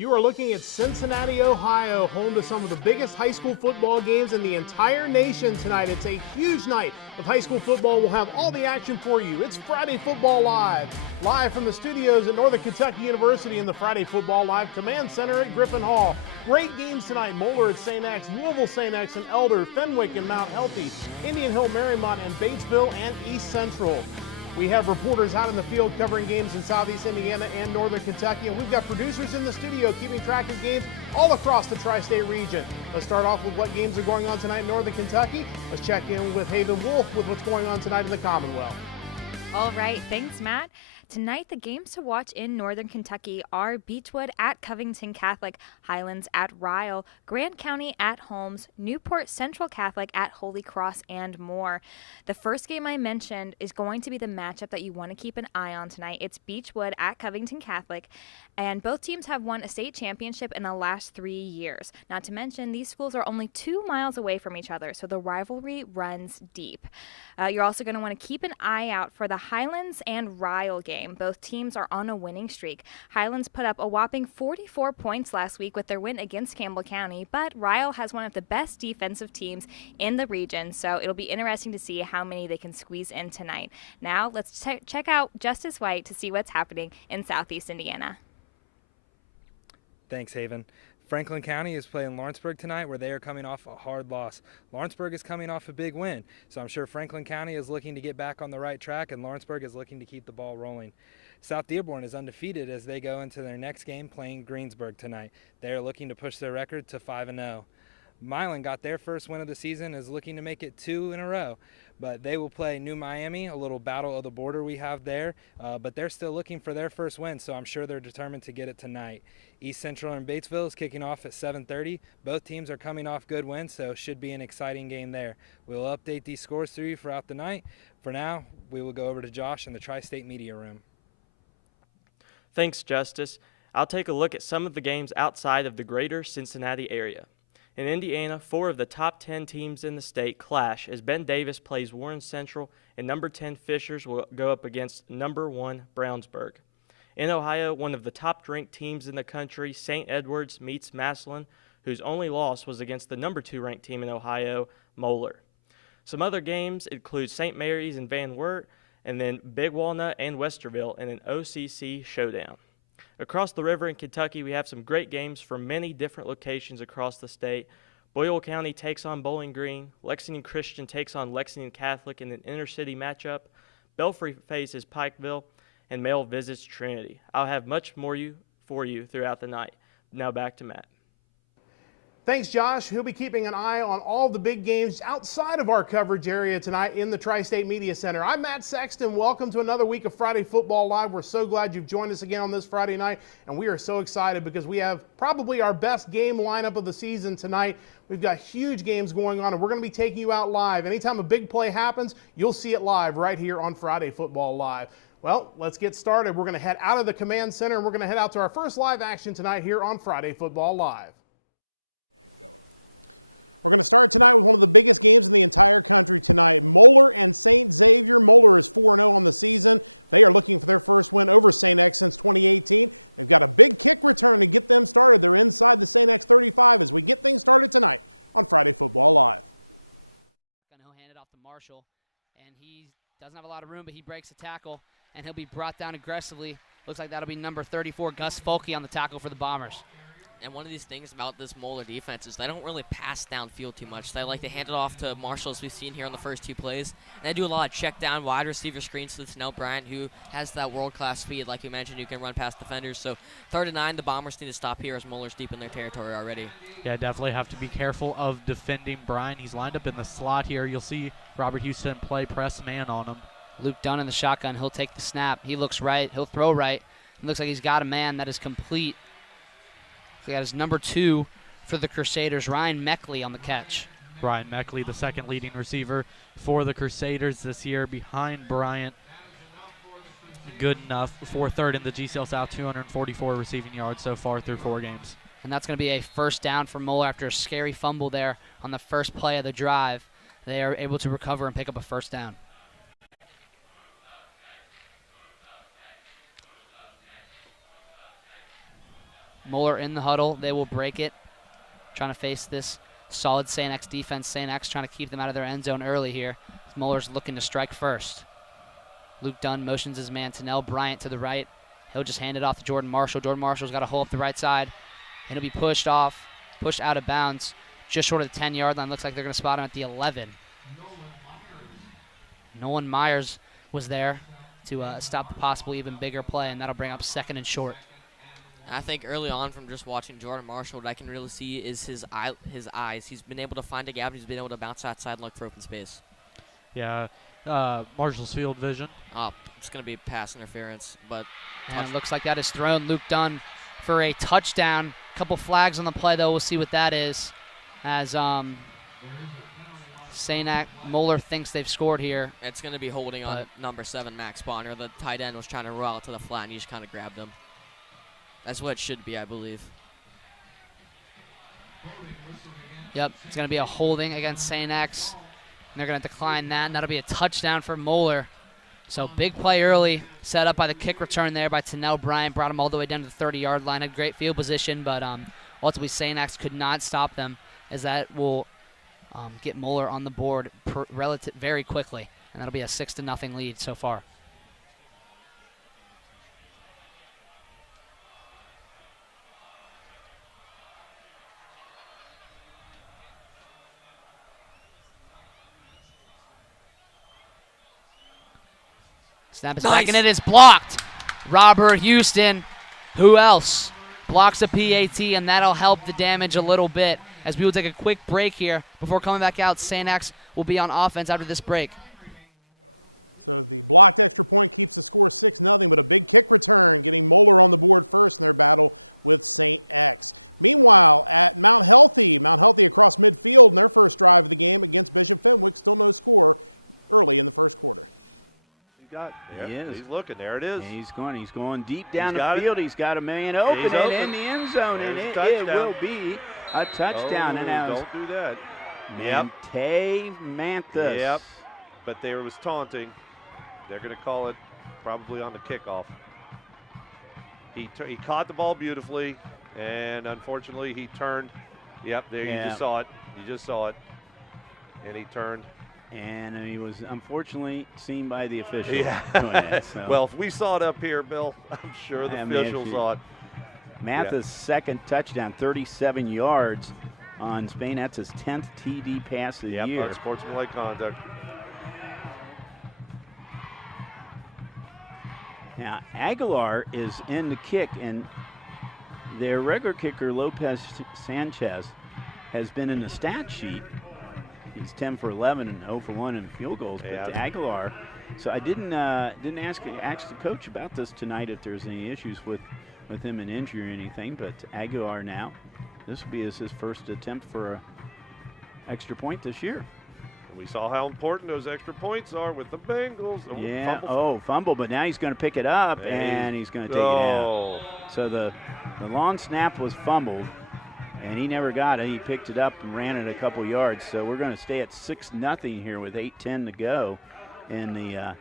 You are looking at Cincinnati, Ohio, home to some of the biggest high school football games in the entire nation tonight. It's a huge night of high school football. We'll have all the action for you. It's Friday Football Live, live from the studios at Northern Kentucky University in the Friday Football Live Command Center at Griffin Hall. Great games tonight. Moeller at St. X, Louisville St. X and Elder, Fenwick and Mount Healthy, Indian Hill, Marymount, and Batesville and East Central. We have reporters out in the field covering games in Southeast Indiana and Northern Kentucky, and we've got producers in the studio keeping track of games all across the tri-state region. Let's start off with what games are going on tonight in Northern Kentucky. Let's check in with Haven Wolf with what's going on tonight in the Commonwealth. All right, thanks, Matt. Tonight, the games to watch in Northern Kentucky are Beechwood at Covington Catholic, Highlands at Ryle, Grant County at Holmes, Newport Central Catholic at Holy Cross, and more. The first game I mentioned is going to be the matchup that you want to keep an eye on tonight. It's Beechwood at Covington Catholic, and both teams have won a state championship in the last 3 years. Not to mention, these schools are only 2 miles away from each other, so the rivalry runs deep. You're also going to want to keep an eye out for the Highlands and Ryle game. Both teams are on a winning streak. Highlands put up a whopping 44 points last week with their win against Campbell County, but Ryle has one of the best defensive teams in the region, so it'll be interesting to see how many they can squeeze in tonight. Now, let's check out Justice White to see what's happening in Southeast Indiana. Thanks, Haven. Franklin County is playing Lawrenceburg tonight, where they are coming off a hard loss. Lawrenceburg is coming off a big win, so I'm sure Franklin County is looking to get back on the right track, and Lawrenceburg is looking to keep the ball rolling. South Dearborn is undefeated as they go into their next game playing Greensburg tonight. They are looking to push their record to 5-0. Milan got their first win of the season, is looking to make it 2 in a row. But they will play New Miami, a little battle of the border we have there. But they're still looking for their first win, so I'm sure they're determined to get it tonight. East Central and Batesville is kicking off at 7:30. Both teams are coming off good wins, so it should be an exciting game there. We'll update these scores through you throughout the night. For now, we will go over to Josh in the Tri-State Media Room. Thanks, Justice. I'll take a look at some of the games outside of the greater Cincinnati area. In Indiana, 4 of the top 10 teams in the state clash as Ben Davis plays Warren Central and number 10 Fishers will go up against number 1 Brownsburg. In Ohio, one of the top-ranked teams in the country, St. Edwards, meets Massillon, whose only loss was against the number 2 ranked team in Ohio, Moeller. Some other games include St. Mary's and Van Wert, and then Big Walnut and Westerville in an OCC showdown. Across the river in Kentucky, we have some great games from many different locations across the state. Boyle County takes on Bowling Green. Lexington Christian takes on Lexington Catholic in an inter-city matchup. Belfry faces Pikeville, and Male visits Trinity. I'll have much more for you throughout the night. Now back to Matt. Thanks, Josh. He'll be keeping an eye on all the big games outside of our coverage area tonight in the Tri-State Media Center. I'm Matt Sexton. Welcome to another week of Friday Football Live. We're so glad you've joined us again on this Friday night, and we are so excited because we have probably our best game lineup of the season tonight. We've got huge games going on, and we're going to be taking you out live. Anytime a big play happens, you'll see it live right here on Friday Football Live. Well, let's get started. We're going to head out of the Command Center, and we're going to head out to our first live action tonight here on Friday Football Live. We're going to start tonight with one of the biggest games in the entire country tonight. Moeller and St. Xavier. Moeller is 4-0 on the season. They are looking for their first win over St. X since 2018. They've got a big kick return to get them started. They're inside the St. X 35 as we get things started tonight on Friday Football Live. He'll hand it off to Marshall, and he doesn't have a lot of room, but he breaks a tackle, and he'll be brought down aggressively. Looks like that'll be number 34, Gus Folke, on the tackle for the Bombers. And one of these things about this Moeller defense is they don't really pass downfield too much. They like to hand it off to Marshall, as we've seen here on the first 2 plays. And they do a lot of check down wide receiver screens to Snell Bryant, who has that world-class speed, like you mentioned, who can run past defenders. So 3rd and 9, the Bombers need to stop here as Moeller's deep in their territory already. Yeah, definitely have to be careful of defending Bryant. He's lined up in the slot here. You'll see Robert Houston play press man on him. Luke Dunn in the shotgun. He'll take the snap. He looks right. He'll throw right. It looks like he's got a man that is complete. He got his number 2 for the Crusaders, Ryan Meckley, on the catch. Ryan Meckley, the second leading receiver for the Crusaders this year, behind Bryant. Good enough for 3rd in the GCL South, 244 receiving yards so far through 4 games. And that's going to be a first down for Moeller after a scary fumble there on the first play of the drive. They are able to recover and pick up a first down. Moeller in the huddle. They will break it, trying to face this solid St. X defense. St. X trying to keep them out of their end zone early here. Moeller's looking to strike first. Luke Dunn motions his man, Tanel Bryant, to the right. He'll just hand it off to Jordan Marshall. Jordan Marshall's got a hole up the right side, and he'll be pushed out of bounds, just short of the 10-yard line. Looks like they're going to spot him at the 11. Nolan Myers was there to stop the possible even bigger play, and that'll bring up 2nd and short. I think early on from just watching Jordan Marshall, what I can really see is his eyes. He's been able to find a gap. He's been able to bounce outside and look for open space. Yeah, Marshall's field vision. Oh, it's going to be pass interference, but And it looks like that is thrown. Luke Dunn for a touchdown. Couple flags on the play, though. We'll see what that is. As Moeller thinks they've scored here. it's going to be holding on number 7, Max Bonner. The tight end was trying to roll out to the flat, and he just kind of grabbed him. That's what it should be, I believe. Yep, it's going to be a holding against St. X. And they're going to decline that, and that'll be a touchdown for Moeller. So big play early, set up by the kick return there by Tanel Bryant. Brought him all the way down to the 30-yard line. Had great field position, but ultimately St. X could not stop them, as that will get Moeller on the board very quickly. And that'll be a 6-0 lead so far. Snap is back, and it is blocked. Robert Houston, who else? Blocks a PAT, and that'll help the damage a little bit. As we will take a quick break here before coming back out. St. X will be on offense after this break. So the blocked extra point keeps the score 6-0, but a big kick return getting Moeller on the board first in their battle with St. X. Meanwhile, at Mount Healthy across midfield in their first drive of the game against Bishop Fenwick, still no score early in the first quarter. He is. He's looking. There it is. He's going deep down the field. He's got a man open in the end zone, and it will be a touchdown. Oh, and now don't do that. Mante Manthus. Yep. But there was taunting. They're going to call it probably on the kickoff. He caught the ball beautifully, and unfortunately he turned. Yep, there you just saw it. You just saw it. And he turned. And he was unfortunately seen by the officials. Yeah. Doing it, so. Well, if we saw it up here, Bill, I'm sure the officials saw it. Mathis' second touchdown, 37 yards on Spain. That's his 10th TD pass of the year. Unsportsmanlike conduct. Now, Aguilar is in the kick, and their regular kicker, Lopez Sanchez, has been in the stat sheet. He's 10 for 11 and 0 for 1 in field goals. But Aguilar, so I didn't ask the coach about this tonight if there's any issues with him in injury or anything. But Aguilar now, this will be his first attempt for an extra point this year. We saw how important those extra points are with the Bengals. Fumble, but now he's going to pick it up, and he's going to take it out. So the long snap was fumbled, and he never got it. He picked it up and ran it a couple yards. So we're going to stay at 6-0 here with 8:10 to go in the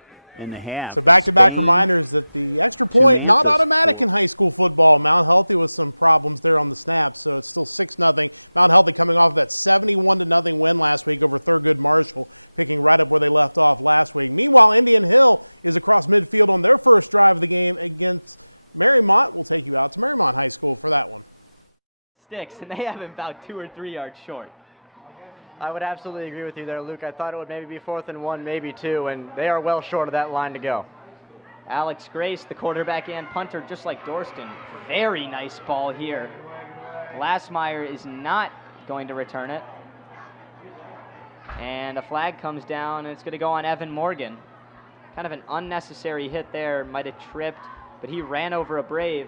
half. So back-to-back reminders that the extra point not automatic in high school football. Mount Healthy with some problems there on the snap, so it's still 6-0. Mount Healthy coming off that 71-0 win last week over Thurgood Marshall, picking right up where they left off last week. Meanwhile, Indian Hill is across midfield on their first drive of the game against Marymount. We'll take you out to Marymount High School for that one. Sticks, and they have him about 2 or 3 yards short. I would absolutely agree with you there, Luke. I thought it would maybe be 4th and 1, maybe 2, and they are well short of that line to go. Alex Grace, the quarterback and punter, just like Dorston. Very nice ball here. Glassmeyer is not going to return it. And a flag comes down, and it's going to go on Evan Morgan. Kind of an unnecessary hit there. Might have tripped, but he ran over a Brave.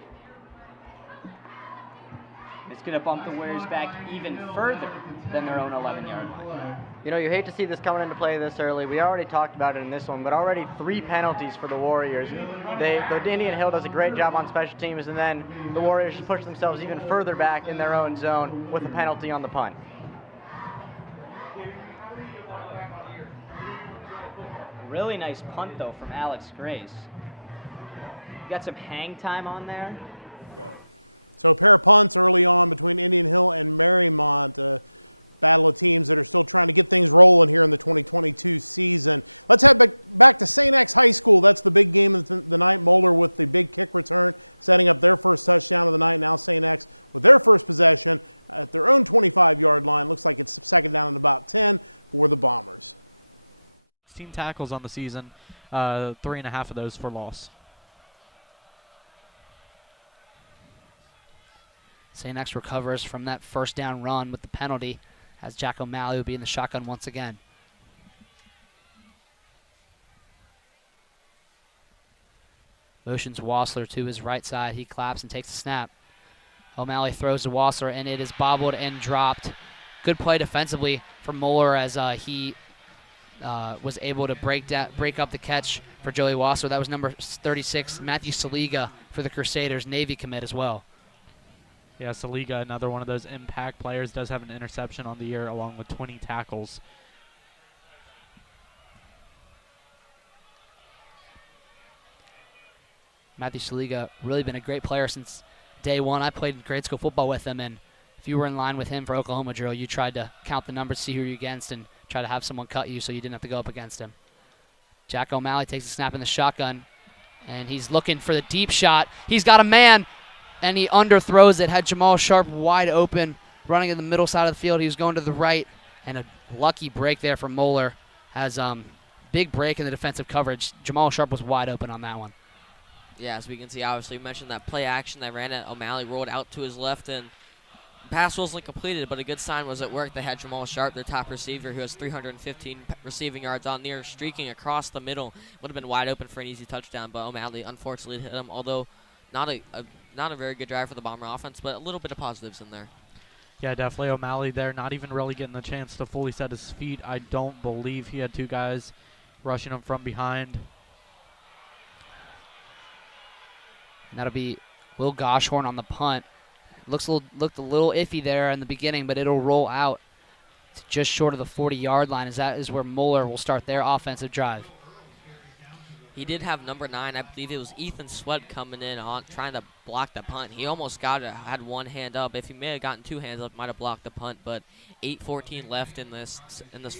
It's going to bump the Warriors back even further than their own 11-yard line. You know, you hate to see this coming into play this early. We already talked about it in this one, but already 3 penalties for the Warriors. The Indian Hill does a great job on special teams, and then the Warriors just push themselves even further back in their own zone with a penalty on the punt. Really nice punt, though, from Alex Grace. Got some hang time on there. So a pair of punts early on between Indian Hill and Marymount. Battle of teams that are still trying to get things rolling here in the 2022 season. Let's head back to St. X High School. That's the big game of the night. Moeller with the big kick return, setting up their first touchdown of the night. Now St. X with their first possession at their own 25-yard line. Looks like it's second down and about 10 for the Bombers. 16 tackles on the season, 3.5 of those for loss. St. X recovers from that first down run with the penalty, as Jack O'Malley will be in the shotgun once again. Motions Wassler to his right side. He claps and takes the snap. O'Malley throws to Wassler, and it is bobbled and dropped. Good play defensively from Moeller as he was able to break up the catch for Joey Wassler. That was number 36, Matthew Saliga for the Crusaders, Navy commit as well. Yeah, Saliga, another one of those impact players, does have an interception on the year along with 20 tackles. Matthew Saliga really been a great player since day one. I played grade school football with him, and if you were in line with him for Oklahoma drill, you tried to count the numbers, see who you're against, and try to have someone cut you so you didn't have to go up against him. Jack O'Malley takes a snap in the shotgun, and he's looking for the deep shot. He's got a man, and he underthrows it. Had Jamal Sharp wide open, running in the middle side of the field. He was going to the right, and a lucky break there from Moeller. Has big break in the defensive coverage. Jamal Sharp was wide open on that one. Yeah, as we can see, obviously, you mentioned that play action that ran at O'Malley, rolled out to his left, and pass wasn't completed, but a good sign was it worked. They had Jamal Sharp, their top receiver, who has 315 receiving yards on near, streaking across the middle. Would have been wide open for an easy touchdown, but O'Malley unfortunately hit him, although not a very good drive for the Bomber offense, but a little bit of positives in there. Yeah, definitely O'Malley there, not even really getting the chance to fully set his feet. I don't believe he had two guys rushing him from behind. And that'll be Will Goshorn on the punt. Looked a little iffy there in the beginning, but it'll roll out to just short of the 40-yard line, as that is where Moeller will start their offensive drive. He did have number 9. I believe it was Ethan Sweat coming in on trying to block the punt. He almost got it, had one hand up. If he may have gotten two hands up, might have blocked the punt. But 8:14 left in this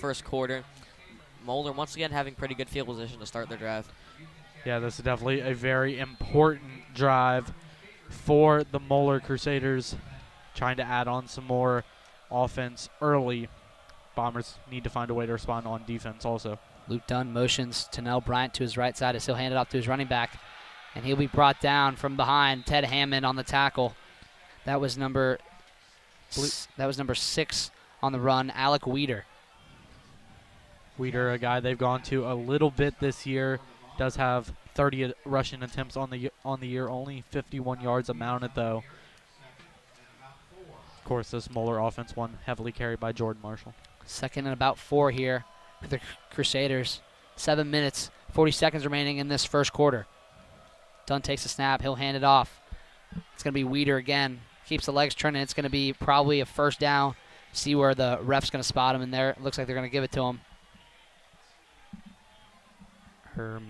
first quarter. Moeller once again having pretty good field position to start their drive. Yeah, this is definitely a very important drive for the Moeller Crusaders, trying to add on some more offense early. Bombers need to find a way to respond on defense also. Luke Dunn motions Tennell Bryant to his right side as he'll hand it off to his running back, and he'll be brought down from behind. Ted Hammond on the tackle. That was number 6 on the run, Alec Weeder. Weeder, a guy they've gone to a little bit this year, does have 30 rushing attempts on the year, only 51 yards amounted though. Of course, this Moeller offense one heavily carried by Jordan Marshall. Second and about 4 here for the Crusaders. 7 minutes, 40 seconds remaining in this first quarter. Dunn takes a snap. He'll hand it off. It's going to be Weeder again. Keeps the legs turning. It's going to be probably a first down. See where the ref's going to spot him in there. It looks like they're going to give it to him. Or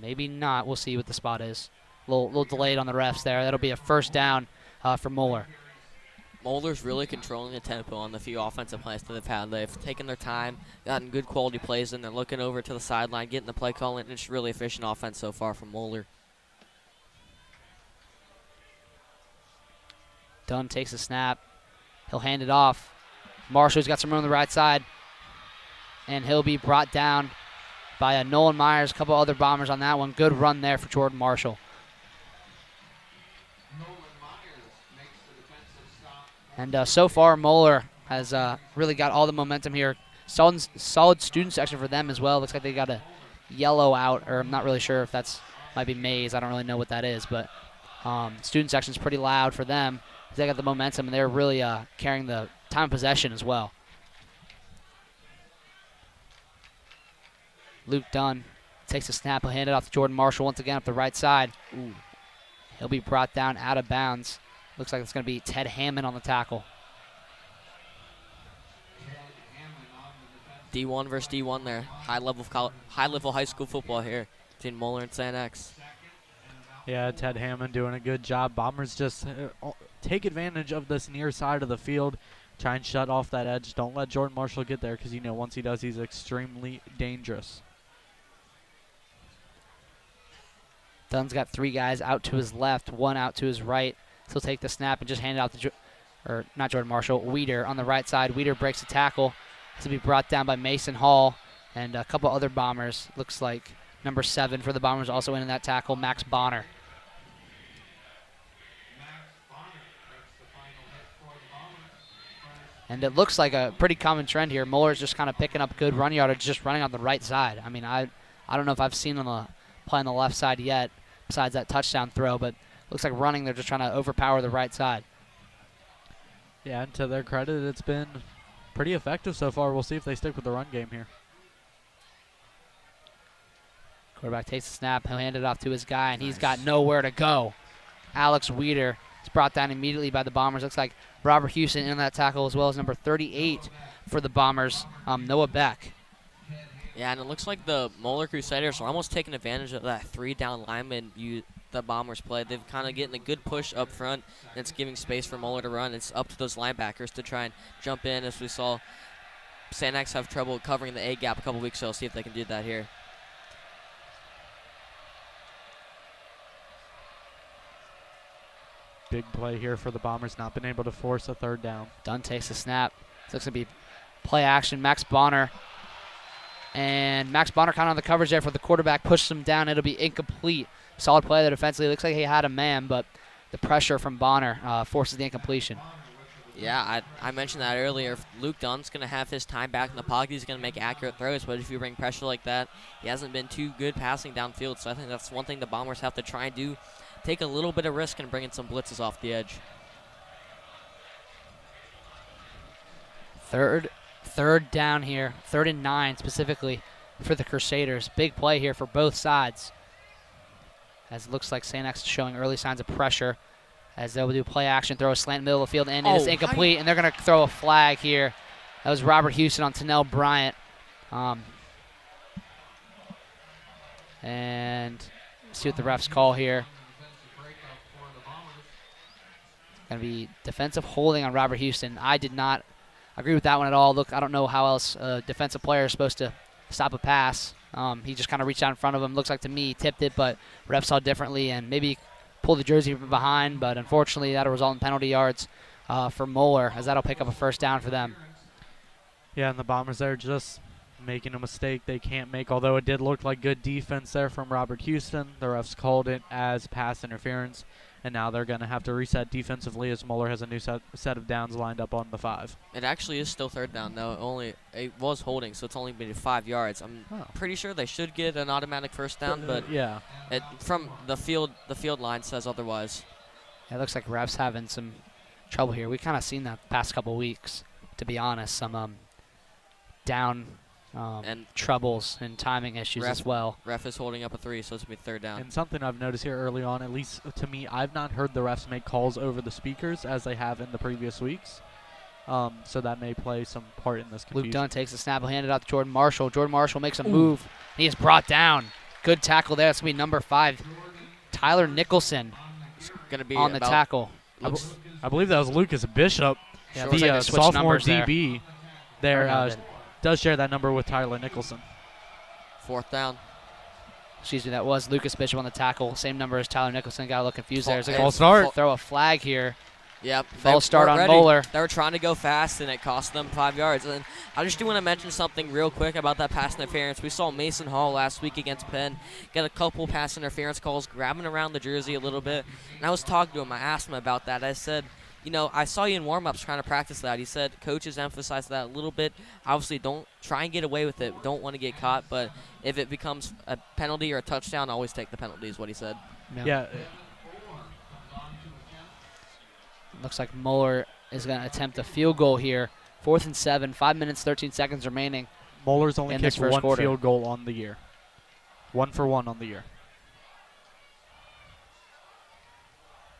maybe not. We'll see what the spot is. A little delayed on the refs there. That'll be a first down for Moeller. Moeller's really controlling the tempo on the few offensive plays that they've had. They've taken their time, gotten good quality plays, and they're looking over to the sideline, getting the play call, and it's really efficient offense so far from Moeller. Dunn takes a snap. He'll hand it off. Marshall's got some room on the right side, and he'll be brought down by Nolan Myers, a couple other Bombers on that one. Good run there for Jordan Marshall. And so far, Moeller has really got all the momentum here. Solid student section for them as well. Looks like they got a yellow out, or I'm not really sure if that's might be maize. I don't really know what that is, but student section is pretty loud for them. They got the momentum, and they're really carrying the time of possession as well. Luke Dunn takes a snap. He'll hand it off to Jordan Marshall once again up the right side. Ooh. He'll be brought down out of bounds. Looks like it's going to be Ted Hammond on the tackle. D1 versus D1 there. High level high school football here between Moeller and St. X. Yeah, Ted Hammond doing a good job. Bombers just take advantage of this near side of the field. Try and shut off that edge. Don't let Jordan Marshall get there because, once he does, he's extremely dangerous. Dunn's got 3 guys out to his left, 1 out to his right. So he'll take the snap and just hand it out to, not Jordan Marshall, Weeder on the right side. Weeder breaks the tackle to be brought down by Mason Hall and a couple other Bombers. Looks like number 7 for the Bombers also in that tackle, Max Bonner. And it looks like a pretty common trend here. Muller's just kind of picking up good run yardage, just running on the right side. I mean, I don't know if I've seen him play on the left side yet, besides that touchdown throw, but looks like running, they're just trying to overpower the right side. Yeah, and to their credit, it's been pretty effective so far. We'll see if they stick with the run game here. Quarterback takes the snap. He'll hand it off to his guy, and he's got nowhere to go. Alex Weeder is brought down immediately by the Bombers. Looks like Robert Houston in that tackle, as well as number 38 for the Bombers, Noah Beck. Yeah, and it looks like the Moeller Crusaders are almost taking advantage of that 3-down lineman the Bombers play. They've kind of getting a good push up front, and it's giving space for Moeller to run. It's up to those linebackers to try and jump in, as we saw St. X have trouble covering the A-gap a couple weeks ago. See if they can do that here. Big play here for the Bombers, not been able to force a 3rd down. Dunn takes the snap. It looks to be play action. Max Bonner. And Max Bonner kind of on the coverage there for the quarterback. Pushes him down. It'll be incomplete. Solid play there defensively. Looks like he had a man, but the pressure from Bonner forces the incompletion. Yeah, I mentioned that earlier. Luke Dunn's going to have his time back in the pocket. He's going to make accurate throws, but if you bring pressure like that, he hasn't been too good passing downfield. So I think that's one thing the Bombers have to try and do. Take a little bit of risk and bring in some blitzes off the edge. Third down here, 3rd and 9 specifically for the Crusaders. Big play here for both sides. As it looks like St. X is showing early signs of pressure. As they'll do play action, throw a slant middle of the field, and it's incomplete. And they're going to throw a flag here. That was Robert Houston on Tennell Bryant. And see what the refs call here. Going to be defensive holding on Robert Houston. I did not agree with that one at all. Look, I don't know how else a defensive player is supposed to stop a pass. He just kind of reached out in front of him. Looks like to me he tipped it, but refs saw differently and maybe pulled the jersey from behind. But unfortunately, that'll result in penalty yards for Moeller, as that'll pick up a 1st down for them. Yeah, and the Bombers there just making a mistake they can't make, although it did look like good defense there from Robert Houston. The refs called it as pass interference, and now they're going to have to reset defensively as Moeller has a new set of downs lined up on the 5. It actually is still 3rd down, though. It was holding, so it's only been 5 yards. I'm pretty sure they should get an automatic 1st down, but yeah, from the field line says otherwise. Yeah, it looks like refs having some trouble here. We've kind of seen that the past couple weeks, to be honest. Some down and troubles and timing issues as well. Ref is holding up a 3, so it's going to be 3rd down. And something I've noticed here early on, at least to me, I've not heard the refs make calls over the speakers as they have in the previous weeks. So that may play some part in this confusion. Luke Dunn takes the snap. He'll hand it out to Jordan Marshall. Jordan Marshall makes a move. He is brought down. Good tackle there. That's going to be number 5, Tyler Nicholson, going to be on the tackle. I believe that was Lucas Bishop, yeah, the sophomore DB. There does share that number with Tyler Nicholson. 4th down. Excuse me, that was Lucas Bishop on the tackle. Same number as Tyler Nicholson. Got a little confused there. False start. Throw a flag here. Yep. False start on Moeller. They were trying to go fast, and it cost them 5 yards. And I just do want to mention something real quick about that pass interference. We saw Mason Hall last week against Penn get a couple pass interference calls, grabbing around the jersey a little bit. And I was talking to him. I asked him about that. I said, I saw you in warm-ups trying to practice that. He said coaches emphasize that a little bit. Obviously, don't try and get away with it. Don't want to get caught. But if it becomes a penalty or a touchdown, always take the penalty is what he said. Yeah. Looks like Moeller is going to attempt a field goal here. 4th and 7, 5 minutes, 13 seconds remaining. Moeller's only kicked one quarter. field goal on the year. 1 for 1 on the year.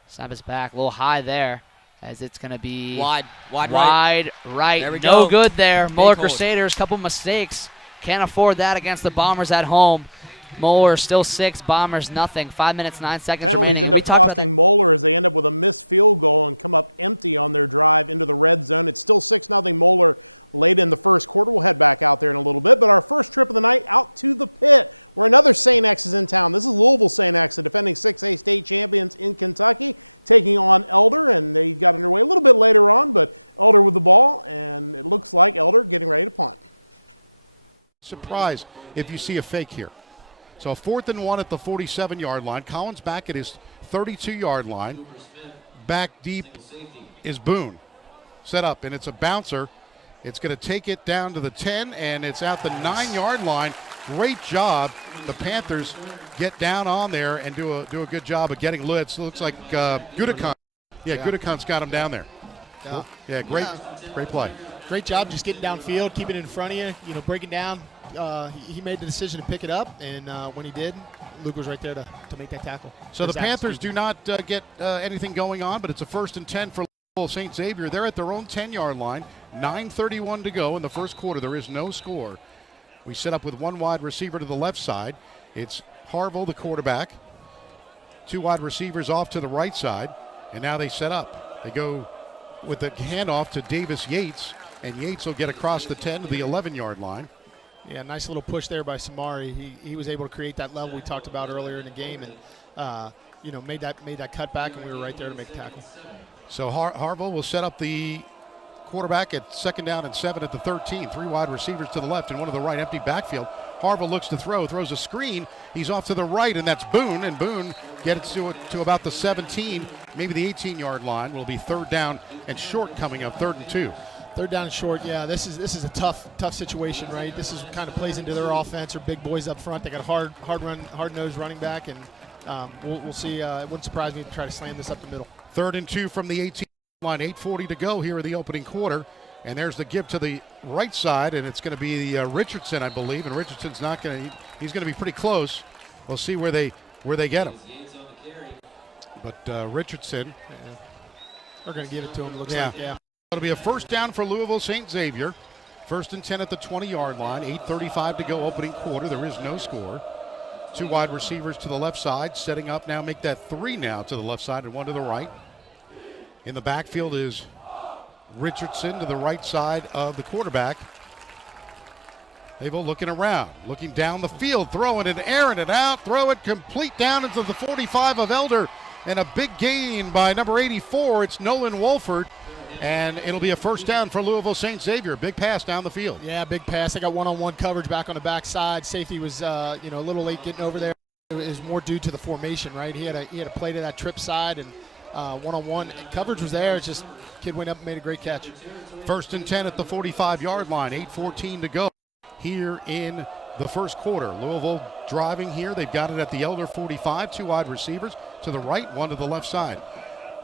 Snap is back. A little high there, as it's going to be wide right. There we no go. Good there. Moeller Crusaders, couple mistakes. Can't afford that against the Bombers at home. Moeller still 6, Bombers nothing. 5 minutes, 9 seconds Penalties remaining. end up costing Moeller as they end up with a missed field goal and come up empty on their drive into the red zone. It's still 6-0 Moeller late in the first quarter. We'll head back out there in a little bit. But our first trip of the night out to the pit, where another St. X is in town. This is Louisville St. X, the defending 6A state champions in Kentucky, taking on Elder. And they got underway a little bit later on, but Elder with the ball, and it looks like Elder getting ready to punt. Surprise if you see a fake here. So 4th and 1 at the 47-yard line. Collins back at his 32-yard line. Back deep is Boone. Set up, and it's a bouncer. It's going to take it down to the 10, and it's out the 9-yard line. Great job. The Panthers get down on there and do a good job of getting Lutz. Looks like Gudikon. Yeah, Gudikon's got him down there. Yeah, great play. Great job just getting downfield, keeping it in front of you, breaking down. He made the decision to pick it up, and when he did, Luke was right there to make that tackle. So the Panthers do not get anything going on, but it's a 1st and 10 for St. Xavier. They're at their own 10-yard line. 9:31 to go in the first quarter. There is no score. We set up with one wide receiver to the left side. It's Harville, the quarterback. 2 wide receivers off to the right side, and now they set up. They go with the handoff to Davis Yates, and Yates will get across the 10 to the 11-yard line. Yeah, nice little push there by Samari. He was able to create that level we talked about earlier in the game, and made that cutback, and we were right there to make a tackle. So Harville will set up the quarterback at 2nd down and 7 at the 13. 3 wide receivers to the left and one to the right, empty backfield. Harville looks to throws a screen. He's off to the right, and that's Boone, and Boone gets it to about the 17, maybe the 18-yard line. Will be 3rd down and short coming up, 3rd and 2. 3rd down and short, yeah. This is a tough situation, right? This is kind of plays into their offense. They're big boys up front. They got a hard-nosed running back, and we'll see. It wouldn't surprise me to try to slam this up the middle. 3rd and 2 from the 18 line. 8:40 to go here in the opening quarter, and there's the give to the right side, and it's going to be the Richardson, I believe. And Richardson's not going to. He's going to be pretty close. We'll see where they get him. But Richardson, they're going to give it to him. Looks like, yeah. It'll be a 1st down for Louisville St. Xavier. 1st and 10 at the 20-yard line. 8:35 to go opening quarter. There is no score. 2 wide receivers to the left side, setting up now. Make that 3 now to the left side and 1 to the right. In the backfield is Richardson to the right side of the quarterback. Abel looking around, looking down the field, throwing it, airing it out, throw it complete down into the 45 of Elder, and a big gain by number 84. It's Nolan Wolford, and it'll be a 1st down for Louisville St. Xavier. Big pass down the field. Yeah, big pass. They got one-on-one coverage back on the backside. Safety was a little late getting over there. It was more due to the formation, right? He had a play to that trip side, and one-on-one coverage was there. It's just kid went up and made a great catch. 1st and 10 at the 45-yard line. 8:14 to go here in the first quarter. Louisville driving here. They've got it at the Elder 45. 2 wide receivers to the right, 1 to the left side.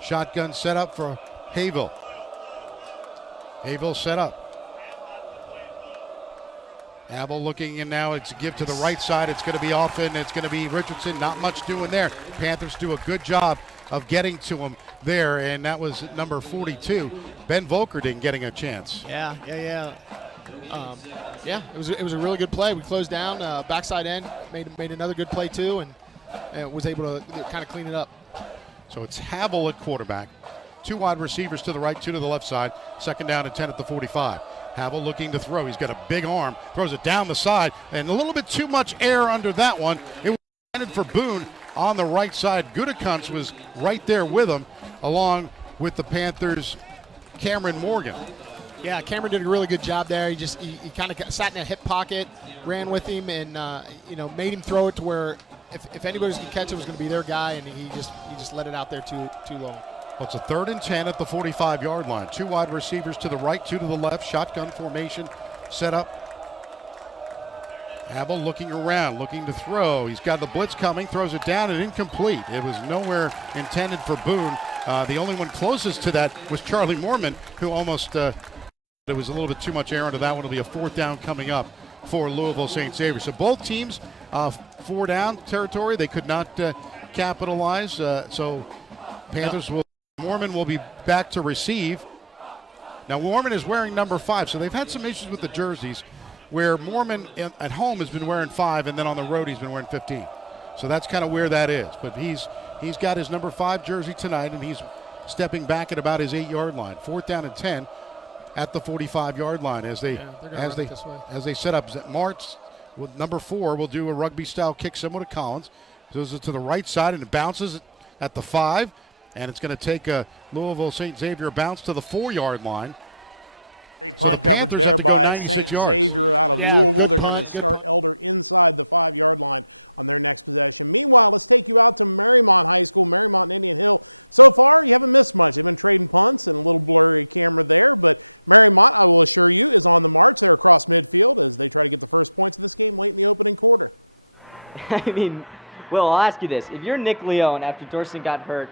Shotgun set up for Hayville. Hayville set up. Abel looking, and now it's a give to the right side. It's going to be off, and it's going to be Richardson. Not much doing there. Panthers do a good job of getting to him there, and that was number 42. Ben Volkerding getting a chance. Yeah. It was a really good play. We closed down, backside end, made another good play too, and was able to kind of clean it up. So it's Havel at quarterback. 2 wide receivers to the right, 2 to the left side. 2nd down and 10 at the 45. Havel looking to throw. He's got a big arm, throws it down the side, and a little bit too much air under that one. It was intended for Boone on the right side. Gudikons was right there with him, along with the Panthers' Cameron Morgan. Yeah, Cameron did a really good job there. He kind of sat in a hip pocket, ran with him, and made him throw it to where if anybody was going to catch it, it was going to be their guy, and he just let it out there too long. Well, it's a 3rd and 10 at the 45-yard line. 2 wide receivers to the right, 2 to the left. Shotgun formation set up. Abel looking around, looking to throw. He's got the blitz coming, throws it down and incomplete. It was nowhere intended for Boone. The only one closest to that was Charlie Moorman, who almost, it was a little bit too much air into that one. It'll be a 4th down coming up for Louisville St. Xavier. So both teams, 4 down territory. They could not capitalize. So Panthers Moorman will be back to receive. Now Moorman is wearing number 5, so they've had some issues with the jerseys. where Mormon at home has been wearing 5, and then on the road he's been wearing 15. So that's kind of where that is. But he's got his number 5 jersey tonight, and he's stepping back at about his 8-yard line. 4th down and 10 at the 45-yard line as they set up. Martz with number 4 will do a rugby-style kick similar to Collins. Goes to the right side and it bounces at the 5, and it's going to take a Louisville St. Xavier bounce to the 4-yard line. Great punt coverage there by St. Xavier out of Louisville. They're going to start Elder inside the 5-yard line on their next possession. Meanwhile, let's take you out to Marymount High School, Marymount and Indian Hill. So far, you haven't missed much. They've been trading punts and a little blurry camera there, but Marymount, I will assure you, is on the march. They're across midfield as they try to get the first points of this game late in the opening quarter. I mean, Will, I'll ask you this. If you're Nick Leone after Dorston got hurt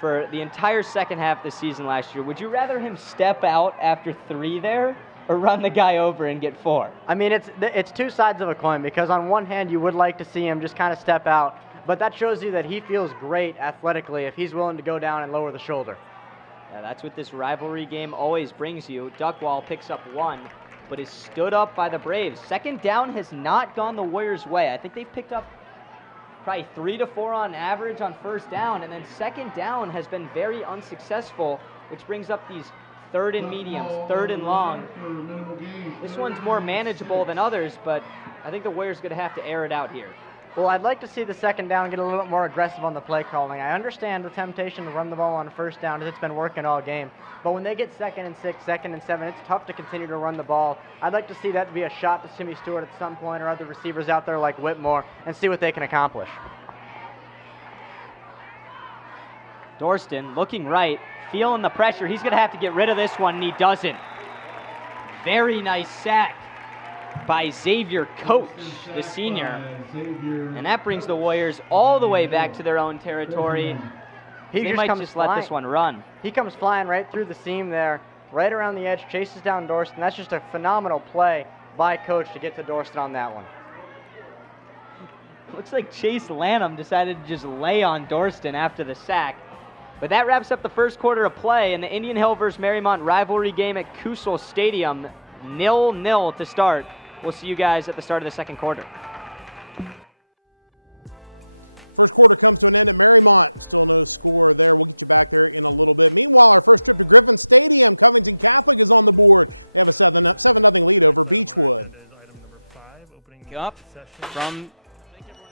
for the entire second half of the season last year, would you rather him step out after 3 there or run the guy over and get 4? I mean, it's two sides of a coin, because on one hand you would like to see him just kind of step out, but that shows you that he feels great athletically if he's willing to go down and lower the shoulder. Yeah, that's what this rivalry game always brings you. Duckwall picks up 1, but is stood up by the Braves. Second down has not gone the Warriors' way. I think they've picked up probably 3 to 4 on average on first down, and then second down has been very unsuccessful, which brings up these 3rd and mediums, 3rd and long. This one's more manageable than others, but I think the Warriors are going to have to air it out here. Well, I'd like to see the second down get a little bit more aggressive on the play calling. I understand the temptation to run the ball on first down, as it's been working all game. But when they get 2nd and 6, 2nd and 7, it's tough to continue to run the ball. I'd like to see that be a shot to Timmy Stewart at some point, or other receivers out there like Whitmore, and see what they can accomplish. Dorston looking right, feeling the pressure. He's going to have to get rid of this one, and he doesn't. Very nice sack by Xavier Coach, the senior. And that brings the Warriors all the way back to their own territory. They might just let this one run. He comes flying right through the seam there, right around the edge, chases down Dorston. That's just a phenomenal play by Coach to get to Dorston on that one. Looks like Chase Lanham decided to just lay on Dorston after the sack. But that wraps up the first quarter of play in the Indian Hill versus Marymount rivalry game at Kusel Stadium. 0-0 to start. We'll see you guys at the start of the second quarter. First quarter comes to an end at Marymount. Still no score there. We'll get you back there in a little bit. Meanwhile, our first trip to Griffin Stadium, Covington Catholic is on the board. They have a 7-0 lead over Beechwood. Up from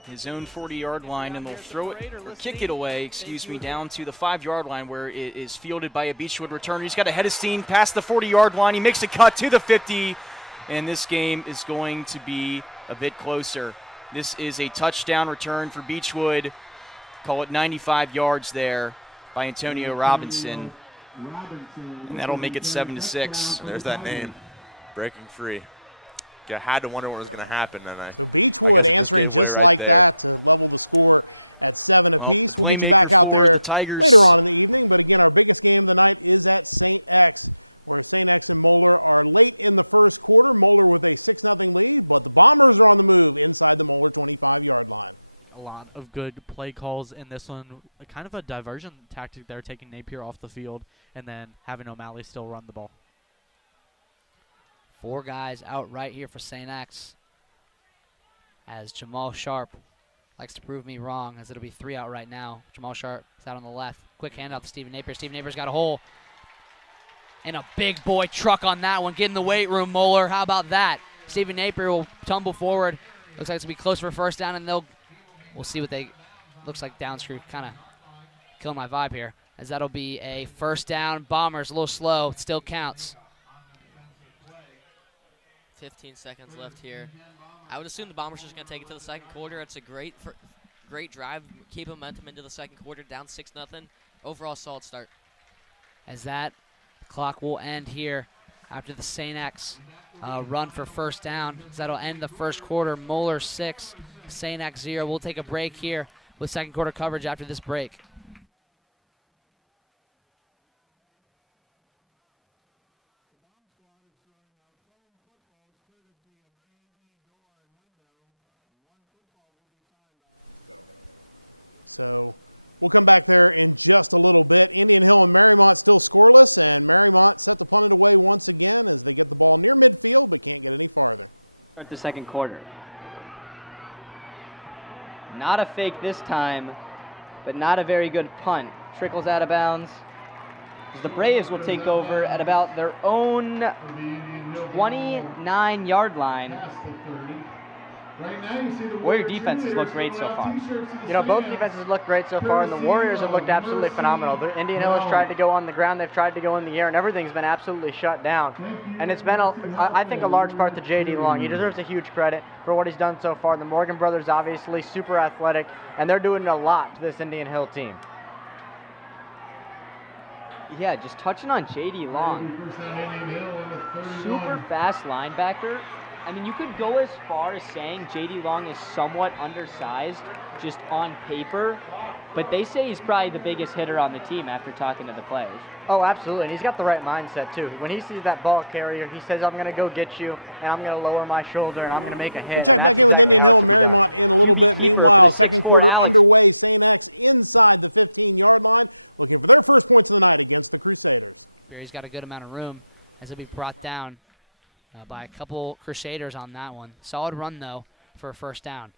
his own 40-yard line, and they'll throw it or kick it away, down to the 5-yard line where it is fielded by a Beechwood returner. He's got a head of steam past the 40-yard line. He makes a cut to the 50, and this game is going to be a bit closer. This is a touchdown return for Beechwood. Call it 95 yards there by Antonio Robinson, and that'll make it 7-6. There's that name, breaking free. I had to wonder what was going to happen. So Beechwood answering just like that to level the score at 7 apiece. We'll get you back out there later on in the evening. But again, our biggest game of the night is at St. X, where St. X and Moeller are late in the first quarter. Moeller with a 6-0 lead, but the Bombers are on the move inside the Moeller 25-yard line. A lot of good play calls in this one. Kind of a diversion tactic there, taking Napier off the field and then having O'Malley still run the ball. 4 guys out right here for St. X, as Jamal Sharp likes to prove me wrong, as it'll be 3 out right now. Jamal Sharp is out on the left. Quick handout to Stephen Napier. Stephen Napier's got a hole. And a big boy truck on that one. Get in the weight room, Moeller. How about that? Stephen Napier will tumble forward. Looks like it's going to be close for first down, and we'll see what they, looks like down screw, kind of killing my vibe here, as that'll be a first down. Bombers a little slow. It still counts. 15 seconds left here. I would assume the Bombers are just going to take it to the second quarter. It's a great drive. Keep momentum into the second quarter, down 6-0. Overall solid start. As that clock will end here after the St. X run for first down. As that'll end the first quarter. Moeller 6, St. X 0. We'll take a break here with second quarter coverage after this break. So we'll come back there in just a little bit. Indian Hill and Marymount still scoreless, and Marymount set to punt it away once again as they get the ball near midfield but can't get any farther. Start the second quarter. Not a fake this time, but not a very good punt. Trickles out of bounds. As the Braves will take over at about their own 29-yard line. Warrior defenses look great so far. You know, both defenses look great so far, and the Warriors have looked absolutely phenomenal. The Indian Hill has tried to go on the ground, they've tried to go in the air, and everything's been absolutely shut down. And it's been, I think, a large part to J.D. Long. He deserves a huge credit for what he's done so far. The Morgan brothers, obviously, super athletic, and they're doing a lot to this Indian Hill team. Yeah, just touching on J.D. Long. Super fast linebacker. I mean, you could go as far as saying J.D. Long is somewhat undersized just on paper, but they say he's probably the biggest hitter on the team after talking to the players. Oh, absolutely, and he's got the right mindset, too. When he sees that ball carrier, he says, I'm going to go get you, and I'm going to lower my shoulder, and I'm going to make a hit. We'll check back in with Indian Hill and Marymount in a little bit. Meanwhile, second quarter underway. St. X inside the 15-yard line, looking for their first points of the night against the Crusaders. He's got a good amount of room as he'll be brought down by a couple Crusaders on that one. Solid run, though, for a first down.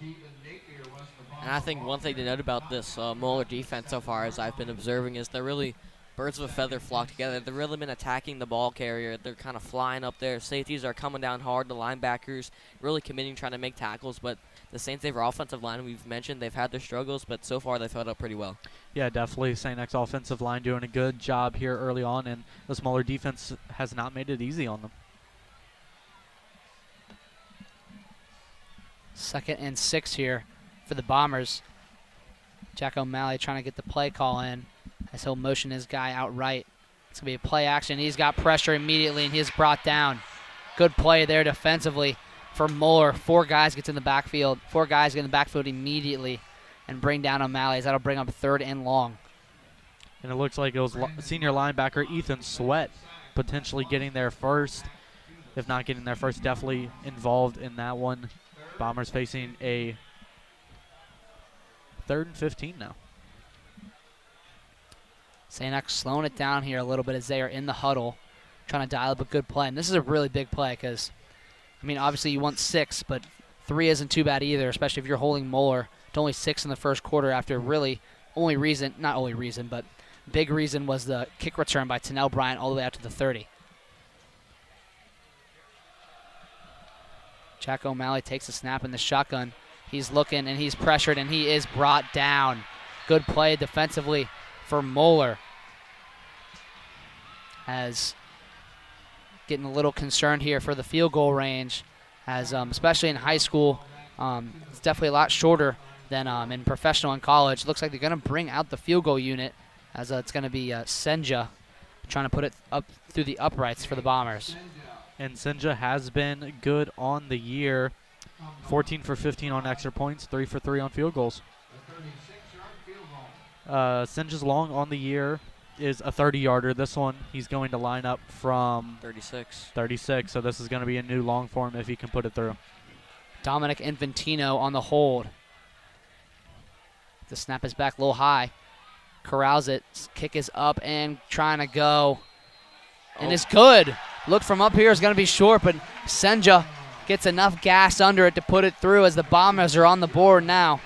And I think one thing to note about this Moeller defense so far, as I've been observing, is they're really birds of a feather flock together. They've really been attacking the ball carrier. They're kind of flying up there. Safeties are coming down hard. The linebackers really committing, trying to make tackles. But the St. Xavier offensive line, we've mentioned, they've had their struggles, but so far they've held up pretty well. Yeah, definitely. St. X offensive line doing a good job here early on, and the smaller defense has not made it easy on them. 2nd and 6 here for the Bombers. Jack O'Malley trying to get the play call in as he'll motion his guy out right. It's going to be a play action. He's got pressure immediately, and he's brought down. Good play there defensively for Moeller. 4 guys get in the backfield. 4 guys get in the backfield immediately and bring down O'Malley. That'll bring up 3rd and long. And it looks like it was senior linebacker Ethan Sweat potentially getting there first. If not getting there first, definitely involved in that one. Bombers facing a 3rd and 15 now. St. X slowing it down here a little bit as they are in the huddle, trying to dial up a good play. And this is a really big play because, I mean, obviously you want 6, but 3 isn't too bad either, especially if you're holding Moeller to only 6 in the first quarter after really but big reason was the kick return by Tennell Bryant all the way out to the 30. Jack O'Malley takes a snap in the shotgun. He's looking, and he's pressured, and he is brought down. Good play defensively for Moeller. As getting a little concerned here for the field goal range, as especially in high school, it's definitely a lot shorter than in professional and college. Looks like they're going to bring out the field goal unit, as it's going to be Senja trying to put it up through the uprights for the Bombers. And Senja has been good on the year. 14 for 15 on extra points, 3 for 3 on field goals. Senja's long on the year is a 30-yarder. This one, he's going to line up from 36, so this is going to be a new long for him if he can put it through. Dominic Infantino on the hold. The snap is back a little high. Corrals it. Kick is up and trying to go. And it's good. Look from up here is going to be short, but Senja gets enough gas under it to put it through as the Bombers are on the board now.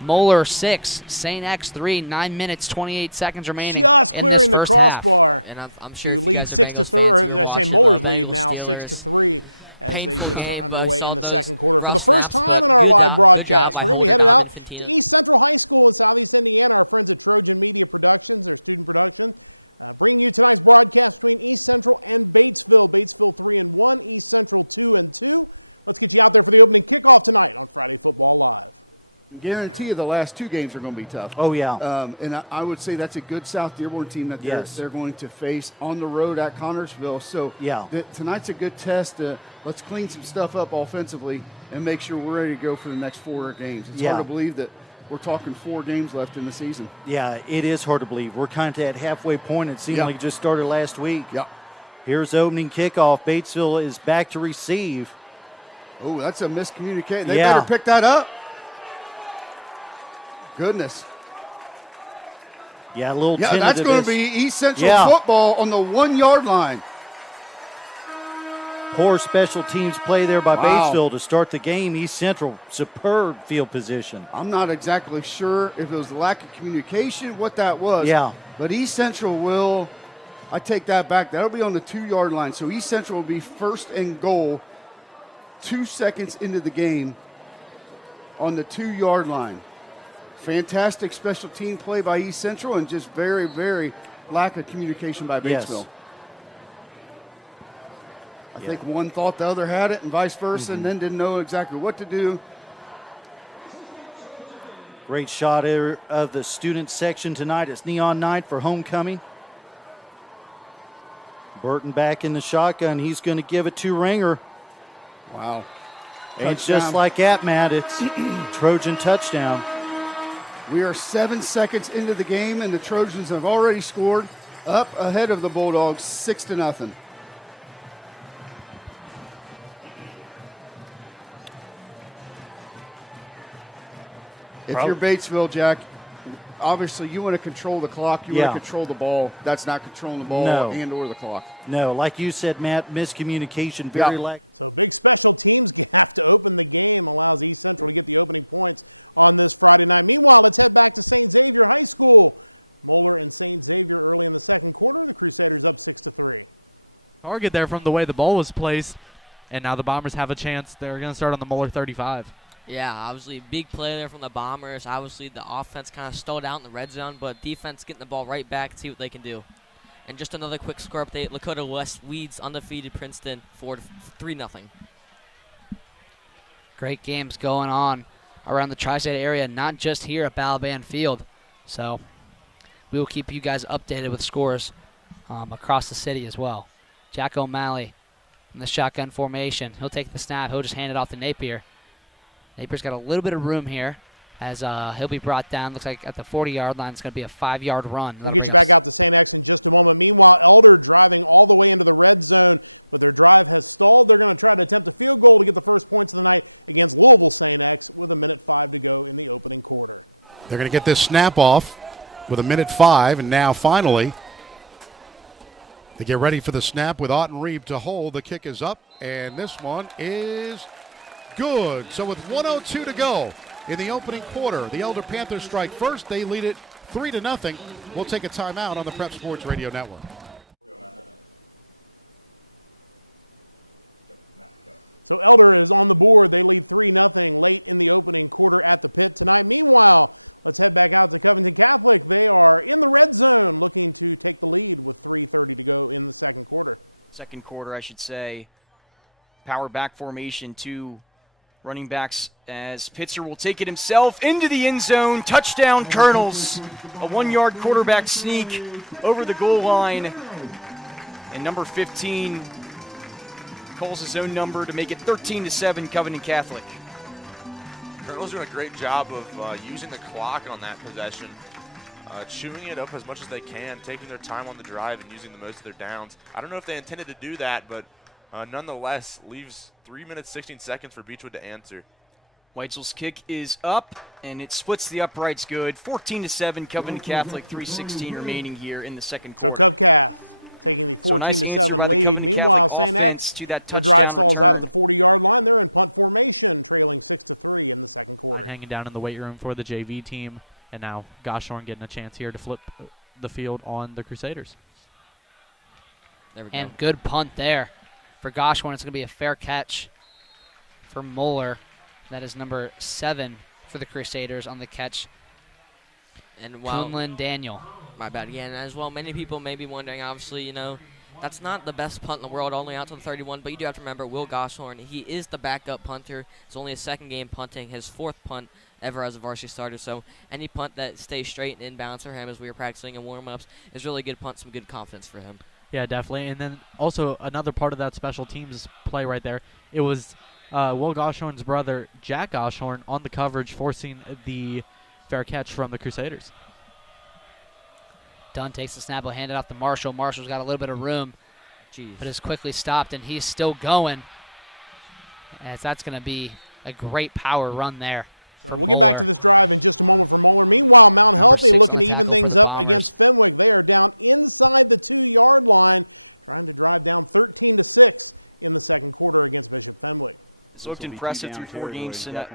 Moeller 6, St. X 3, 9 minutes, 28 seconds remaining. Just clearing the crossbar and I'm sure to lead 6-3, or did I say Moeller's lead now, 6-3, as they just are underway in the second quarter. For the first time in our live broadcast, we're going to be headed out to East Central High School in Southeast Indiana. Our friends at Trojan Media Productions, their student production, bringing you tonight's broadcast between East Central and Batesville. Batesville 3-1, East Central 2-2. Let's get you out there for the opening kickoff tonight on Friday Football Live. Guarantee you the last 2 games are going to be tough. Oh, yeah. And I would say that's a good South Dearborn team that they're going to face on the road at Connersville. So yeah, tonight's a good test. Let's clean some stuff up offensively and make sure we're ready to go for the next 4 games. It's hard to believe that we're talking 4 games left in the season. Yeah, it is hard to believe. We're kind of at halfway point. It seemed like it just started last week. Yeah. Here's the opening kickoff. Batesville is back to receive. Oh, that's a miscommunication. They better pick that up. Goodness. Yeah, a little tentative. That's going to be East Central football on the 1-yard line. Poor special teams play there by Batesville to start the game. East Central, superb field position. I'm not exactly sure if it was the lack of communication, what that was. Yeah. But East Central will, I take that back. That'll be on the 2-yard line. So East Central will be first and goal 2 seconds into the game on the 2-yard line. Fantastic special team play by East Central and just very, very lack of communication by Batesville. Yes. I think one thought the other had it and vice versa, and then didn't know exactly what to do. Great shot of the student section tonight. It's neon night for homecoming. Burton back in the shotgun. He's going to give it to Ringer. Wow. And it's just like that, Matt. It's Trojan touchdown. We are 7 seconds into the game, and the Trojans have already scored, up ahead of the Bulldogs 6-0. If you're Batesville, Jack, obviously you want to control the clock. You want to control the ball. That's not controlling the ball and or the clock. No, like you said, Matt, miscommunication, very lack. So big special teams have to open the game, allows East Central to get the opening points on this Friday night. Meanwhile, let's head back to St. Xavier High School. Moeller and St. Xavier early in the second quarter. The Crusaders up 6-3. Target there from the way the ball was placed, and now the Bombers have a chance. They're going to start on the Moeller 35. Yeah, obviously big play there from the Bombers. Obviously the offense kind of stalled out in the red zone, but defense getting the ball right back to see what they can do. And just another quick score update, Lakota West leads undefeated Princeton 3-0. Great games going on around the Tri-State area, not just here at Balaban Field. So we will keep you guys updated with scores across the city as well. Jack O'Malley in the shotgun formation. He'll take the snap. He'll just hand it off to Napier. Napier's got a little bit of room here as he'll be brought down. Looks like at the 40-yard line, it's going to be a 5-yard run. We'll get you back out to St. X in just a moment. Meanwhile, Elder driving all the way into the red zone, but their drive has stalled. They're going to try to attempt a field goal to get the first points of the night against Louisville St. X with 1:05 to go in the opening quarter. They're going to get this snap off with 1:05, and now finally they get ready for the snap with Otten Reeb to hold. The kick is up, and this one is good. So with 1:02 to go in the opening quarter, the Elder Panthers strike first. They lead it 3-0. We'll take a timeout on the Prep Sports Radio Network. So Elder is on the board. They lead 3-0 late in the opening quarter at the pit tonight. Meanwhile, let's head back out to Covington Catholic. They are in the red zone looking to take the lead with 3:30 to go in the second quarter. Second quarter, I should say. Power back formation, two running backs as Pitzer will take it himself into the end zone. Touchdown, Colonels. A 1-yard quarterback sneak over the goal line. And number 15 calls his own number to make it 13-7 Covington Catholic. Colonel's doing a great job of using the clock on that possession, chewing it up as much as they can, taking their time on the drive and using the most of their downs. I don't know if they intended to do that, but nonetheless leaves 3 minutes 16 seconds for Beechwood to answer. Weitzel's kick is up, and it splits the uprights good. 14-7 Covington Catholic, 3:16 remaining here in the second quarter. So Covcath taking the 14-7 lead. Meanwhile, St. X, the drive stalls out at the 40-yard line. They're in punt formation, trailing 6-3 in the second quarter. Hanging down in the weight room for the JV team, and now Goshorn getting a chance here to flip the field on the Crusaders. There we go. And good punt there for Goshorn. It's going to be a fair catch for Moeller. That is number 7 for the Crusaders on the catch. And while Kunlin Daniel. My bad again. As well, many people may be wondering, obviously, you know, that's not the best punt in the world, only out to the 31, but you do have to remember Will Goshorn. He is the backup punter. It's only his second game punting, his 4th punt ever as a varsity starter. So any punt that stays straight and inbounds for him as we were practicing in warm-ups is really good punt, some good confidence for him. Yeah, definitely. And then also another part of that special teams play right there, it was Will Goshorn's brother, Jack Goshorn, on the coverage, forcing the fair catch from the Crusaders. Dunn takes the snap, will hand it off to Marshall. Marshall's got a little bit of room, but is quickly stopped, and he's still going. As that's going to be a great power run there. So we'll get back to this drive in just a moment for Moeller. Meanwhile, Mount Healthy looking to even things up against Fenwick. They are down inside the 2-yard line, trying to drive down 13-6 in the second quarter against Bishop Fenwick. It's looked impressive through 4 games tonight.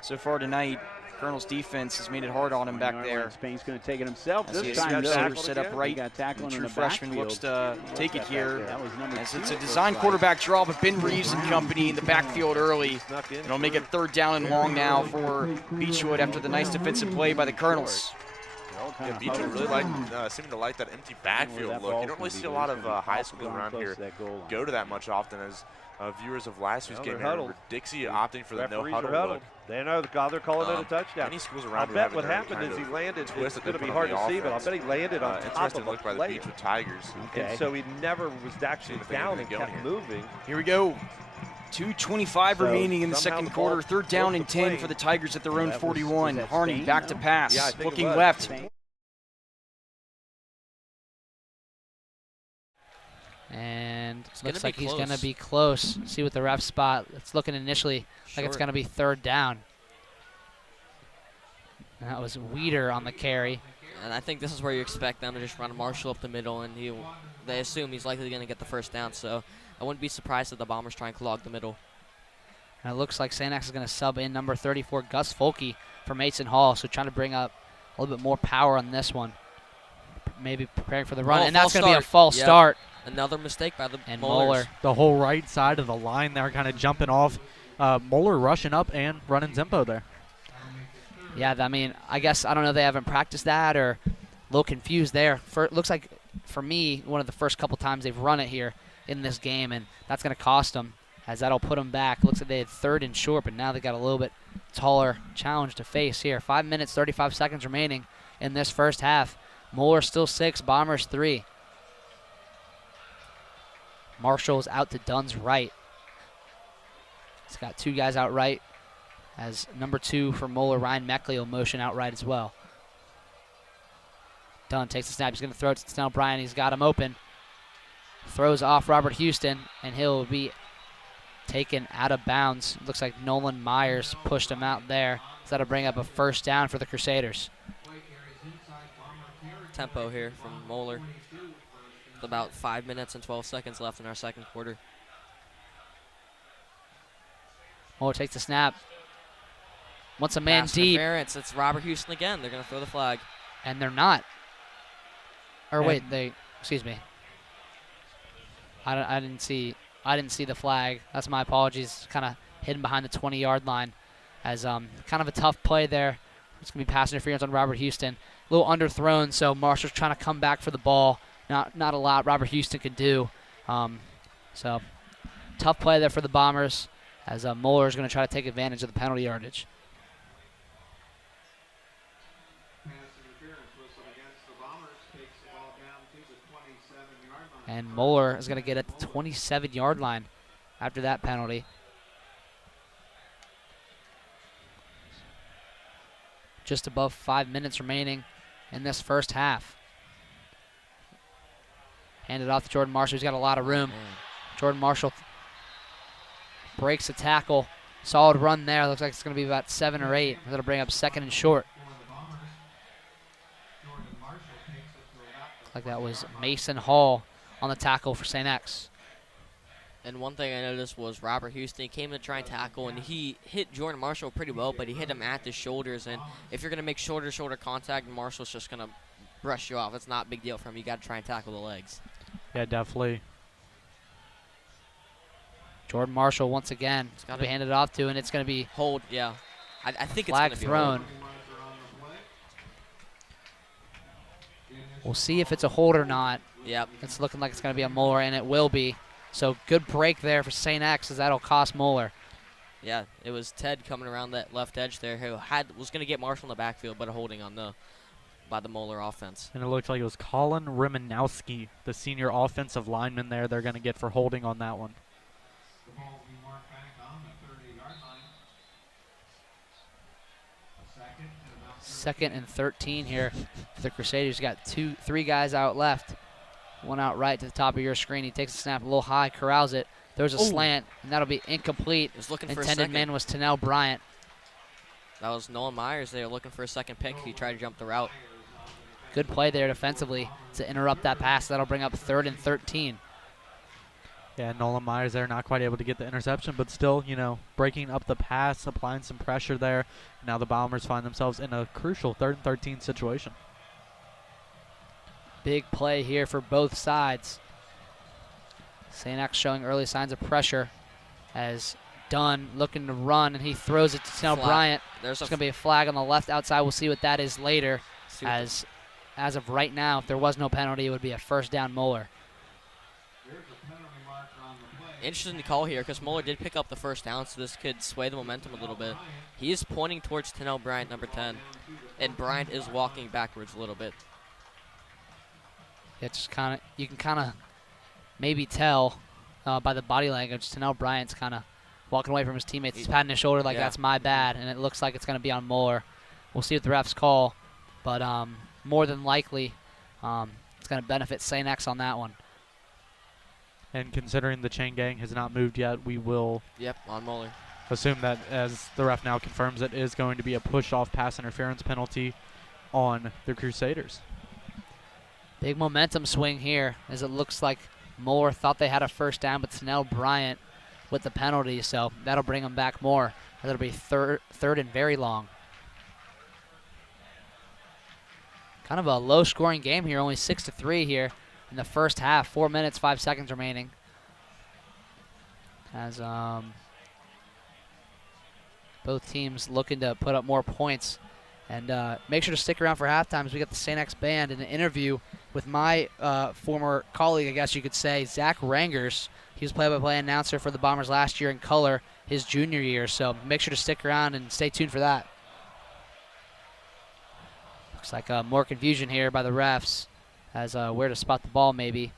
So far tonight, Colonel's defense has made it hard on him back there. Spain's going to take it himself. As This the time, receiver set up right. The true freshman looks to take it here. As it's a design quarterback draw, but Ben Reeves and company in the backfield early. It'll make it 3rd down and long now for Beechwood after the nice defensive play by the Colonels. Yeah, Beechwood really seeming to like that empty backfield look. You don't really see a lot of high schools around here go to that much often, as viewers of last week's game remember Dixie opting for the no huddle look. They know they're calling it a touchdown. Many schools around I bet what happened is he landed. It's going to be hard to see, but I bet he landed on top of look by the plate. Beechwood Tigers. And so he never was actually down and kept moving. Here we go. 2:25 remaining in the second quarter. 3rd down and 10 for the Tigers at their own 41. Harney back to pass, looking left. And looks like he's going to be close. See what the ref spot. It's looking initially like it's going to be 3rd down. That was Weeder on the carry. And I think this is where you expect them to just run Marshall up the middle, and they assume he's likely going to get the 1st down. So I wouldn't be surprised if the Bombers try and clog the middle. And it looks like St. X is going to sub in number 34, Gus Folke, for Mason Hall. So trying to bring up a little bit more power on this one. Maybe preparing for the run. And that's going to be a false start. Another mistake by the Moeller. The whole right side of the line there kind of jumping off. Moeller rushing up and running Zimpo there. Yeah, I mean, I guess, I don't know if they haven't practiced that or a little confused there. Looks like, for me, one of the first couple times they've run it here in this game, and that's going to cost them, as that'll put them back. Looks like they had 3rd and short, but now they got a little bit taller challenge to face here. 5 minutes, 35 seconds remaining in this first half. Moeller still 6, Bombers 3. Marshall's out to Dunn's right. He's got 2 guys out right, as number 2 for Moeller, Ryan Meckley, will motion out right as well. Dunn takes the snap. He's going to throw it to Snell Bryant. He's got him open. Throws off Robert Houston, and he'll be taken out of bounds. Looks like Nolan Myers pushed him out there. So that'll bring up a 1st down for the Crusaders. Tempo here from Moeller. With about 5 minutes and 12 seconds left in our second quarter. Moeller takes the snap. Wants a man Pass deep. Interference. It's Robert Houston again. They're going to throw the flag. And they're not. Or wait, excuse me. I didn't see the flag. That's my apologies. Kind of hidden behind the 20-yard line, as kind of a tough play there. It's going to be pass interference on Robert Houston. A little underthrown, so Marshall's trying to come back for the ball. Not a lot Robert Houston could do. So tough play there for the Bombers, as Moeller's going to try to take advantage of the penalty yardage. And Moeller is going to get at the 27-yard line after that penalty. Just above 5 minutes remaining in this first half. Handed off to Jordan Marshall. He's got a lot of room. Jordan Marshall breaks a tackle. Solid run there. Looks like it's going to be about 7 or 8. That'll bring up 2nd and short. Like that was Mason Hall on the tackle for St. X. And one thing I noticed was Robert Houston came to try and tackle, and he hit Jordan Marshall pretty well, but he hit him at the shoulders. And if you're going to make shoulder-to-shoulder contact, Marshall's just going to brush you off. It's not a big deal for him. You got to try and tackle the legs. Yeah, definitely. Jordan Marshall once again is going to be handed off to, and it's going to be hold. Yeah, I think flag it's thrown. We'll see if it's a hold or not. Yep. It's looking like it's going to be a Moeller, and it will be. So good break there for St. X, as that'll cost Moeller. Yeah, it was Ted coming around that left edge there who was going to get Marshall in the backfield, but a holding on by the Moeller offense. And it looked like it was Colin Rimanowski, the senior offensive lineman there, they're going to get for holding on that one. Second and 13 here for the Crusaders. Got 3 guys out left. One out right to the top of your screen. He takes the snap a little high, corrals it. There's a slant, and that'll be incomplete. Was looking for Intended man was Tennell Bryant. That was Nolan Myers there looking for a second pick. He tried to jump the route. Good play there defensively to interrupt that pass. That'll bring up 3rd and 13. Yeah, Nolan Myers there, not quite able to get the interception, but still, breaking up the pass, applying some pressure there. Now the Bombers find themselves in a crucial 3rd and 13 situation. Big play here for both sides. St. X showing early signs of pressure as Dunn looking to run, and he throws it to Snell Bryant. There's going to be a flag on the left outside. We'll see what that is later. As of right now, if there was no penalty, it would be a first down Moeller. Interesting call here because Moeller did pick up the first down, so this could sway the momentum a little bit. He is pointing towards Tennell Bryant, number 10, and Bryant is walking backwards a little bit. It's you can kind of maybe tell by the body language. Tennell Bryant's kind of walking away from his teammates. He's patting his shoulder like that's my bad, and it looks like it's going to be on Moeller. We'll see what the refs call, but more than likely it's going to benefit St. X on that one. And considering the chain gang has not moved yet, we will on Moeller. Assume that, as the ref now confirms, it is going to be a push-off pass interference penalty on the Crusaders. Big momentum swing here, as it looks like Moeller thought they had a first down, but Tennell Bryant with the penalty, so that'll bring them back more. That'll be third and very long. Kind of a low-scoring game here, only 6-3 here in the first half. 4 minutes, 5 seconds remaining. As both teams looking to put up more points. And make sure to stick around for halftime as we got the St. X Band in an interview with my former colleague, I guess you could say, Zach Rangers. He was play-by-play announcer for the Bombers last year in color his junior year. So make sure to stick around and stay tuned for that. Looks like more confusion here by the refs as where to spot the ball maybe.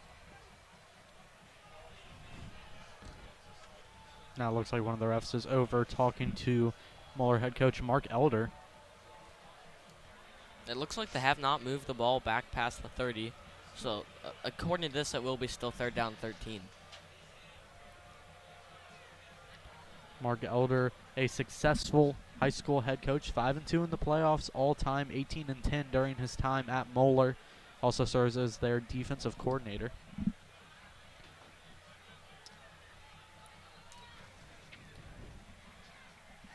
Now it looks like one of the refs is over talking to Moeller head coach Mark Elder. It looks like they have not moved the ball back past the 30. So according to this, it will be still 3rd down 13. Mark Elder, a successful high school head coach, 5-2 in the playoffs, all-time 18-10 during his time at Moeller. Also serves as their defensive coordinator.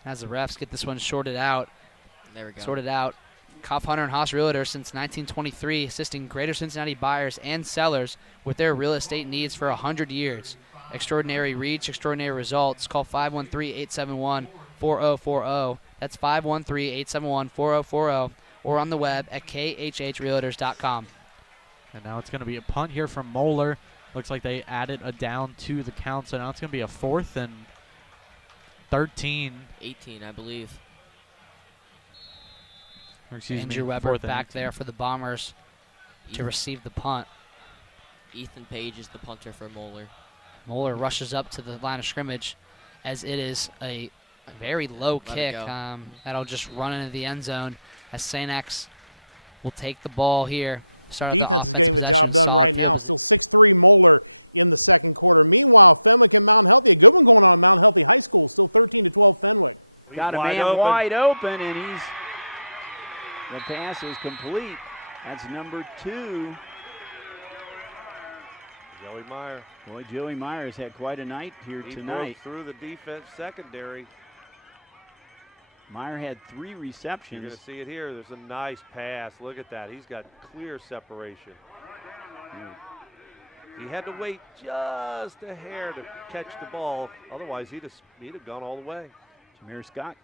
As the refs get this one shorted out. There we go. Sorted out. Koff Hunter and Haas Realtor since 1923, assisting Greater Cincinnati buyers and sellers with their real estate needs for 100 years. Extraordinary reach, extraordinary results. Call 513-871-4040. That's 513-871-4040, or on the web at khhrealtors.com. And now it's going to be a punt here from Moeller. Looks like they added a down to the count, so now it's going to be a 4th and 13. 18, I believe. Or excuse Andrew me, Weber 4th and back 18. there for the Bombers to receive the punt. Ethan Page is the punter for Moeller. Moeller rushes up to the line of scrimmage as it is a very low kick. That'll just run into the end zone as St. X will take the ball here. Defense is getting the job done right now. Still 6-3 Moeller in the second quarter. Meanwhile, Fenwick and Mount Healthy, a good one going on at Mount Healthy High School. Still 13-12 Fenwick. Got a man wide open, and the pass is complete. That's number 2. Joey Meyer. Boy, Joey Myers had quite a night here He tonight. broke through the defense secondary. Meyer had 3 receptions. You're going to see it here. There's a nice pass. Look at that. He's got clear separation. He had to wait just a hair to catch the ball. Otherwise, he'd have gone all the way. Jameer Scott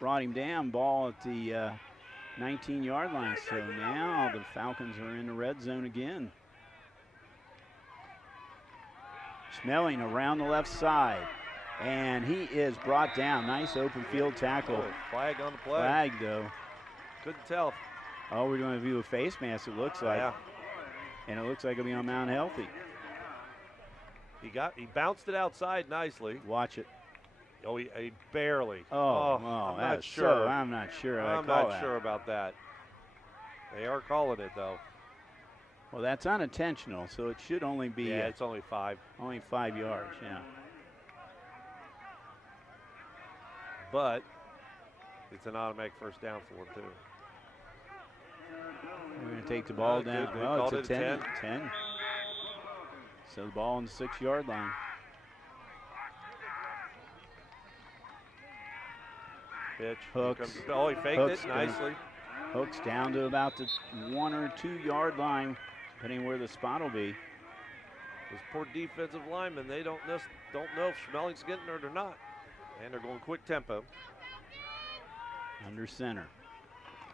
brought him down. Ball at the 19-yard line. So now the Falcons are in the red zone again. Schmeling around the left side. And he is brought down. Nice open field tackle. Flag on the play. Flag, though. Couldn't tell. Oh, we're going to view a face mask, it looks like. Yeah. And it looks like it'll be on Mount Healthy. He bounced it outside nicely. Watch it. Oh, he barely. Oh, I'm that's not sure. I'm not sure. I'm not sure about that. They are calling it, though. Well, that's unintentional, so it should only be. Yeah, it's only 5. Only 5 yards, yeah. But it's an automatic first down for him, too. We're going to take the ball down. Good. Oh, Called it's a it 10. So the ball on the 6-yard line. Pitch. Hooks. Oh, he faked Hooks it nicely. Hooks down to about the 1 or 2 yard line, depending where the spot will be. Those poor defensive linemen, they don't know if Schmelling's getting it or not. And they're going quick tempo. Under center.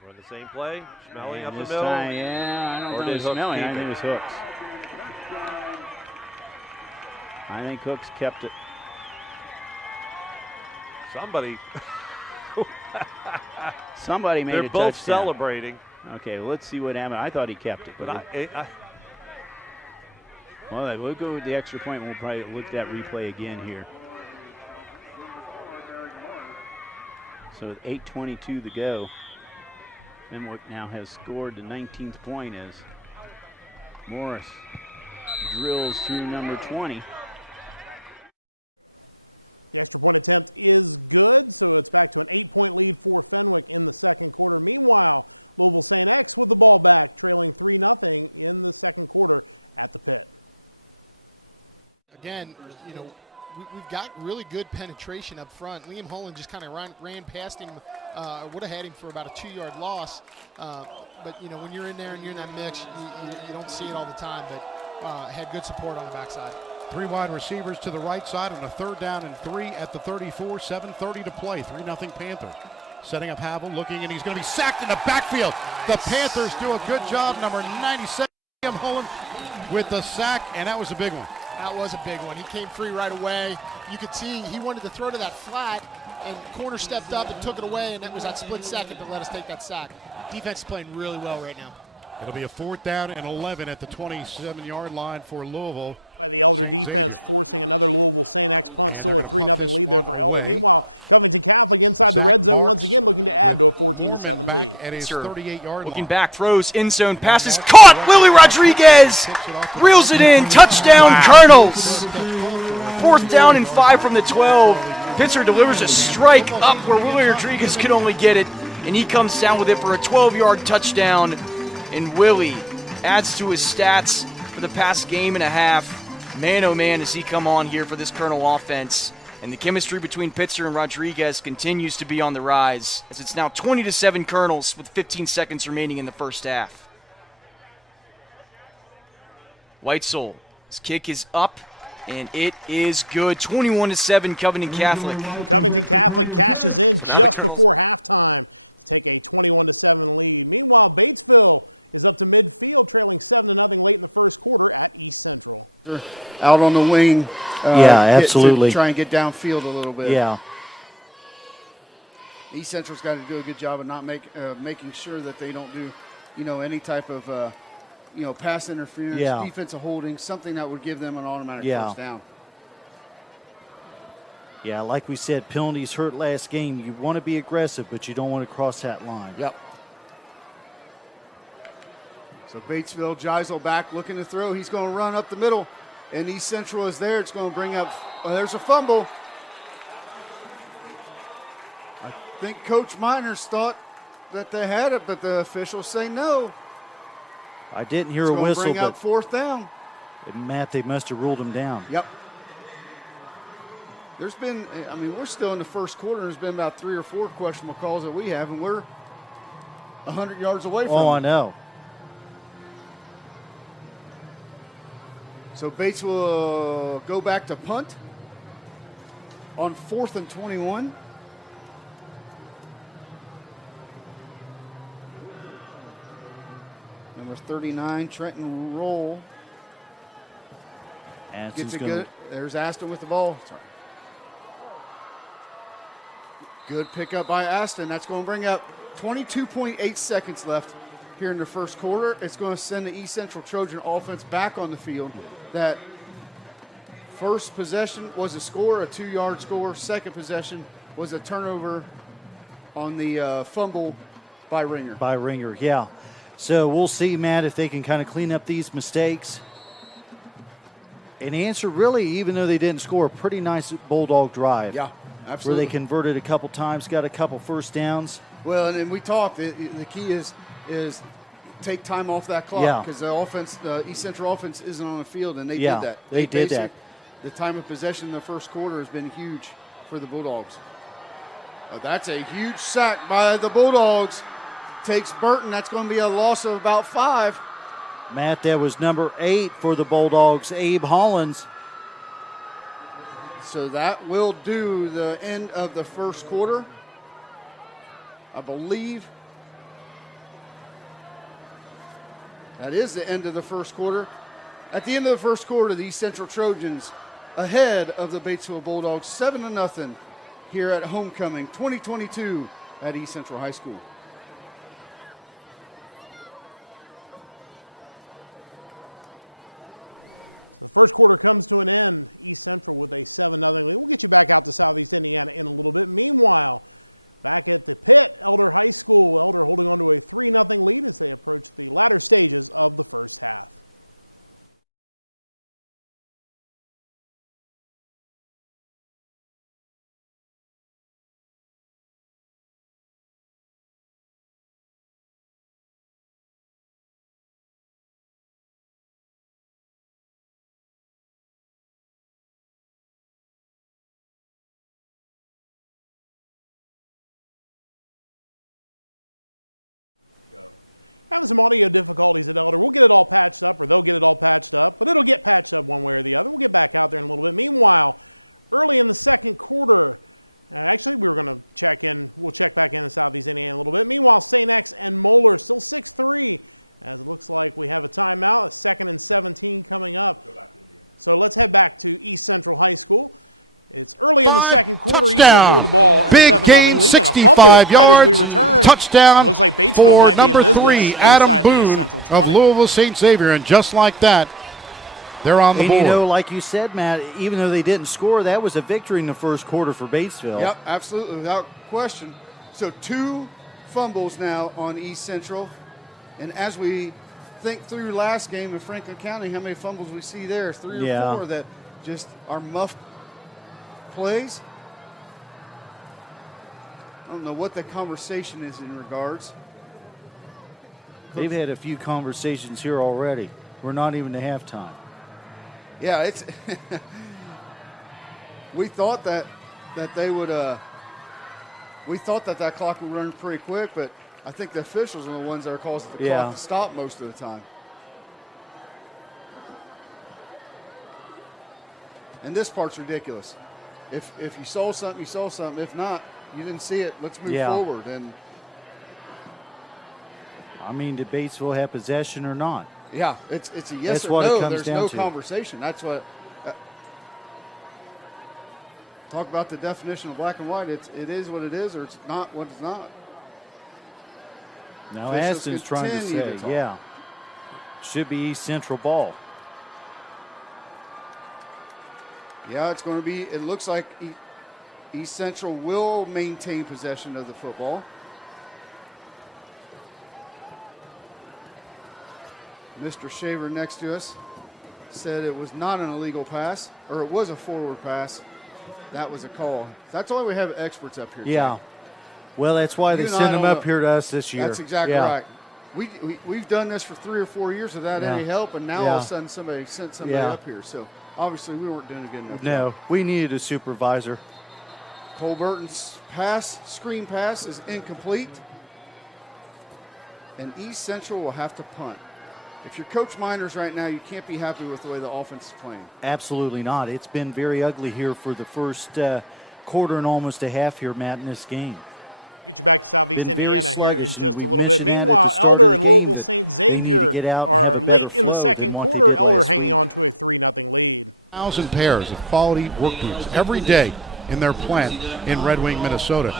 Run the same play. Schmelling up the this middle. time, yeah, I don't Or know did if Hooks Schmelling. keep I think it? it was Hooks. I think Hooks kept it. Somebody made They're a both touchdown. celebrating. Okay, well, let's see what happened. I thought he kept it. But Well, we'll go with the extra point. We'll probably look at that replay again here. So with 8:22 to go, Fenwick now has scored the 19th point as Morris drills through number 20. The extra point attempt is good, so it's back to an 8-point lead for Fenwick in the second quarter. Meanwhile, Louisville St. X with the ball back, trailing 3-0 in the second quarter at the pit. Again, you know, we've got really good penetration up front. Liam Holland just kind of ran past him, would have had him for about a 2-yard loss. But, you know, when you're in there and you're in that mix, you don't see it all the time, but had good support on the backside. 3 wide receivers to the right side on a 3rd down and 3 at the 34, 7:30 to play. 3-0 Panthers. Setting up Havel, looking, and he's going to be sacked in the backfield. The Panthers do a good job. Number 97, Liam Holland, with the sack, and that was a big one. That was a big one. He came free right away. You could see he wanted to throw to that flat, and corner stepped up and took it away, and it was that split second that let us take that sack. Defense is playing really well right now. It'll be a 4th down and 11 at the 27-yard line for Louisville. By the Elder defense forcing another Louisville St. X punt, still a 3-0 lead there for Elder. Meanwhile, Covington Catholic inside the red zone once again, looking to add to a 14-7 lead. Looking back, throws, end zone, passes, caught! Willie Rodriguez reels it in, touchdown Colonels! 4th down and 5 from the 12. Pitzer delivers a strike up where Willie Rodriguez could only get it, and he comes down with it for a 12-yard touchdown. And Willie adds to his stats for the past game and a half. Man, oh man, does he come on here for this Colonel offense. And the chemistry between Pitzer and Rodriguez continues to be on the rise, as it's now 20-7 Colonels with 15 seconds remaining in the first half. Weitzel, his kick is up, and it is good. 21-7 Covington Catholic. Covington Catholic cashes in just before halftime to take a 21-7 lead. Meanwhile, Batesville is up to midfield, trailing 7-0 late in the first quarter at East Central. Out on the wing. Yeah, absolutely. To try and get downfield a little bit. Yeah. East Central's got to do a good job of not making sure that they don't do, any type of, pass interference, defensive holding, something that would give them an automatic first down. Yeah, like we said, penalties hurt last game. You want to be aggressive, but you don't want to cross that line. Yep. So Batesville, Geisel back looking to throw. He's going to run up the middle, and East Central is there. It's going to bring up, there's a fumble. I think Coach Miners thought that they had it, but the officials say no. I didn't hear It's a going to whistle, bring but up 4th down. Matt, they must have ruled him down. Yep. There's been, we're still in the first quarter. There's been about 3 or 4 questionable calls that we have, and we're 100 yards away from Oh, them. I know. So Bates will go back to punt on 4th and 21. Number 39, Trenton Roll. Gets it good. There's Aston with the ball. Sorry. Good pickup by Aston. That's going to bring up 22.8 seconds left here in the first quarter. It's going to send the East Central Trojan offense back on the field. That first possession was a score, a 2-yard score. Second possession was a turnover on the fumble by Ringer. By Ringer, yeah. So we'll see, Matt, if they can kind of clean up these mistakes. And answer, really, even though they didn't score, a pretty nice Bulldog drive. Yeah, absolutely. Where they converted a couple times, got a couple first downs. Well, and we talked, the key is take time off that clock because the offense, the East Central offense isn't on the field, and they did that. They did that. The time of possession in the first quarter has been huge for the Bulldogs. That's a huge sack by the Bulldogs. Takes Burton. That's going to be a loss of about 5. Matt, that was number 8 for the Bulldogs, Abe Hollins. So that will do the end of the first quarter, I believe. That is the end of the first quarter. At the end of the first quarter, the East Central Trojans ahead of the Batesville Bulldogs 7-0 here at homecoming 2022 at East Central High School. The first quarter comes to an end. East Central with a 7-0 lead. We'll get you back out to Southeast Indiana in a little bit. Meanwhile, back at the pit, Elder High School. Elder holding on to a 3-0 lead as they approach the latter stages of the first half. Having some audio difficulties at Elder. We'll get it all patched up, or they'll get it all patched up, but it'll get patched up one way or the other. We'll get back out there in a little bit. Meanwhile, early in the second quarter, actually we were going to check in. We'll check back in Southeast Indiana in a little bit. Meanwhile, St. X and Moeller still 6-3, as it looks like we have a timeout. A 2nd and 17 coming up. So let's head back to East Central High School. It's early in the second quarter. East Central with the ball and a 7-0 lead and a fumble right as we return. Touchdown. It looks like Batesville might be in business 3, Adam inside Boone the East Central 20. of Louisville St. Xavier, and just like that, they're on the board. And you know, like you said, Matt, even though they didn't score, that was a victory in the first quarter for Batesville. Yep, absolutely, without question. So 2 fumbles now on East Central, and as we think through last game in Franklin County, how many fumbles we see there? 3 or 4 that just are muffed plays. I don't know what the conversation is in regards. They've had a few conversations here already. We're not even to halftime. Yeah, it's we thought that they would we thought that clock would run pretty quick, but I think the officials are the ones that are causing the clock to stop most of the time. And this part's ridiculous. If you saw something, you saw something. If not, you didn't see it. Let's move forward. And I mean, did Batesville have possession or not? Yeah, it's a yes That's or what no. it comes There's down no to. conversation. That's what. Talk about the definition of black and white. It is what it is, or it's not what it's not. Now Officials Aston's trying to continue say, to talk. yeah, should be East Central ball. Yeah, it's going to be. It looks like East Central will maintain possession of the football. Mr. Shaver next to us said it was not an illegal pass, or it was a forward pass. That was a call. That's why we have experts up here. Yeah. Jay. Well, that's why they You and I send them don't up know. here to us this year. That's exactly Yeah. right. We've done this for 3 or 4 years without any help, and now all of a sudden somebody sent somebody up here. So obviously we weren't doing a good enough No, job. we needed a supervisor. Cole Burton's screen pass is incomplete. And East Central will have to punt. If you're Coach Miners right now, you can't be happy with the way the offense is playing. Absolutely not. It's been very ugly here for the first quarter and almost a half here, Matt, in this game. Get you back to Southeast Been very Indiana here in sluggish, just a and little we bit. mentioned that at the Meanwhile, start Elder of and the game Louisville that St. they need to Xavier get out and have are a late better in the flow second than what they quarter. did Elder last hanging week. on to a 3-0 lead. 1,000 pairs of quality work boots every day in their plant in Red Wing, Minnesota.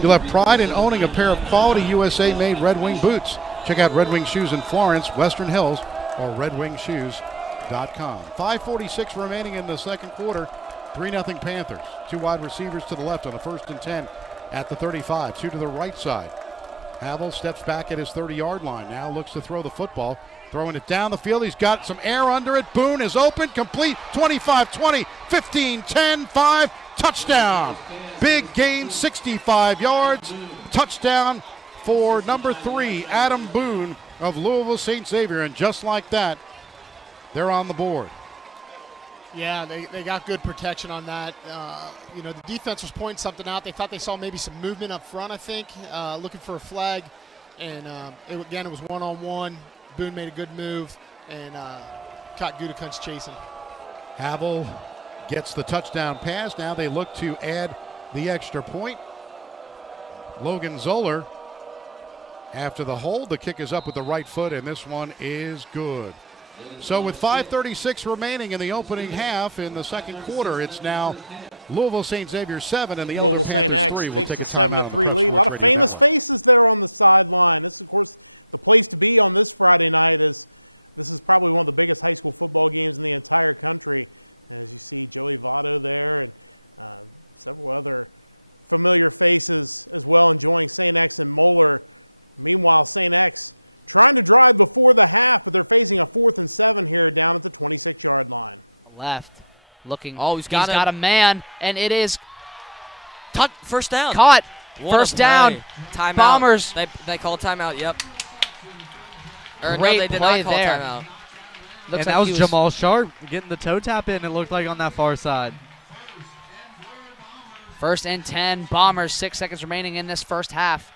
You'll have pride in owning a pair of quality USA-made Red Wing boots. Check out Red Wing Shoes in Florence, Western Hills, or redwingshoes.com. 5:46 remaining in the second quarter. 3-0 Panthers. 2 wide receivers to the left on a 1st and 10 at the 35. 2 to the right side. Havel steps back at his 30-yard line. Now looks to throw the football. Throwing it down the field. He's got some air under it. Boone is open. Complete. 25-20. 15-10. 5. Touchdown. Big gain. 65 yards. Touchdown for number 3, Adam Boone of Louisville St. Xavier. And just like that, they're on the board. Yeah, they got good protection on that. You know, the defense was pointing something out. They thought they saw maybe some movement up front, I think, looking for a flag. And, it was one-on-one. Boone made a good move and caught Gutekunst chasing. Havel gets the touchdown pass. Now they look to add the extra point. Logan Zoller, after the hold, the kick is up with the right foot, and this one is good. So with 5:36 remaining in the opening half in the second quarter, it's now Louisville St. Xavier 7 and the Louisville St. X takes the 7-3 lead. A lot of famous faces there on the sideline. This is, of course, the place to be on this Friday night. This is probably one of the biggest high school football games in the entire country. As you see Joey Votto there and several other familiar faces as well enjoying St. X and Moeller. Meanwhile, St. X trying to drive before the half, but they're facing a 4th and 7 here down at the 26-yard line. Left. Looking. Oh, he's got a man, and it is first down. Caught. What first down. Timeout. Bombers. They called timeout, yep. Or Great no, they did play not call there. timeout. And that was Jamal Sharp getting the toe tap in, it looked like, on that far side. 1st and 10. Bombers, 6 seconds remaining in this first half.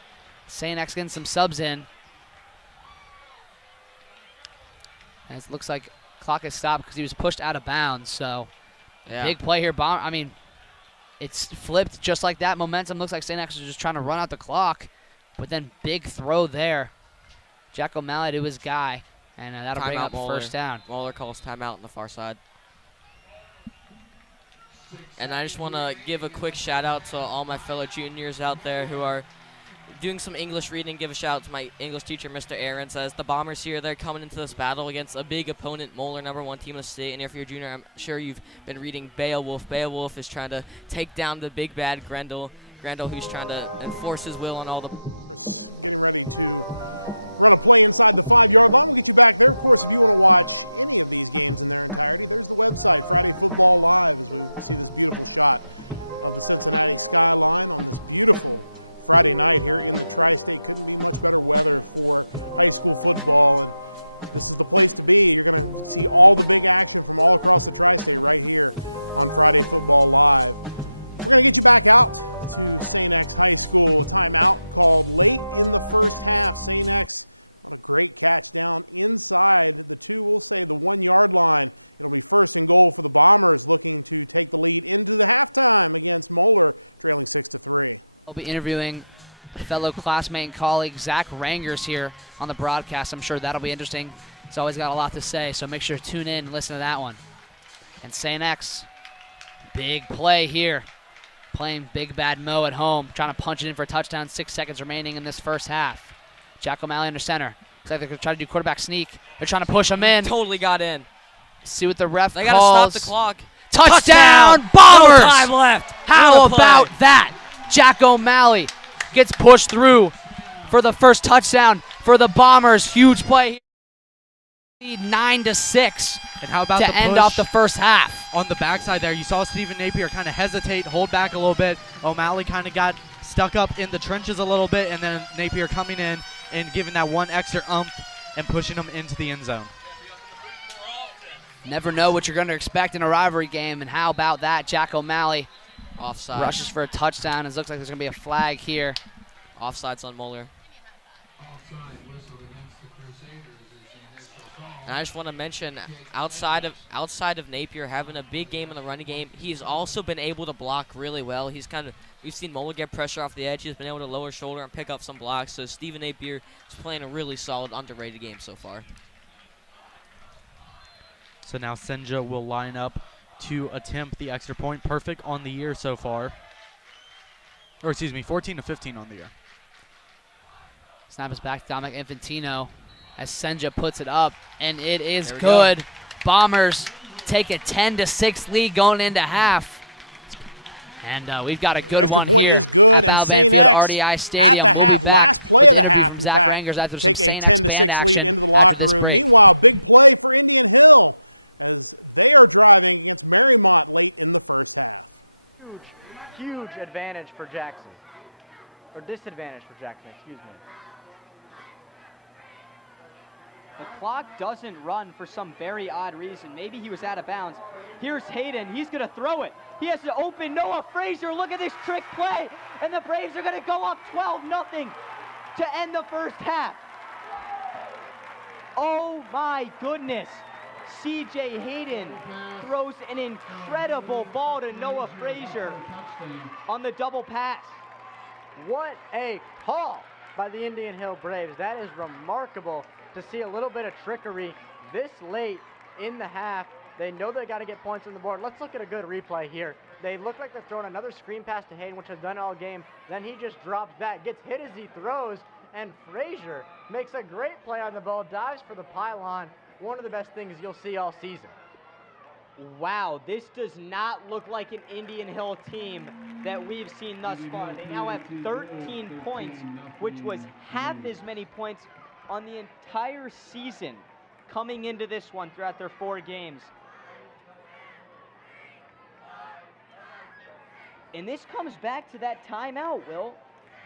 St. X getting some subs in. And it looks like clock is stopped because he was pushed out of bounds. So big play here. It's flipped just like that. Momentum looks like St. X is just trying to run out the clock. But then big throw there. Jack O'Malley to his guy. And that'll bring up first down. Moeller calls timeout on the far side. And I just want to give a quick shout out to all my fellow juniors out there who are doing some English reading. Give a shout out to my English teacher, Mr. Aaron. Says the Bombers here, they're coming into this battle against a big opponent, Moeller, #1 team in the state. And if you're a junior, I'm sure you've been reading Beowulf. Beowulf is trying to take down the big bad Grendel. Grendel, who's trying to enforce his will on all the... Getting ready to run a play inside the 5-yard line. We'll get you back there. Of course, if you want to watch any of these games in their entirety, there's the website, Friday Football Live, as we see this beautiful shot of the Cincinnati skyline on this beautiful Friday night here in the Tri-State. Couldn't be much better weather for high school football, and this is the place to be. You're going to see all the big action from all across the Tri-State right here on Friday Football Live. We're going to get you back out to St. X High School. A timeout called late in the first half. St. X, what a great catch down inside the we'll say the 1-yard line. It'll be 1st and goal for the Bombers, looking to take the lead into the halftime against Moeller, trailing 6-3. I'll be interviewing fellow classmate and colleague Zach Rangers here on the broadcast. I'm sure that'll be interesting. He's always got a lot to say, so make sure to tune in and listen to that one. And St. X, big play here. Playing Big Bad Mo at home, trying to punch it in for a touchdown. 6 seconds remaining in this first half. Jack O'Malley under center. Looks like they're going to try to do quarterback sneak. They're trying to push him in. Totally got in. See what the ref They calls. got to stop the clock. Touchdown, Bombers! No time left. How about that? Jack O'Malley gets pushed through for the first touchdown for the Bombers. Huge play. Lead 9-6. And how about to end off the first half? On the backside there, you saw Stephen Napier kind of hesitate, hold back a little bit. O'Malley kind of got stuck up in the trenches a little bit, and then Napier coming in and giving that one extra umph and pushing him into the end zone. Never know what you're going to expect in a rivalry game, and how about that? Jack O'Malley offside rushes for a touchdown. It looks like there's going to be a flag here. Offsides on Moeller. And I just want to mention, outside of Napier having a big game in the running game, he's also been able to block really well. We've seen Moeller get pressure off the edge. He's been able to lower shoulder and pick up some blocks. So Stephen Napier is playing a really solid, underrated game so far. So now Senja will line up to attempt the extra point. Perfect on the year so far. Or excuse me, 14-15 on the year. Snap is back to Dominic Infantino as Senja puts it up, and it is good. Bombers take a 10-6 lead going into half. And we've got a good extra one point here is good, at and St. X RDI Stadium. at the half, last play of the half, in fact, take a 10-6 lead into the locker room. Meanwhile, big play for Indian Hill as they are driving against Marymount late in the first half. Huge advantage for Jackson, or disadvantage for Jackson, excuse me. The clock doesn't run for some very odd reason. Maybe he was out of bounds. Here's Hayden. He's going to throw it. He has to open Noah Frazier. Look at this trick play. And the Braves are going to go up 12-0 to end the first half. Oh, my goodness. C.J. Hayden throws an incredible ball to Noah Frazier on the double pass. What a call by the Indian Hill Braves. That is remarkable to see a little bit of trickery this late in the half. They know they got to get points on the board. Let's look at a good replay here. They look like they're throwing another screen pass to Hayden, which has done all game. Then he just drops back, gets hit as he throws, and Frazier makes a great play on the ball, dives for the pylon. One of the best things you'll see all season. Wow, this does not look like an Indian Hill team that we've seen thus far. They now have 13 points, which was half as many points on the entire season coming into this one throughout their 4 games. And this comes back to that timeout, Will.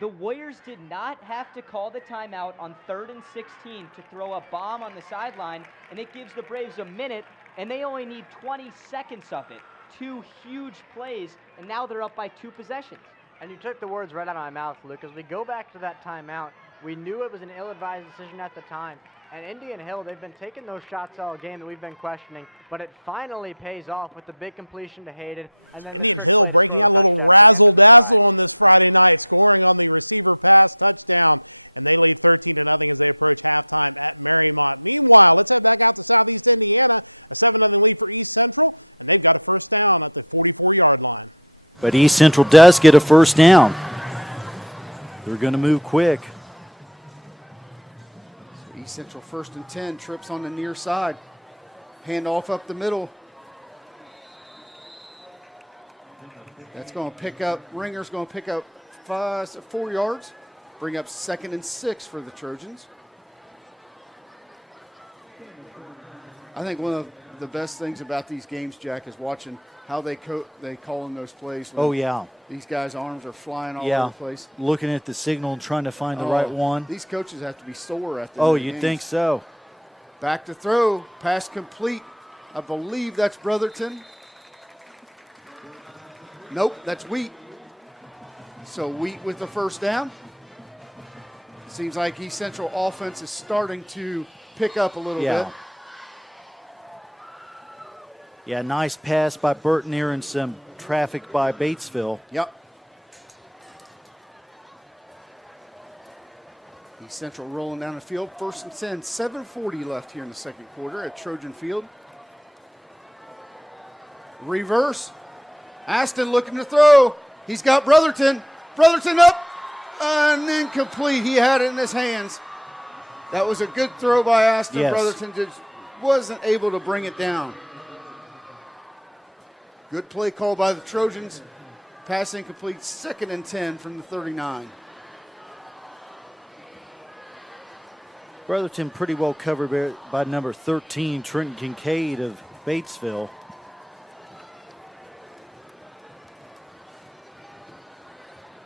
The Warriors did not have to call the timeout on 3rd and 16 to throw a bomb on the sideline, and it gives the Braves a minute, and they only need 20 seconds of it. 2 huge plays, and now they're up by 2 possessions. And you took the words right out of my mouth, Luke. As we go back to that timeout, we knew it was an ill-advised decision at the time. And Indian Hill, they've been taking those shots all game that we've been questioning, but it finally pays off with the big completion to Hayden. And then Indian Hill breaking out a little razzle-dazzle on this Friday night, scoring on the receiver pass touchdown, and they lead 13-0 as they approach halftime at Marymount. Meanwhile, let's head back out to Southeast Indiana, a 7-0 lead for East Central, and they've got a first down at the 44-yard line. But East Central does get a first down. They're going to move quick. East Central 1st and 10, trips on the near side. Handoff up the middle. That's going to pick up, Ringer's going to pick up 4 yards, bring up 2nd and 6 for the Trojans. I think one of the best things about these games, Jack, is watching how they call in those plays. Oh, yeah. These guys' arms are flying all over the place. Looking at the signal and trying to find the right one. These coaches have to be sore after Oh, you'd think so. Back to throw, pass complete. I believe that's Brotherton. Nope, that's Wheat. So Wheat with the first down. Seems like East Central offense is starting to pick up a little bit. Yeah, nice pass by Burton here and some traffic by Batesville. Yep. East Central rolling down the field. 1st and 10, 7:40 left here in the second quarter at Trojan Field. Reverse. Aston looking to throw. He's got Brotherton. Brotherton up and incomplete. He had it in his hands. That was a good throw by Aston. Yes. Brotherton just wasn't able to bring it down. Good play call by the Trojans. Pass incomplete, 2nd and 10 from the 39. Brotherton pretty well covered by number 13, Trenton Kincaid of Batesville.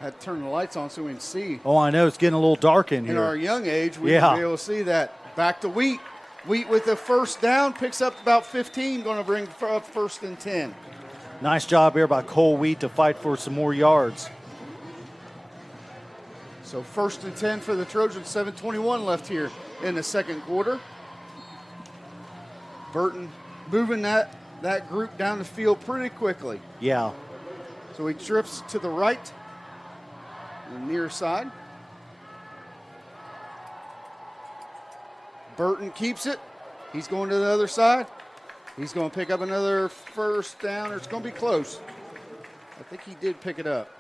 Had to turn the lights on so we can see. Oh, I know. It's getting a little dark in here. In our young age, we can be able to see that. Back to Wheat. Wheat with the first down, picks up about 15, going to bring up 1st and 10. Nice job here by Cole Wheat to fight for some more yards. So 1st and 10 for the Trojans, 7:21 left here in the second quarter. Burton moving that group down the field pretty quickly. Yeah. So he trips to the right, the near side. Burton keeps it. He's going to the other side. He's going to pick up another first down, or it's going to be close. I think he did pick it up.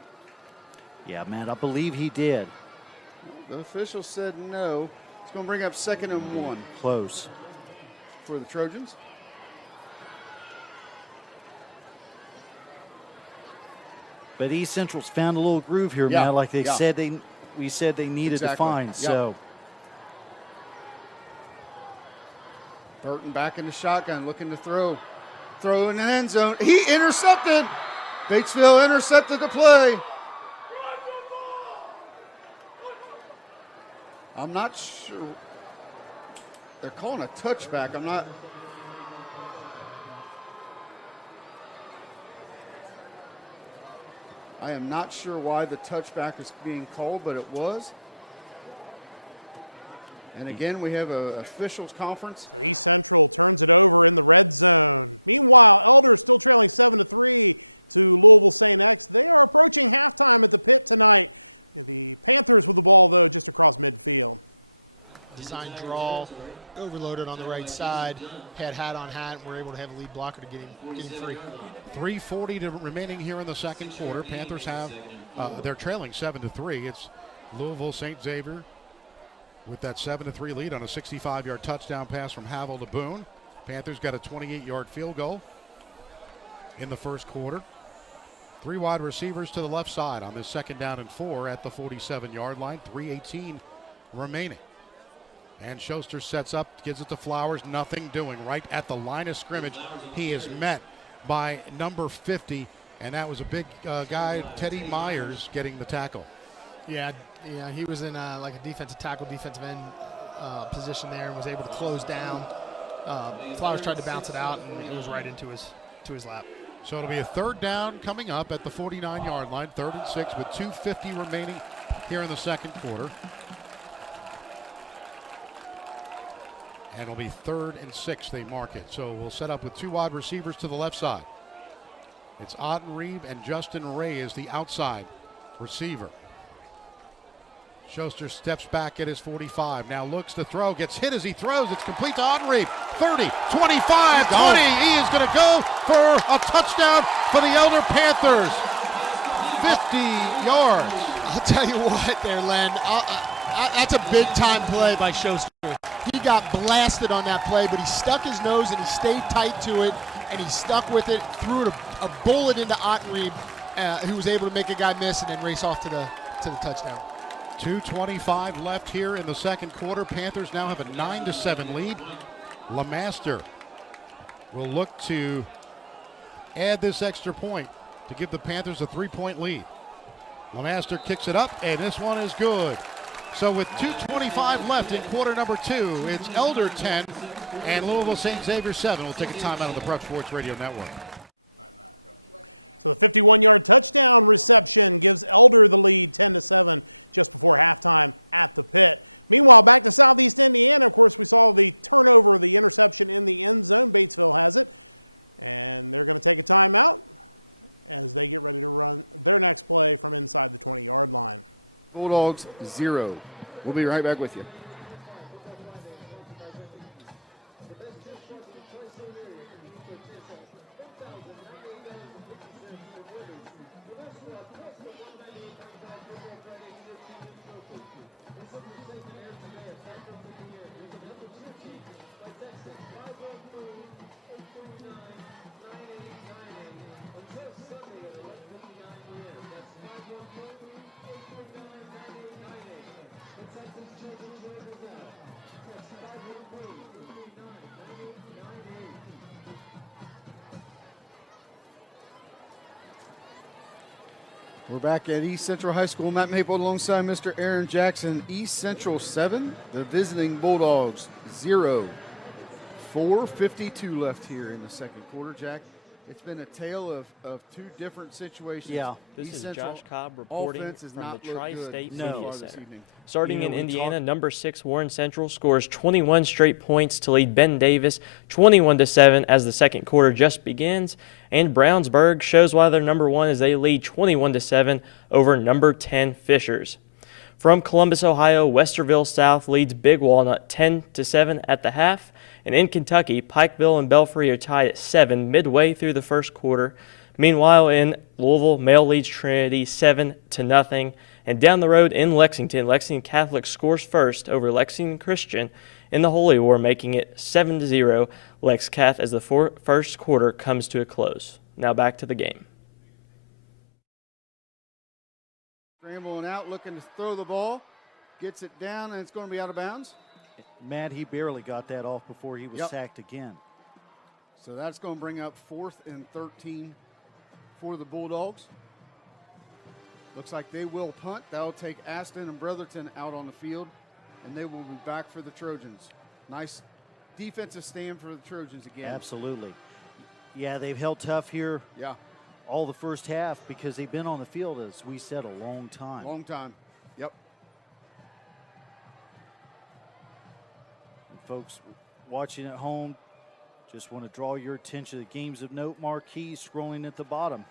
Yeah, man, I believe he did. The official said no. It's going to bring up 2nd and 1. Close. For the Trojans. But East Central's found a little groove here, man, like they said we said they needed to find. So Burton back in the shotgun, looking to throw. Throw in the end zone. He intercepted. Batesville intercepted the play. I'm not sure. they're calling a touchback. I am not sure why the touchback is being called, but it was. And again, we have a officials conference. So East Central turns it over in the red zone. Meanwhile, Elder is still trailing 7-3 to Louisville St. X. They are approaching halftime at the pit tonight. The Panthers with the ball, though, just across midfield. Design draw, overloaded on the right side, had hat on hat, and we're able to have a lead blocker to get him free. 3:40 remaining here in the second quarter. Panthers have, they're trailing 7-3. It's Louisville St. Xavier with that 7-3 lead on a 65-yard touchdown pass from Havel to Boone. Panthers got a 28-yard field goal in the first quarter. 3 wide receivers to the left side on this 2nd down and 4 at the 47-yard line. 3:18 remaining. And Schuster sets up, gives it to Flowers, nothing doing. Right at the line of scrimmage, he is met by number 50, and that was a big guy, Teddy Myers, getting the tackle. Yeah, he was in like a defensive tackle, defensive end position there, and was able to close down. Flowers tried to bounce it out, and it was right into his lap. So it'll be a 3rd down coming up at the 49-yard line, 3rd and 6 with 2:50 remaining here in the second quarter. And it'll be 3rd and 6, they mark it. So we'll set up with 2 wide receivers to the left side. It's Ottenreeb and Justin Ray is the outside receiver. Schuster steps back at his 45. Now looks to throw, gets hit as he throws. It's complete to Ottenreeb. 30, 25, 20. He is going to go for a touchdown for the Elder Panthers. 50 yards. I'll tell you what there, Len. That's a big-time play by Schuster. He got blasted on that play, but he stuck his nose and he stayed tight to it, and he stuck with it, threw it a bullet into Ottenreeb, who was able to make a guy miss and then race off to the touchdown. 2:25 left here in the second quarter. Panthers now have a 9-7 lead. LeMaster will look to add this extra point to give the Panthers a 3-point lead. LeMaster kicks it up, and this one is good. So with 2:25 left in quarter number 2, it's Elder 10 and Louisville St. Xavier 7. We'll take a timeout on the Prep Sports Radio Network. So the 51-yard touchdown reception gives Elder the lead 10-7 just before halftime at the pit. Meanwhile, back to Southeast Indiana, of course, we saw the turnover, the interception in the end zone. Batesville has it. And they're going to take a timeout as they get ready to run their next play from inside the 20-yard line. Bulldogs 0. We'll be right back with you. We're back at East Central High School. Matt Maple alongside Mr. Aaron Jackson. East Central 7, the visiting Bulldogs 0. 4:52 left here in the second quarter, Jack. It's been a tale of 2 different situations. Yeah. This East is Central Josh Cobb reporting offense from the not looked Tri-State good so Media far this Center. evening. Starting in Indiana, number 6 Warren Central scores 21 straight points to lead Ben Davis 21-7 as the second quarter just begins. And Brownsburg shows why they're number 1 as they lead 21-7 over number 10 Fishers. From Columbus, Ohio, Westerville South leads Big Walnut 10-7 at the half. And in Kentucky, Pikeville and Belfry are tied at 7 midway through the first quarter. Meanwhile, in Louisville, Male leads Trinity 7-0. And down the road in Lexington, Lexington Catholic scores first over Lexington Christian in the Holy War, making it 7-0 Lex Cath as the first quarter comes to a close. Now back to the game. Scrambling out, looking to throw the ball. Gets it down, and it's going to be out of bounds. Matt, he barely got that off before he was sacked again. So that's going to bring up 4th and 13 for the Bulldogs. Looks like they will punt. That'll take Aston and Brotherton out on the field, and they will be back for the Trojans. Nice defensive stand for the Trojans again. Absolutely. Yeah, they've held tough here. Yeah. All the first half because they've been on the field, as we said, a long time. Long time. Yep. And folks watching at home, just want to draw your attention to the games of note marquees scrolling at the bottom.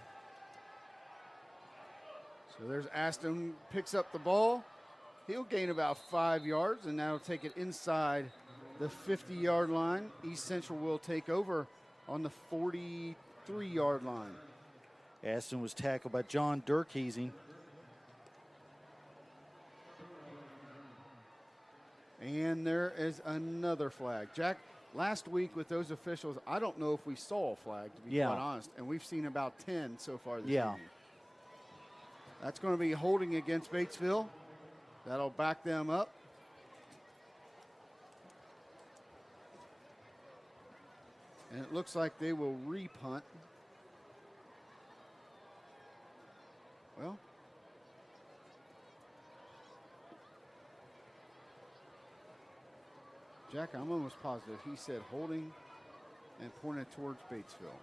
So there's Aston, picks up the ball. He'll gain about 5 yards, and that'll take it inside the 50-yard line. East Central will take over on the 43-yard line. Aston was tackled by John Durkeasing. And there is another flag. Jack, last week with those officials, I don't know if we saw a flag, to be quite honest. And we've seen about 10 so far this evening. That's going to be holding against Batesville. That'll back them up. And it looks like they will re-punt. Well, Jack, I'm almost positive he said holding and pointed towards Batesville.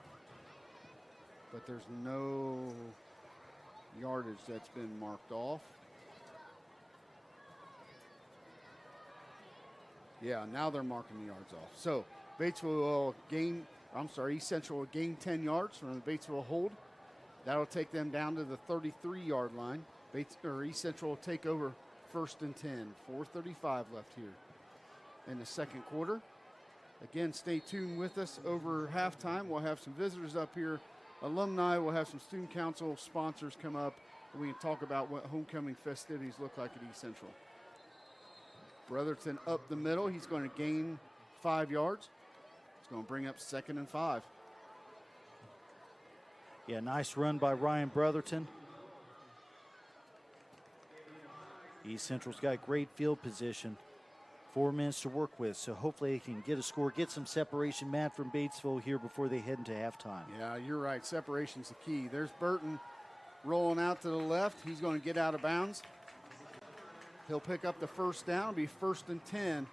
But there's no yardage that's been marked off. Yeah, now they're marking the yards off. So Batesville will gain, East Central will gain 10 yards from the Batesville hold. That'll take them down to the 33-yard line. East Central will take over 1st and 10. 4:35 left here in the second quarter. Again, stay tuned with us over halftime. We'll have some visitors up here. Alumni, we'll have some student council sponsors come up, and we can talk about what homecoming festivities look like at East Central. Brotherton up the middle. He's going to gain 5 yards. It's going to bring up 2nd and 5. Yeah, nice run by Ryan Brotherton. East Central's got great field position. 4 minutes to work with, so hopefully they can get a score, get some separation, Matt, from Batesville here before they head into halftime. Yeah, you're right. Separation's the key. There's Burton rolling out to the left. He's going to get out of bounds. He'll pick up the first down. It'll be 1st and 10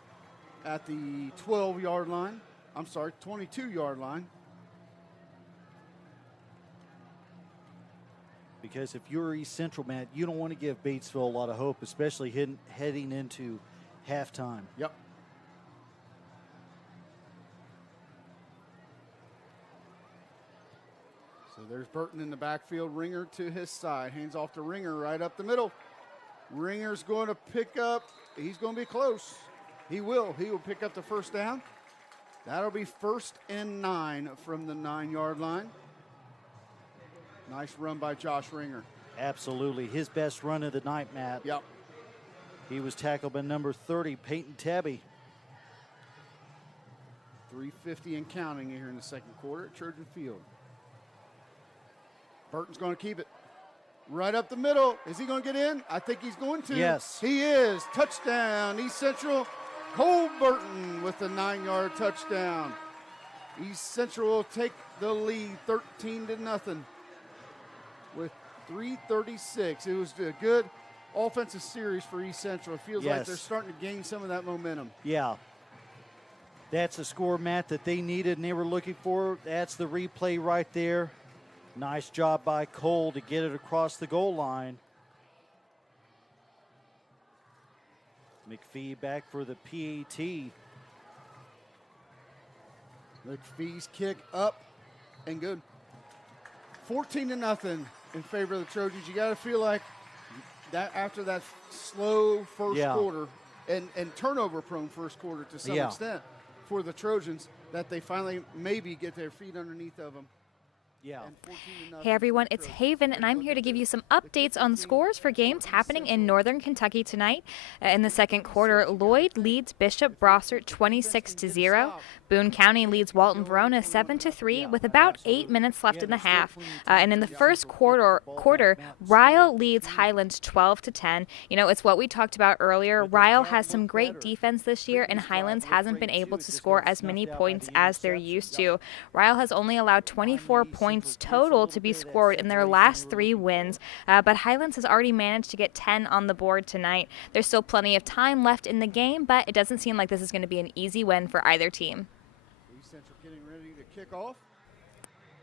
at the 12-yard line. 22-yard line. Because if you're East Central, Matt, you don't want to give Batesville a lot of hope, especially heading into halftime. Yep. So there's Burton in the backfield. Ringer to his side. Hands off to Ringer right up the middle. Ringer's going to pick up. He's going to be close. He will pick up the first down. That'll be 1st and 9 from the 9-yard line. Nice run by Josh Ringer. Absolutely. His best run of the night, Matt. Yep. He was tackled by number 30, Peyton Tabby. 3:50 and counting here in the second quarter at Trojan Field. Burton's going to keep it right up the middle. Is he going to get in? I think he's going to. Yes. He is. Touchdown, East Central. Cole Burton with the 9-yard touchdown. East Central will take the lead 13-0 with 3:36. It was a good offensive series for East Central. It feels like they're starting to gain some of that momentum. Yeah. That's the score, Matt, that they needed and they were looking for. That's the replay right there. Nice job by Cole to get it across the goal line. McPhee back for the PAT. McPhee's kick up and good. 14-0 in favor of the Trojans. You got to feel like that after that slow first quarter and turnover-prone first quarter to some extent for the Trojans, that they finally maybe get their feet underneath of them. Yeah. Hey everyone, it's Haven, and I'm here to give you some updates on scores for games happening in Northern Kentucky tonight. In the second quarter, Lloyd leads Bishop Brossart 26-0. Boone County leads Walton Verona 7-3 with about 8 minutes left in the half. And in the first quarter, Ryle leads Highlands 12-10. You know, it's what we talked about earlier. Ryle has some great defense this year, and Highlands hasn't been able to score as many points as they're used to. Ryle has only allowed 24 points points total to be scored in their last 3 wins, but Highlands has already managed to get 10 on the board tonight. There's still plenty of time left in the game, but it doesn't seem like this is going to be an easy win for either team. East Central getting ready to kick off.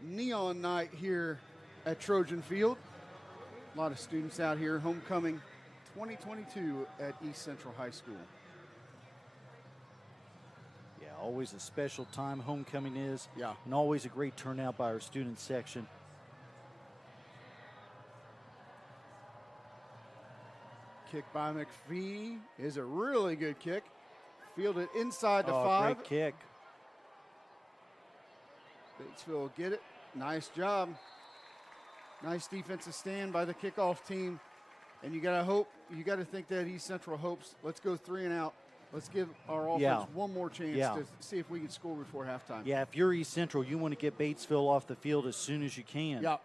Neon night here at Trojan Field. A lot of students out here. Homecoming 2022 at East Central High School. Yeah, always a special time homecoming is. Yeah. And always a great turnout by our student section. Kick by McPhee is a really good kick. Fielded inside the 5. Great kick. Batesville will get it. Nice job. Nice defensive stand by the kickoff team. And you got to think that East Central hopes, let's go 3 and out. Let's give our offense one more chance to see if we can score before halftime. Yeah, if you're East Central, you want to get Batesville off the field as soon as you can. Yep.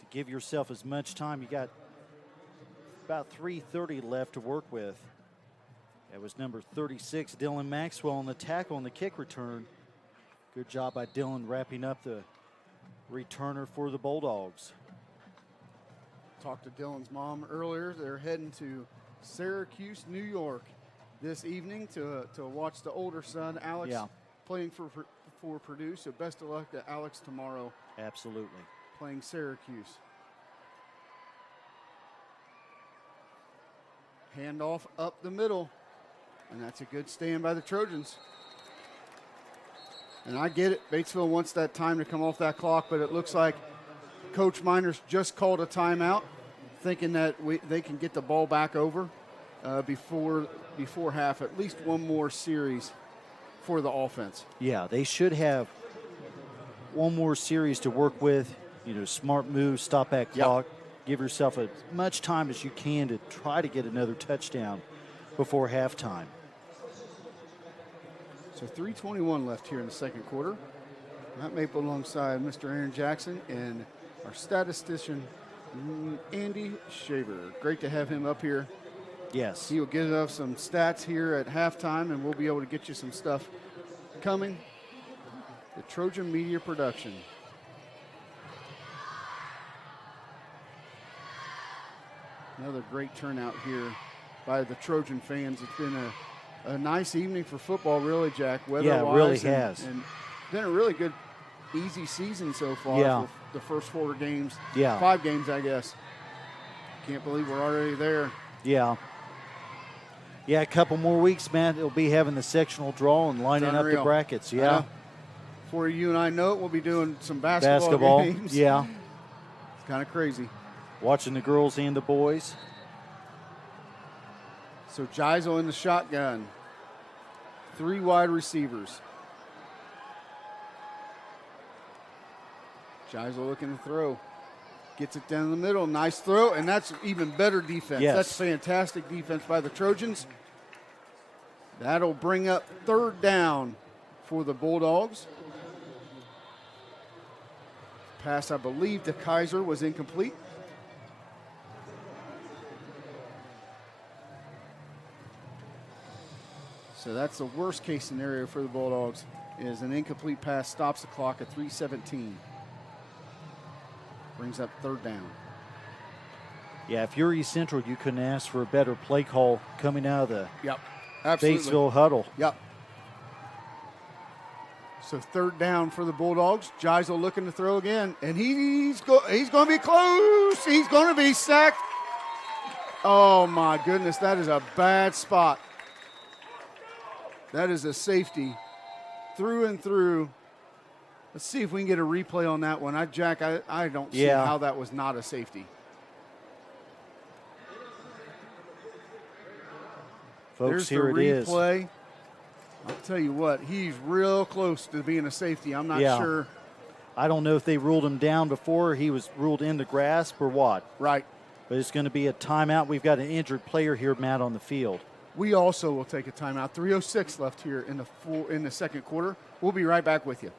To give yourself as much time. You got about 3:30 left to work with. That was number 36, Dylan Maxwell, on the tackle on the kick return. Good job by Dylan wrapping up the returner for the Bulldogs. Talked to Dylan's mom earlier. They're heading to Syracuse, New York this evening to watch the older son, Alex, playing for Purdue. So best of luck to Alex tomorrow. Absolutely. Playing Syracuse. Handoff up the middle. And that's a good stand by the Trojans. And I get it. Batesville wants that time to come off that clock, but it looks like Coach Miners just called a timeout, thinking that they can get the ball back over before half. At least one more series for the offense. Yeah, they should have one more series to work with. Smart move, stop that clock. Give yourself as much time as you can to try to get another touchdown before halftime. So 3:21 left here in the second quarter. Matt Maple alongside Mr. Aaron Jackson and our statistician, Andy Shaver. Great to have him up here. Yes. He will give us some stats here at halftime, and we'll be able to get you some stuff coming. The Trojan Media Production. Another great turnout here by the Trojan fans. It's been a nice evening for football, really, Jack. Yeah, it really has. And been a really good, easy season so far for the first 4 games. Yeah. 5 games, I guess. Can't believe we're already there. Yeah. Yeah, a couple more weeks, man. It'll be having the sectional draw and lining up the brackets. Yeah. Before you and I know it, we'll be doing some basketball games. Yeah. It's kind of crazy. Watching the girls and the boys. So Geisel in the shotgun. 3 wide receivers. Geisel looking to throw. Gets it down the middle. Nice throw, and that's even better defense. Yes. That's fantastic defense by the Trojans. That'll bring up 3rd down for the Bulldogs. Pass, I believe, to Kaiser was incomplete. So that's the worst case scenario for the Bulldogs, is an incomplete pass stops the clock at 3:17. Brings up 3rd down. Yeah, if you're East Central, you couldn't ask for a better play call coming out of the Absolutely. Batesville huddle. Yep. So 3rd down for the Bulldogs. Geisel looking to throw again, and he's going to be close. He's going to be sacked. Oh, my goodness, that is a bad spot. That is a safety through and through. Let's see if we can get a replay on that one. Jack, I don't see how that was not a safety. Folks, There's here the it is. replay. I'll tell you what, he's real close to being a safety. I'm not sure. I don't know if they ruled him down before he was ruled in the grasp or what. Right. But it's going to be a timeout. We've got an injured player here, Matt, on the field. We also will take a timeout. 3:06 left here in the second quarter. We'll be right back with you.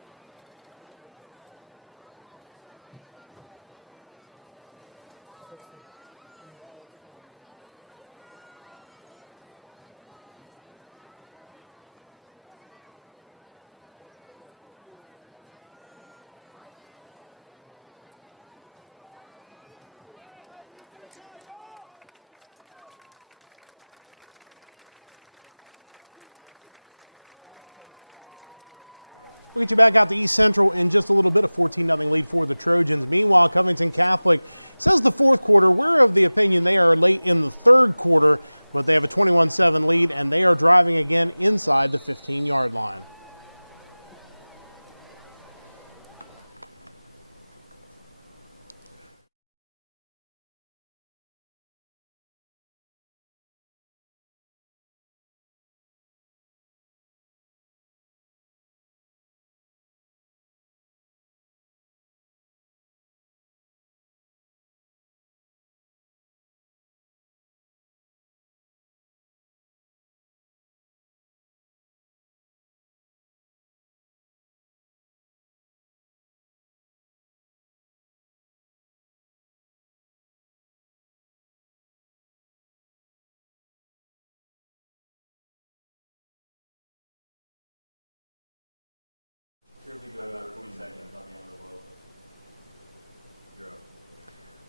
We'll get you back out to East Central in just a little bit. A 14-0 lead for the Trojans. Meanwhile, Covington Catholic says the fourth quarter. We're of the opinion they are late in the third quarter, but they have a 21-7 lead, and they are driving again inside the 15-yard line.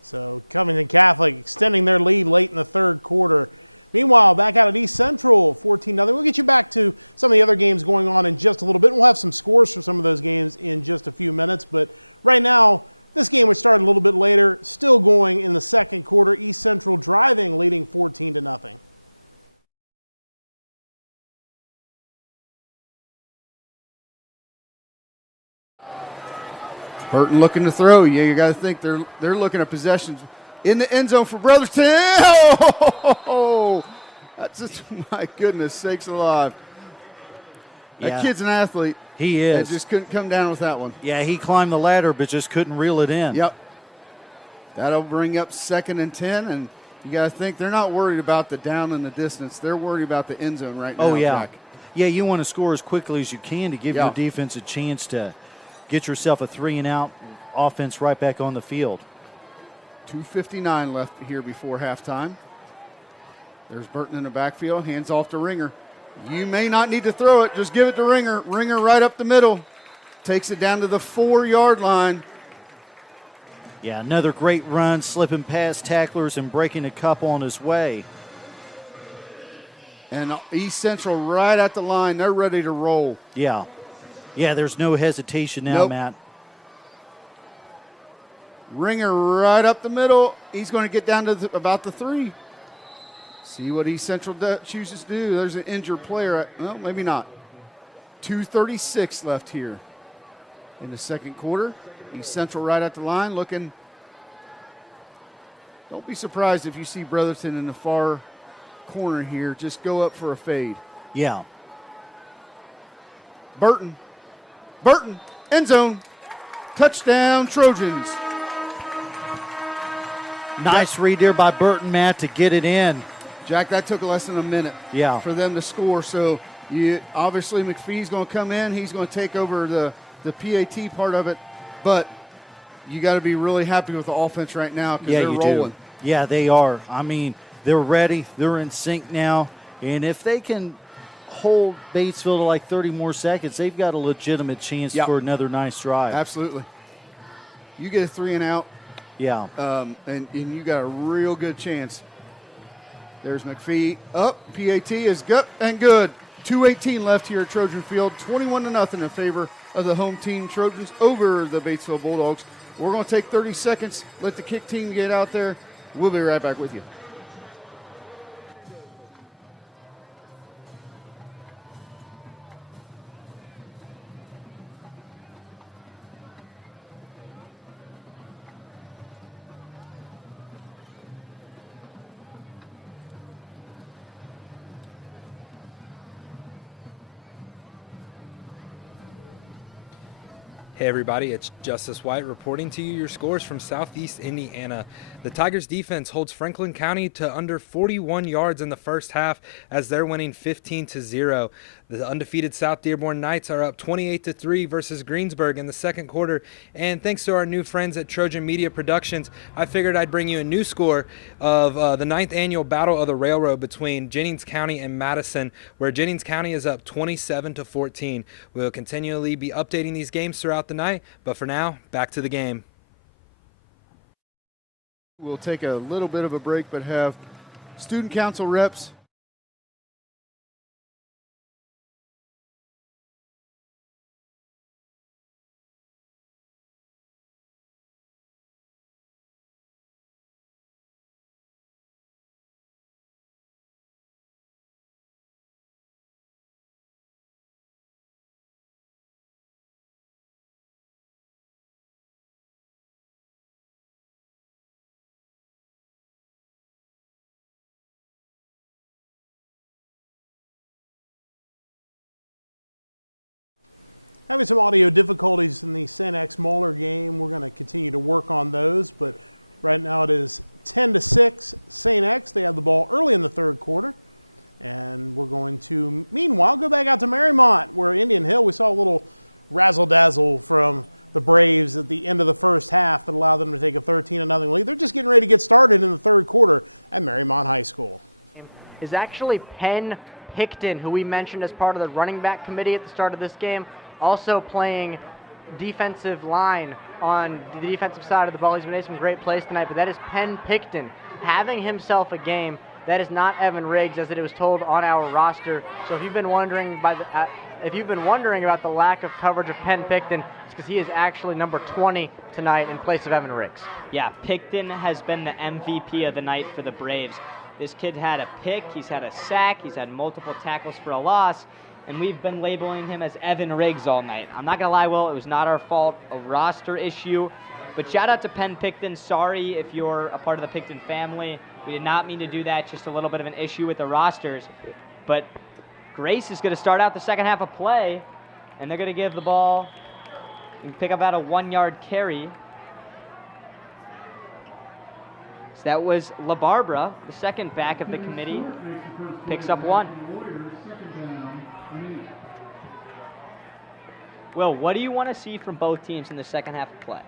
So Covington Catholic extending their lead late in the third quarter. Meanwhile, back out at East Central, 14-0. We'll get you back to some of the other games going on in just a little bit. We'll have some scores for some of those games in just a few minutes. But right now, this game, which started a little bit later, still going in the second quarter. East Central driving, leading 14-0. Burton looking to throw. Yeah, you got to think they're looking at possessions in the end zone for Brotherton. Oh, that's just, my goodness sakes alive. That kid's an athlete. He is. And just couldn't come down with that one. Yeah, he climbed the ladder, but just couldn't reel it in. Yep. That'll bring up 2nd and 10, and you got to think they're not worried about the down and the distance. They're worried about the end zone right now. Oh, yeah. Jack. Yeah, you want to score as quickly as you can to give your defense a chance to get yourself a 3-and-out offense right back on the field. 2:59 left here before halftime. There's Burton in the backfield, hands off to Ringer. You may not need to throw it, just give it to Ringer. Ringer right up the middle, takes it down to the 4-yard line. Yeah, another great run, slipping past tacklers and breaking a couple on his way. And East Central right at the line, they're ready to roll. Yeah. Yeah, there's no hesitation now, Matt. Ringer right up the middle. He's going to get down to about the 3. See what East Central chooses to do. There's an injured player. Well, maybe not. 2:36 left here in the second quarter. East Central right at the line looking. Don't be surprised if you see Brotherton in the far corner here. Just go up for a fade. Yeah. Burton, end zone, touchdown Trojans. Nice read there by Burton, Matt, to get it in. Jack, that took less than a minute for them to score. So obviously McPhee's going to come in. He's going to take over the PAT part of it. But you got to be really happy with the offense right now because they're rolling. Yeah, they are. I mean, they're ready. They're in sync now. And if they can hold Batesville to like 30 more seconds, they've got a legitimate chance for another nice drive. Absolutely. You get a 3-and-out. Yeah. And you got a real good chance. There's McPhee up. PAT is good and good. 2:18 left here at Trojan Field. 21-0 in favor of the home team Trojans over the Batesville Bulldogs. We're going to take 30 seconds. Let the kick team get out there. We'll be right back with you. Hey everybody, it's Justice White reporting to you your scores from Southeast Indiana. The Tigers defense holds Franklin County to under 41 yards in the first half as they're winning 15-0. The undefeated South Dearborn Knights are up 28-3 versus Greensburg in the second quarter. And thanks to our new friends at Trojan Media Productions, I figured I'd bring you a new score of the 9th annual Battle of the Railroad between Jennings County and Madison, where Jennings County is up 27-14. We'll continually be updating these games throughout the night, but for now, back to the game. We'll take a little bit of a break, but have student council reps Having some audio difficulties in the St. X Moeller game. We're going to continue to work on those, but right now it is 10-6 St. X. They have the ball early in the third quarter. And we're going to, meanwhile, go back out to Marymount, where Indian Hill, we saw a little razzle-dazzle from the Braves at the end of the first half that allowed them to take a 13-0 lead. They're just getting ready to get started in the third quarter at Marymount High School. Is actually Penn Picton, who we mentioned as part of the running back committee at the start of this game, also playing defensive line on the defensive side of the ball. He's made some great plays tonight, but that is Penn Picton having himself a game. That is not Evan Riggs, as it was told on our roster. So if you've been wondering about the lack of coverage of Penn Picton, it's because he is actually number 20 tonight in place of Evan Riggs. Yeah, Picton has been the MVP of the night for the Braves. This kid had a pick, he's had a sack, he's had multiple tackles for a loss, and we've been labeling him as Evan Riggs all night. I'm not going to lie, Will, it was not our fault, a roster issue. But shout out to Penn Picton. Sorry if you're a part of the Picton family. We did not mean to do that, just a little bit of an issue with the rosters. But Grace is going to start out the second half of play, and they're going to give the ball and pick up about a 1-yard carry. So that was LaBarbara, the second back of the committee, picks up 1. Will, what do you want to see from both teams in the second half of play?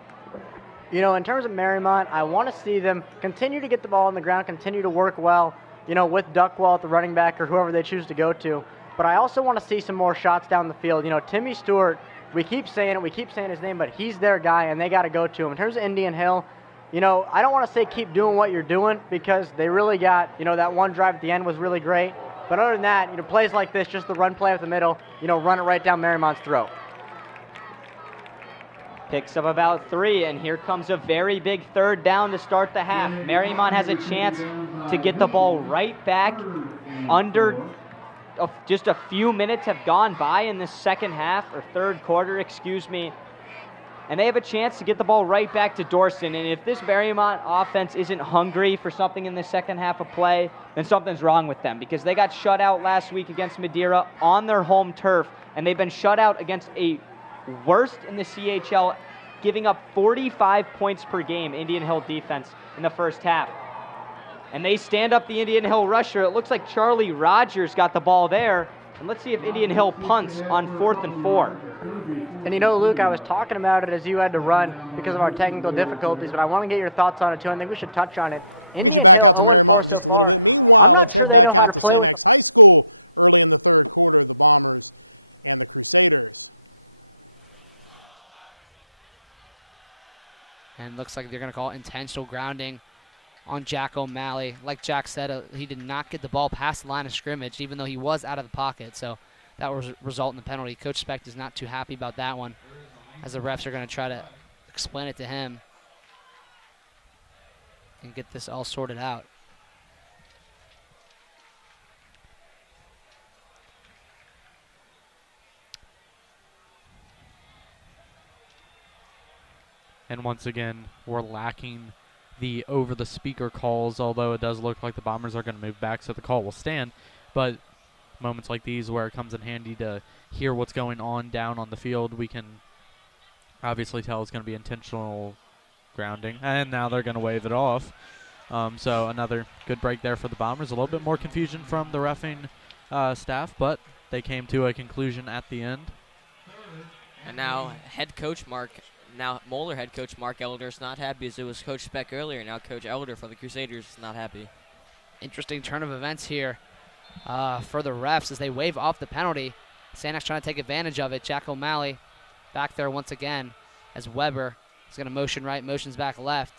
You know, in terms of Marymount, I want to see them continue to get the ball on the ground, continue to work well, you know, with Duckwall at the running back or whoever they choose to go to. But I also want to see some more shots down the field. You know, Timmy Stewart, we keep saying his name, but he's their guy, and they got to go to him. In terms of Indian Hill, you know, I don't want to say keep doing what you're doing because they really got, you know, that one drive at the end was really great. But other than that, you know, plays like this, just the run play up the middle, you know, run it right down Marymount's throat. Picks up about 3, and here comes a very big third down to start the half. Marymount has a chance to get the ball right back. Just a few minutes have gone by in the second half, or third quarter, excuse me. And they have a chance to get the ball right back to Dorson. And if this Marymount offense isn't hungry for something in the second half of play, then something's wrong with them, because they got shut out last week against Madeira on their home turf, and they've been shut out against a worst in the CHL, giving up 45 points per game, Indian Hill defense, in the first half. And they stand up the Indian Hill rusher. It looks like Charlie Rogers got the ball there. And let's see if Indian Hill punts on 4th and 4. And you know, Luke, I was talking about it as you had to run because of our technical difficulties, but I want to get your thoughts on it too. I think we should touch on it. We'll get you back out to Marymount in just a little bit. Meanwhile, let's head back out to St. X High School early in the third quarter, the Bombers and the Crusaders. And looks like they're going to call intentional grounding on Jack O'Malley. Like Jack said, he did not get the ball past the line of scrimmage, even though he was out of the pocket. So that will result in the penalty. Coach Specht is not too happy about that one, as the refs are going to try to explain it to him and get this all sorted out. And once again, we're lacking the over-the-speaker calls, although it does look like the Bombers are going to move back, so the call will stand. But moments like these where it comes in handy to hear what's going on down on the field, we can obviously tell it's going to be intentional grounding. And now they're going to wave it off. So another good break there for the Bombers. A little bit more confusion from the reffing staff, but they came to a conclusion at the end. And now Moeller head coach Mark Elder is not happy, as it was Coach Speck earlier. Now Coach Elder for the Crusaders is not happy. Interesting turn of events here for the refs as they wave off the penalty. St. X trying to take advantage of it. Jack O'Malley back there once again as Weber is going to motion right, motions back left.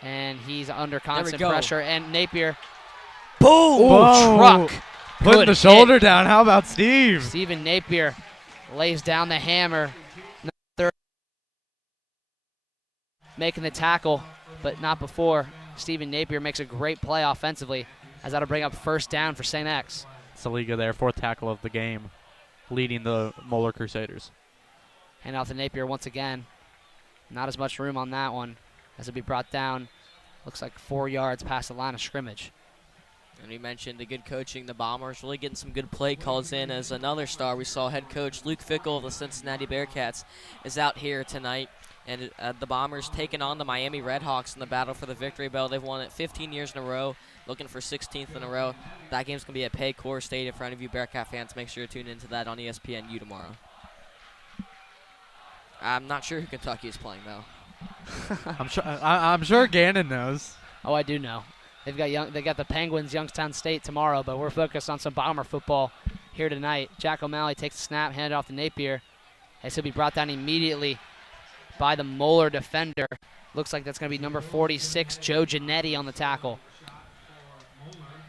And he's under constant pressure. And Napier, boom! Truck. Putting the shoulder down. How about Steve? Steven Napier lays down the hammer. Making the tackle, but not before. Steven Napier makes a great play offensively, as that'll bring up first down for St. X. Saliga there, 4th tackle of the game, leading the Moeller Crusaders. Hand off to Napier once again. Not as much room on that one as it'll be brought down. Looks like 4 yards past the line of scrimmage. And we mentioned the good coaching. The Bombers really getting some good play calls in as another star. We saw head coach Luke Fickle of the Cincinnati Bearcats is out here tonight. And the Bombers taking on the Miami Redhawks in the battle for the victory bell. They've won it 15 years in a row, looking for 16th in a row. That game's going to be at Paycor Stadium for any of you Bearcat fans. Make sure to tune into that on ESPNU tomorrow. I'm not sure who Kentucky is playing, though. I'm sure Gannon knows. Oh, I do know. They got the Penguins, Youngstown State tomorrow, but we're focused on some Bomber football here tonight. Jack O'Malley takes the snap, handed off to Napier. As he'll be brought down immediately by the Moeller defender. Looks like that's going to be number 46, Joe Giannetti, on the tackle.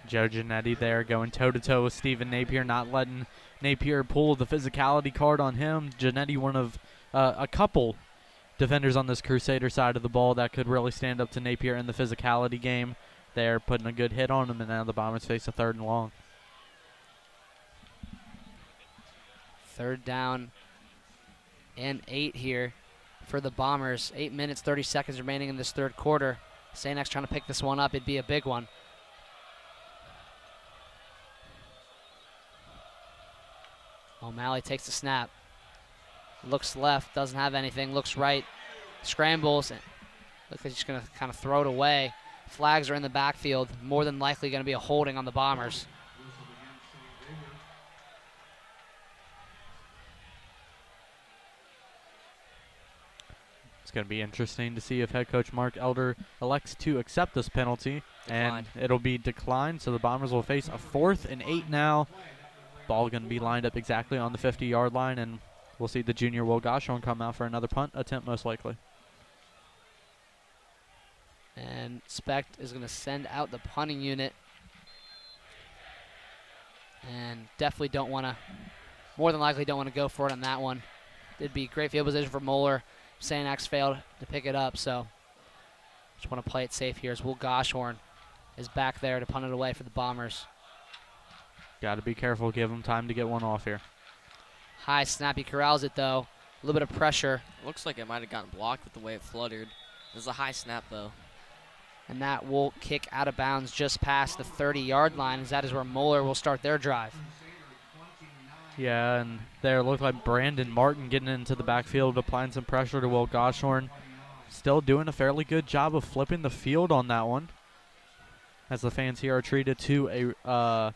Joe Giannetti there going toe-to-toe with Stephen Napier, not letting Napier pull the physicality card on him. Giannetti, one of a couple defenders on this Crusader side of the ball that could really stand up to Napier in the physicality game. They're putting a good hit on him, and now the Bombers face a 3rd and long. 3rd down and 8 here for the Bombers. 8 minutes, 30 seconds remaining in this 3rd quarter. St. X trying to pick this one up. It'd be a big one. O'Malley takes the snap. Looks left, doesn't have anything. Looks right, scrambles. Looks like he's going to kind of throw it away. Flags are in the backfield. More than likely going to be a holding on the Bombers. It's going to be interesting to see if head coach Mark Elder elects to accept this penalty. Decline. And it'll be declined, so the Bombers will face a 4th and 8 now. Ball going to be lined up exactly on the 50-yard line, and we'll see the junior Will Goshorn come out for another punt attempt most likely. And Specht is going to send out the punting unit. And definitely don't want to, more than likely don't want to go for it on that one. It'd be great field position for Moeller. St. X failed to pick it up, so just want to play it safe here as Will Goshorn is back there to punt it away for the Bombers. Got to be careful, give them time to get one off here. High snap, he corrals it though. A little bit of pressure. Looks like it might have gotten blocked with the way it fluttered. It was a high snap though. And that will kick out of bounds just past the 30-yard line, as that is where Moeller will start their drive. Yeah, and there looked like Brandon Martin getting into the backfield, applying some pressure to Will Goshorn. Still doing a fairly good job of flipping the field on that one, as the fans here are treated to a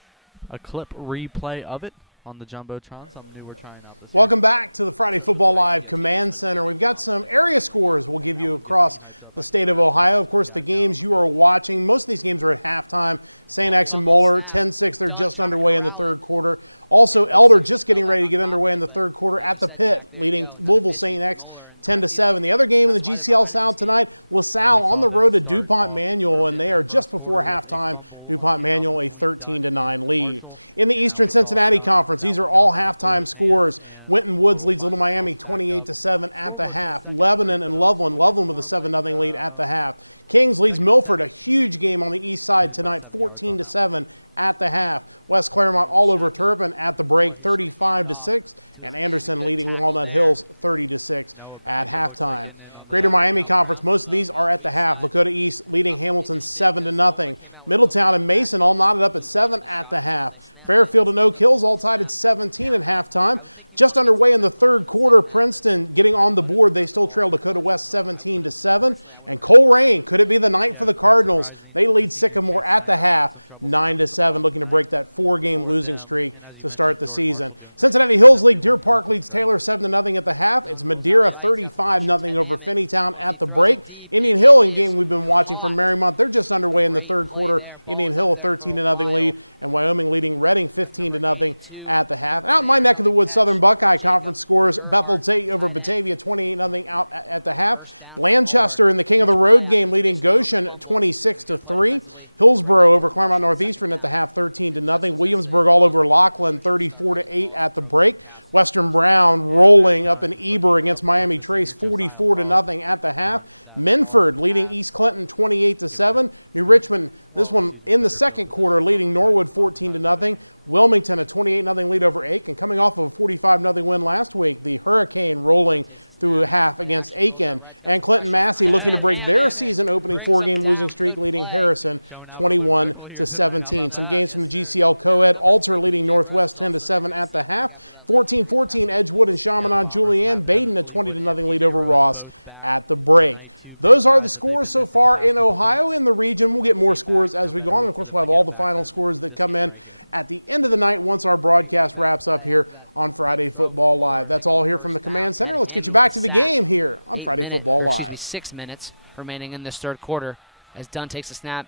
clip replay of it on the Jumbotron, something new we're trying out this Welcome back to the Friday Football Live Command Center. We've got some area scores we'll give you across the state of Ohio. Of course, the games you are watching, most of these games are at halftime. St. X and Moeller, 10-6, they're just underway in the 3rd quarter. Also, Elder just getting ready to get underway in the 3rd quarter at the pit, leading Louisville St. X 10-7. The other game in the GCL South tonight, LaSalle on the road to DuPont Manual, and they are just before halftime. DuPont Manual a 13-9 lead. In the Eastern Cincinnati Conference, these are all halftime scores. Winton Woods leads Little Miami 28-7 at the half. Lebanon and Loveland with a 7-0 lead at the half. Kings leads Milford, a huge game on the east side tonight, 14-7 at the half. West Claremont all over Turpin at the break, 35-6, and Anderson leading Walnut Hills 30-6 at halftime. Greater Miami Conference, most of these are at the half. Lakota East leading Hamilton 7-0. Middletown and Mason all knotted up at 7 at the half. Fairfield and Oak Hills all tied at 17 at halftime. Just underway in the 3rd quarter, Princeton getting on the board. They still trail Dakota West 17-7. And Colerain, could it be the night for the Cardinals? They lead Sycamore at the half, 9-7, looking to break that 4-game losing streak to start the season. Cincinnati Hills League, Deer Park leads Taylor 7-0 at the half. It's Madeira 35-0 over Finneytown at the break. Indian Hill, in game we've been watching from Marymount, they're just underway in the 3rd quarter. Indian Hill a 13-0 lead, and Wyoming leading Reading 15-0 at the half. Out in my neck of the woods, Southern Buckeye Conference scores Bethel Tate over Batavia 28-0 out at the half. Lancaster in the King of the Road game leading Goshen 26-3. Hillsboro over Claremont Northeastern at the half 13-0. Williamsburg all over Lockland 34-8 at the break. Western Brown rolling up in Eber against Miami Trace 44-0 at the half. Minford leading East Clinton 28-7. New Richmond, this one in the 2nd quarter, leading Norwood 14-0. Wilmington a 28-0 lead over Aiken. Coming off of a 45-0 win last week, the Hurricane rolling through a half against Aiken. And Clinton Massey looking to break their season-opening 4-game losing streak, leading Harrison 21-17. Some games from the GCL co-ed. Alter leading Northwest 10-7 at the half. 14-14 Edgewood and Chaminade Julienne. Baden a 20-0 lead over Ross at the break. Those are the scores so far in Ohio. In the region, we'll get more scores as we go on. And of course, we'll have all the final scores that come in at the end of the night once our broadcast wraps up here on Friday Football Live. That's all here from the Command Center. Let's get you back to the game here on Friday Football Live. 6 minutes remaining in this third quarter as Dunn takes a snap.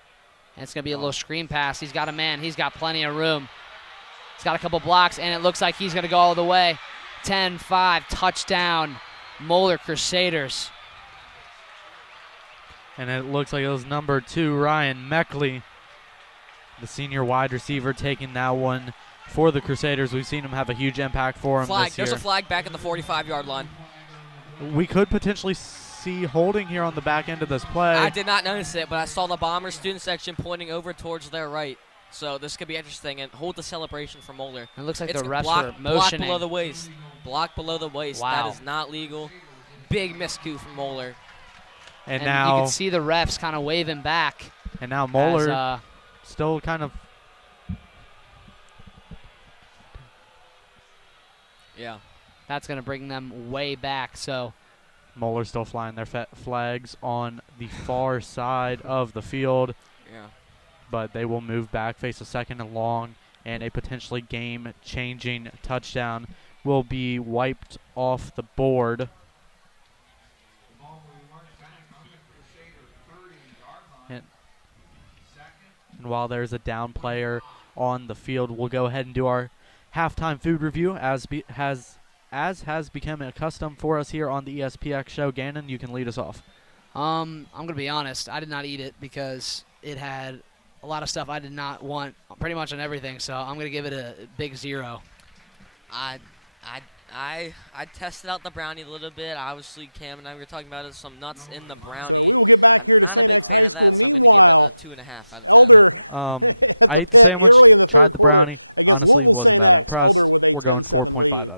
And it's going to be a little screen pass. He's got a man. He's got plenty of room. He's got a couple blocks, and it looks like he's going to go all the way. 10-5, touchdown, Moeller Crusaders. And it looks like it was number 2, Ryan Meckley, the senior wide receiver, taking that one for the Crusaders. We've seen him have a huge impact for him this year. There's a flag back at the 45-yard line. We could potentially see holding here on the back end of this play. I did not notice it, but I saw the Bombers student section pointing over towards their right. So this could be interesting, and hold the celebration for Moeller. It looks like it's the refs block, are motioning. Block below the waist. Block below the waist. Wow. That is not legal. Big miscue from Moeller. And now you can see the refs kind of waving back. And now Moeller still kind of. Yeah. That's going to bring them way back. So Moeller still flying their flags on the far side of the field. Yeah. But they will move back, face a 2nd and long, and a potentially game-changing touchdown will be wiped off the board. And while there's a down player on the field, we'll go ahead and do our halftime food review as has become a custom for us here on the ESPX show. Gannon, you can lead us off. I'm going to be honest. I did not eat it because it had a lot of stuff I did not want pretty much on everything, so I'm going to give it a big 0. I tested out the brownie a little bit. Obviously, Cam and I were talking about some nuts in the brownie. So we will get back here to St. X High School. Meanwhile, Elder at the pit early in the third quarter against Louisville St. X. Elder with a 10-7 lead.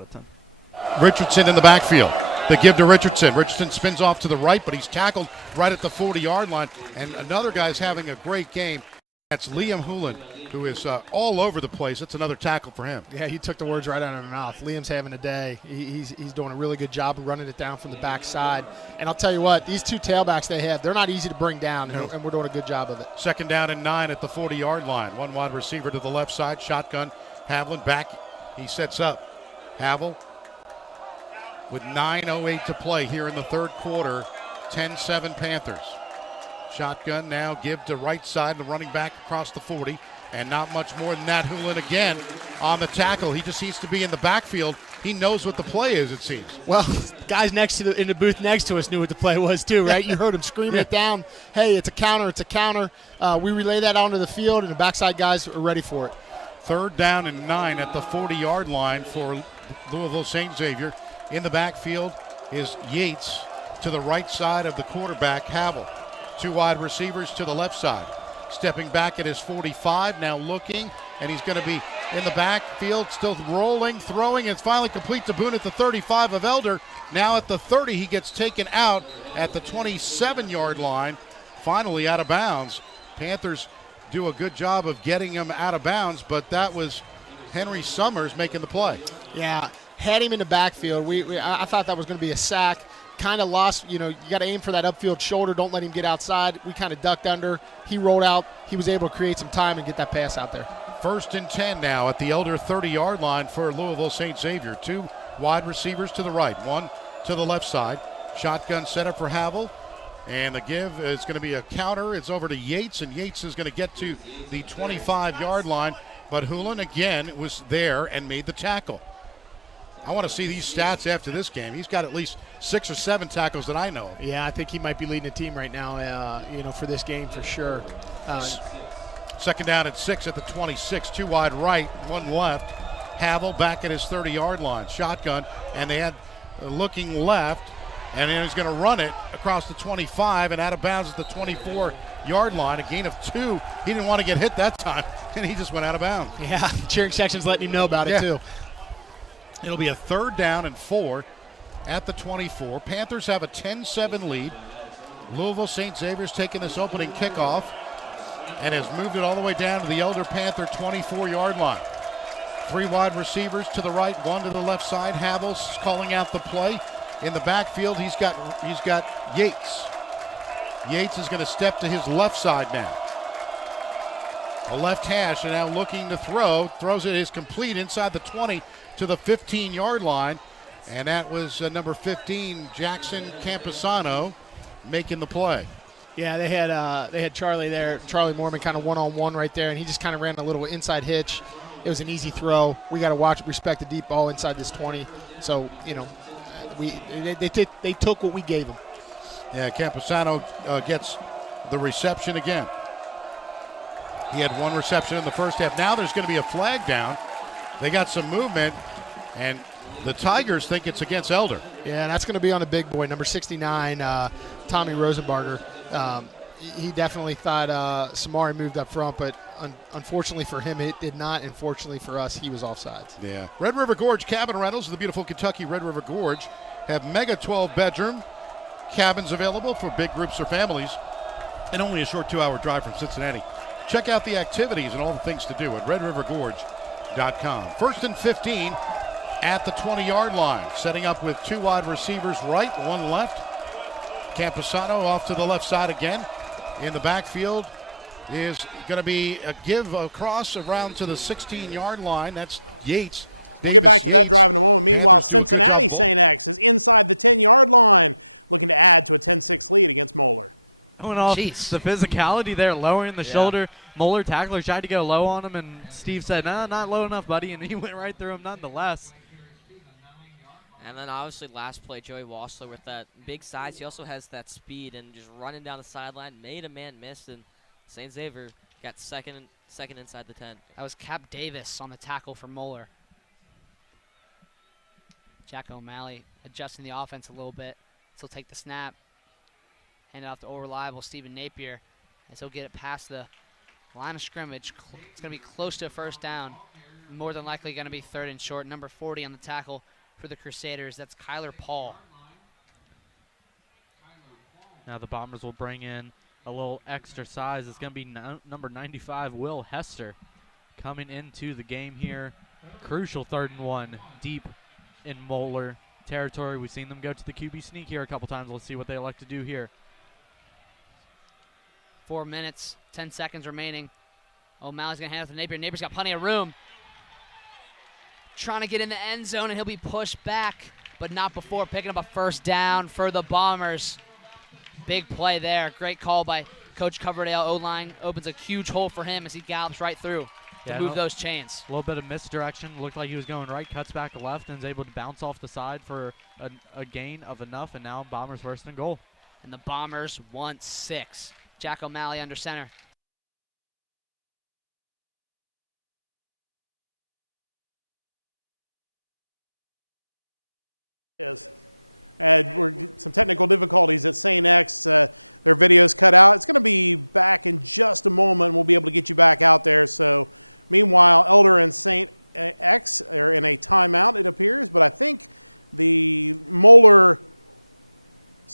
Richardson in the backfield. The give to Richardson. Richardson spins off to the right, but he's tackled right at the 40-yard line. And another guy's having a great game. That's Liam Hoolan, who is all over the place. That's another tackle for him. Yeah, he took the words right out of my mouth. Liam's having a day. He's doing a really good job of running it down from the backside. And I'll tell you what, these two tailbacks they have, they're not easy to bring down, and we're doing a good job of it. 2nd down and 9 at the 40-yard line. One wide receiver to the left side. Shotgun. Havlin back. He sets up. Havel with 9:08 to play here in the third quarter. 10-7 Panthers. Shotgun now give to right side, the running back across the 40, and not much more than that. Hoolan again on the tackle. He just needs to be in the backfield. He knows what the play is, it seems. Well, guys next to in the booth next to us knew what the play was too, right? You heard him screaming it down. Hey, it's a counter, it's a counter. We relay that onto the field, and the backside guys are ready for it. 3rd down and 9 at the 40-yard line for Louisville St. Xavier. In the backfield is Yates to the right side of the quarterback, Havel. 2 wide receivers to the left side. Stepping back at his 45, now looking, and he's going to be in the backfield, still rolling, throwing, and finally complete to Boone at the 35 of Elder. Now at the 30, he gets taken out at the 27-yard line, finally out of bounds. Panthers do a good job of getting him out of bounds, but that was Henry Summers making the play. Yeah, had him in the backfield. I thought that was going to be a sack. Kind of lost, you got to aim for that upfield shoulder. Don't let him get outside. We kind of ducked under. He rolled out. He was able to create some time and get that pass out there. 1st and 10 now at the Elder 30-yard line for Louisville St. Xavier. 2 wide receivers to the right, 1 to the left side. Shotgun set up for Havel. And the give is going to be a counter. It's over to Yates, and Yates is going to get to the 25-yard line. But Hoolan again was there and made the tackle. I want to see these stats after this game. He's got at least 6 or 7 tackles that I know of. Yeah, I think he might be leading the team right now, for this game for sure. 2nd down and 6 at the 26, 2 wide right, 1 left. Havel back at his 30-yard line. Shotgun, and they had looking left, and then he's going to run it across the 25 and out of bounds at the 24-yard line. A gain of 2. He didn't want to get hit that time, and he just went out of bounds. Yeah, cheering section's letting him know about it too. It'll be a 3rd down and 4 at the 24. Panthers have a 10-7 lead. Louisville St. Xavier's taking this opening kickoff and has moved it all the way down to the Elder Panther 24-yard line. 3 wide receivers to the right, 1 to the left side. Havel's calling out the play. In the backfield, he's got Yates. Yates is going to step to his left side now. A left hash, and now looking to throw. Throws it is complete inside the 20 to the 15-yard line. And that was number 15, Jackson Camposano, making the play. Yeah, they had Charlie there, Charlie Mormon, kind of one-on-one right there, and he just kind of ran a little inside hitch. It was an easy throw. We got to respect the deep ball inside this 20. So, you know, they took what we gave them. Yeah, Camposano gets the reception again. He had 1 reception in the first half. Now there's going to be a flag down. They got some movement, and the Tigers think it's against Elder. Yeah, and that's going to be on a big boy, number 69, Tommy Rosenbarger. He definitely thought Samari moved up front, but unfortunately for him, it did not. And fortunately for us, he was offsides. Yeah. Red River Gorge Cabin Rentals, the beautiful Kentucky Red River Gorge, have mega 12-bedroom cabins available for big groups or families, and only a short 2-hour drive from Cincinnati. Check out the activities and all the things to do at redrivergorge.com. 1st and 15 at the 20-yard line, setting up with 2 wide receivers right, 1 left. Camposano off to the left side again. In the backfield is going to be a give across around to the 16-yard line. That's Yates. We'll get back to that drive in a moment. Meanwhile, Cincinnati St. X is inside the 10-yard line, looking to add to a 10-6 lead against Moeller. Going off the physicality there, lowering the shoulder. Moeller tackler tried to go low on him, and Steve said, "No, not low enough, buddy," and he went right through him nonetheless. And then obviously last play, Joey Wassler with that big size. He also has that speed and just running down the sideline, made a man miss, and St. Xavier got second inside the 10. That was Cap Davis on the tackle for Moeller. Jack O'Malley adjusting the offense a little bit. So he'll take the snap, hand it off to over-reliable Stephen Napier, as he'll get it past the line of scrimmage. It's going to be close to a first down. More than likely going to be 3rd and short. Number 40 on the tackle for the Crusaders. That's Kyler Paul. Now the Bombers will bring in a little extra size. It's going to be number 95, Will Hester, coming into the game here. Crucial 3rd and 1 deep in Moeller territory. We've seen them go to the QB sneak here a couple times. Let's see what they like to do here. 4 minutes, 10 seconds remaining. O'Malley's going to hand it to Napier. Napier's got plenty of room. Trying to get in the end zone, and he'll be pushed back, but not before picking up a first down for the Bombers. Big play there. Great call by Coach Coverdale. O-line opens a huge hole for him as he gallops right through to move those chains. A little bit of misdirection. Looked like he was going right, cuts back to left, and is able to bounce off the side for a gain of enough, and now Bombers 1st and goal. And the Bombers want 6. Jack O'Malley under center. Yes. Some technical difficulties at St. X. Their video's cut out. It's going to be back in just a moment. We'll be able to get you back out there. So, meanwhile, Elder and St. X are in a timeout, it appears. But I think the Moeller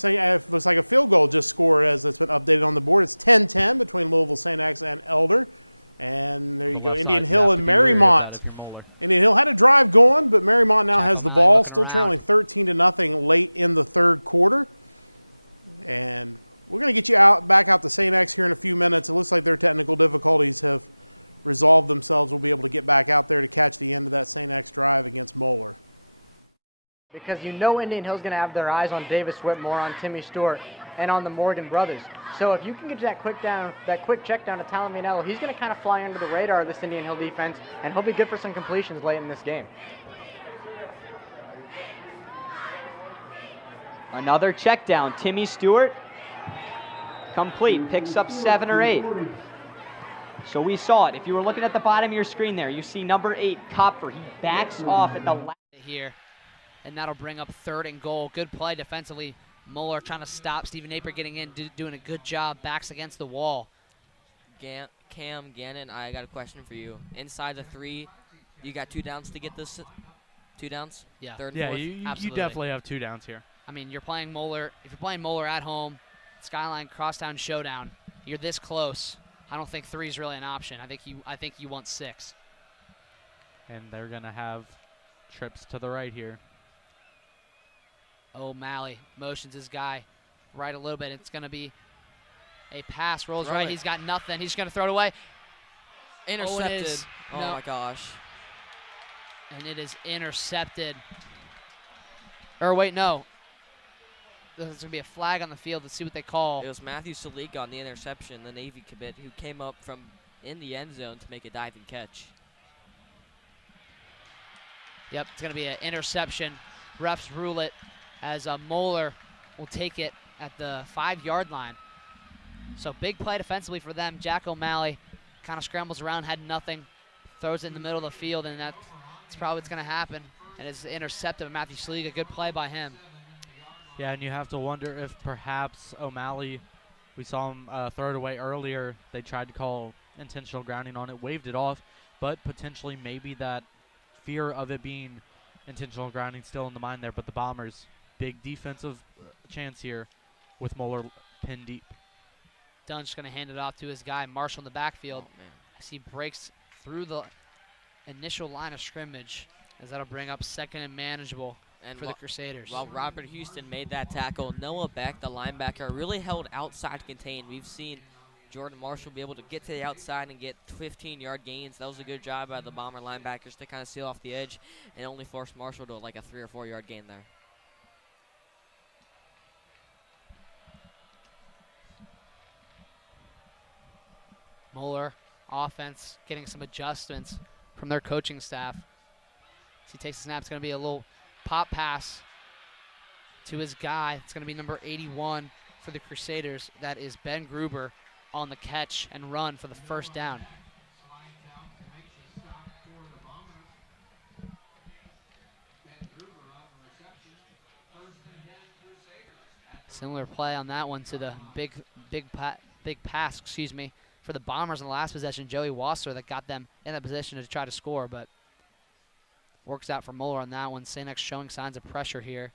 looks like a field goal just scored as it's been updated on the board. It's 10-10 between Louisville St. X and Elder. And there you go, Indian Hill and Marymount. Indian Hill had a drive going, but Marymount now has the ball, still trailing 13-0 late in the 3rd quarter. And we're going to get you back out to St. X here in a few minutes. It looks like their technical difficulties have resolved themselves. We'll be able to get back out there to catch the end of that St. X drive against Moeller. Because you know Indian Hill's going to have their eyes on Davis Whitmore, on Timmy Stewart, and on the Morgan brothers. So if you can get that quick check down to Talon Vianello, he's going to kind of fly under the radar of this Indian Hill defense, and he'll be good for some completions late in this game. Another check down. Timmy Stewart, complete, picks up 7 or 8. So we saw it. If you were looking at the bottom of your screen there, you see number 8, Kopfer. He backs off at the last. Here, and that'll bring up 3rd and goal. Good play defensively. Moeller trying to stop Stephen Napier getting in, doing a good job. Backs against the wall. Cam Gannon, I got a question for you. Inside the 3, you got 2 downs to get this 2 downs? Yeah. Third and Yeah, fourth? you definitely have 2 downs here. I mean, you're playing Moeller. If you're playing Moeller at home, Skyline Crosstown Showdown, you're this close. I don't think 3 is really an option. I think you want 6. And they're going to have trips to the right here. O'Malley motions his guy right a little bit. It's going to be a pass. Rolls Throw right. it. He's got nothing. He's going to throw it away. Intercepted. Oh, no. my gosh. And it is intercepted. Or wait, no. There's going to be a flag on the field. Let's see what they call. It was Matthew Salik on the interception, the Navy commit, who came up from in the end zone to make a diving catch. Yep, it's going to be an interception. Refs rule it as Moeller will take it at the 5-yard line. So big play defensively for them. Jack O'Malley kind of scrambles around, had nothing, throws it in the middle of the field, and that's probably what's going to happen. And it's intercepted by Matthew Sleeg. A good play by him. Yeah, and you have to wonder if perhaps O'Malley, we saw him throw it away earlier. They tried to call intentional grounding on it, waved it off, but potentially maybe that fear of it being intentional grounding still in the mind there. But the Bombers, big defensive chance here with Moeller pinned deep. Dunn's going to hand it off to his guy, Marshall, in the backfield, as he breaks through the initial line of scrimmage, as that'll bring up 2nd and manageable for the Crusaders. While Robert Houston made that tackle, Noah Beck, the linebacker, really held outside contained. We've seen Jordan Marshall be able to get to the outside and get 15-yard gains. That was a good job by the Bomber linebackers to kind of seal off the edge and only force Marshall to like a 3 or 4-yard gain there. Moeller, offense, getting some adjustments from their coaching staff. As he takes the snap, it's going to be a little pop pass to his guy. It's going to be number 81 for the Crusaders. That is Ben Gruber on the catch and run for the first down. Similar play on that one to the big pass, for the Bombers in the last possession, Joey Wasser, that got them in that position to try to score, but works out for Moeller on that one. St. X showing signs of pressure here.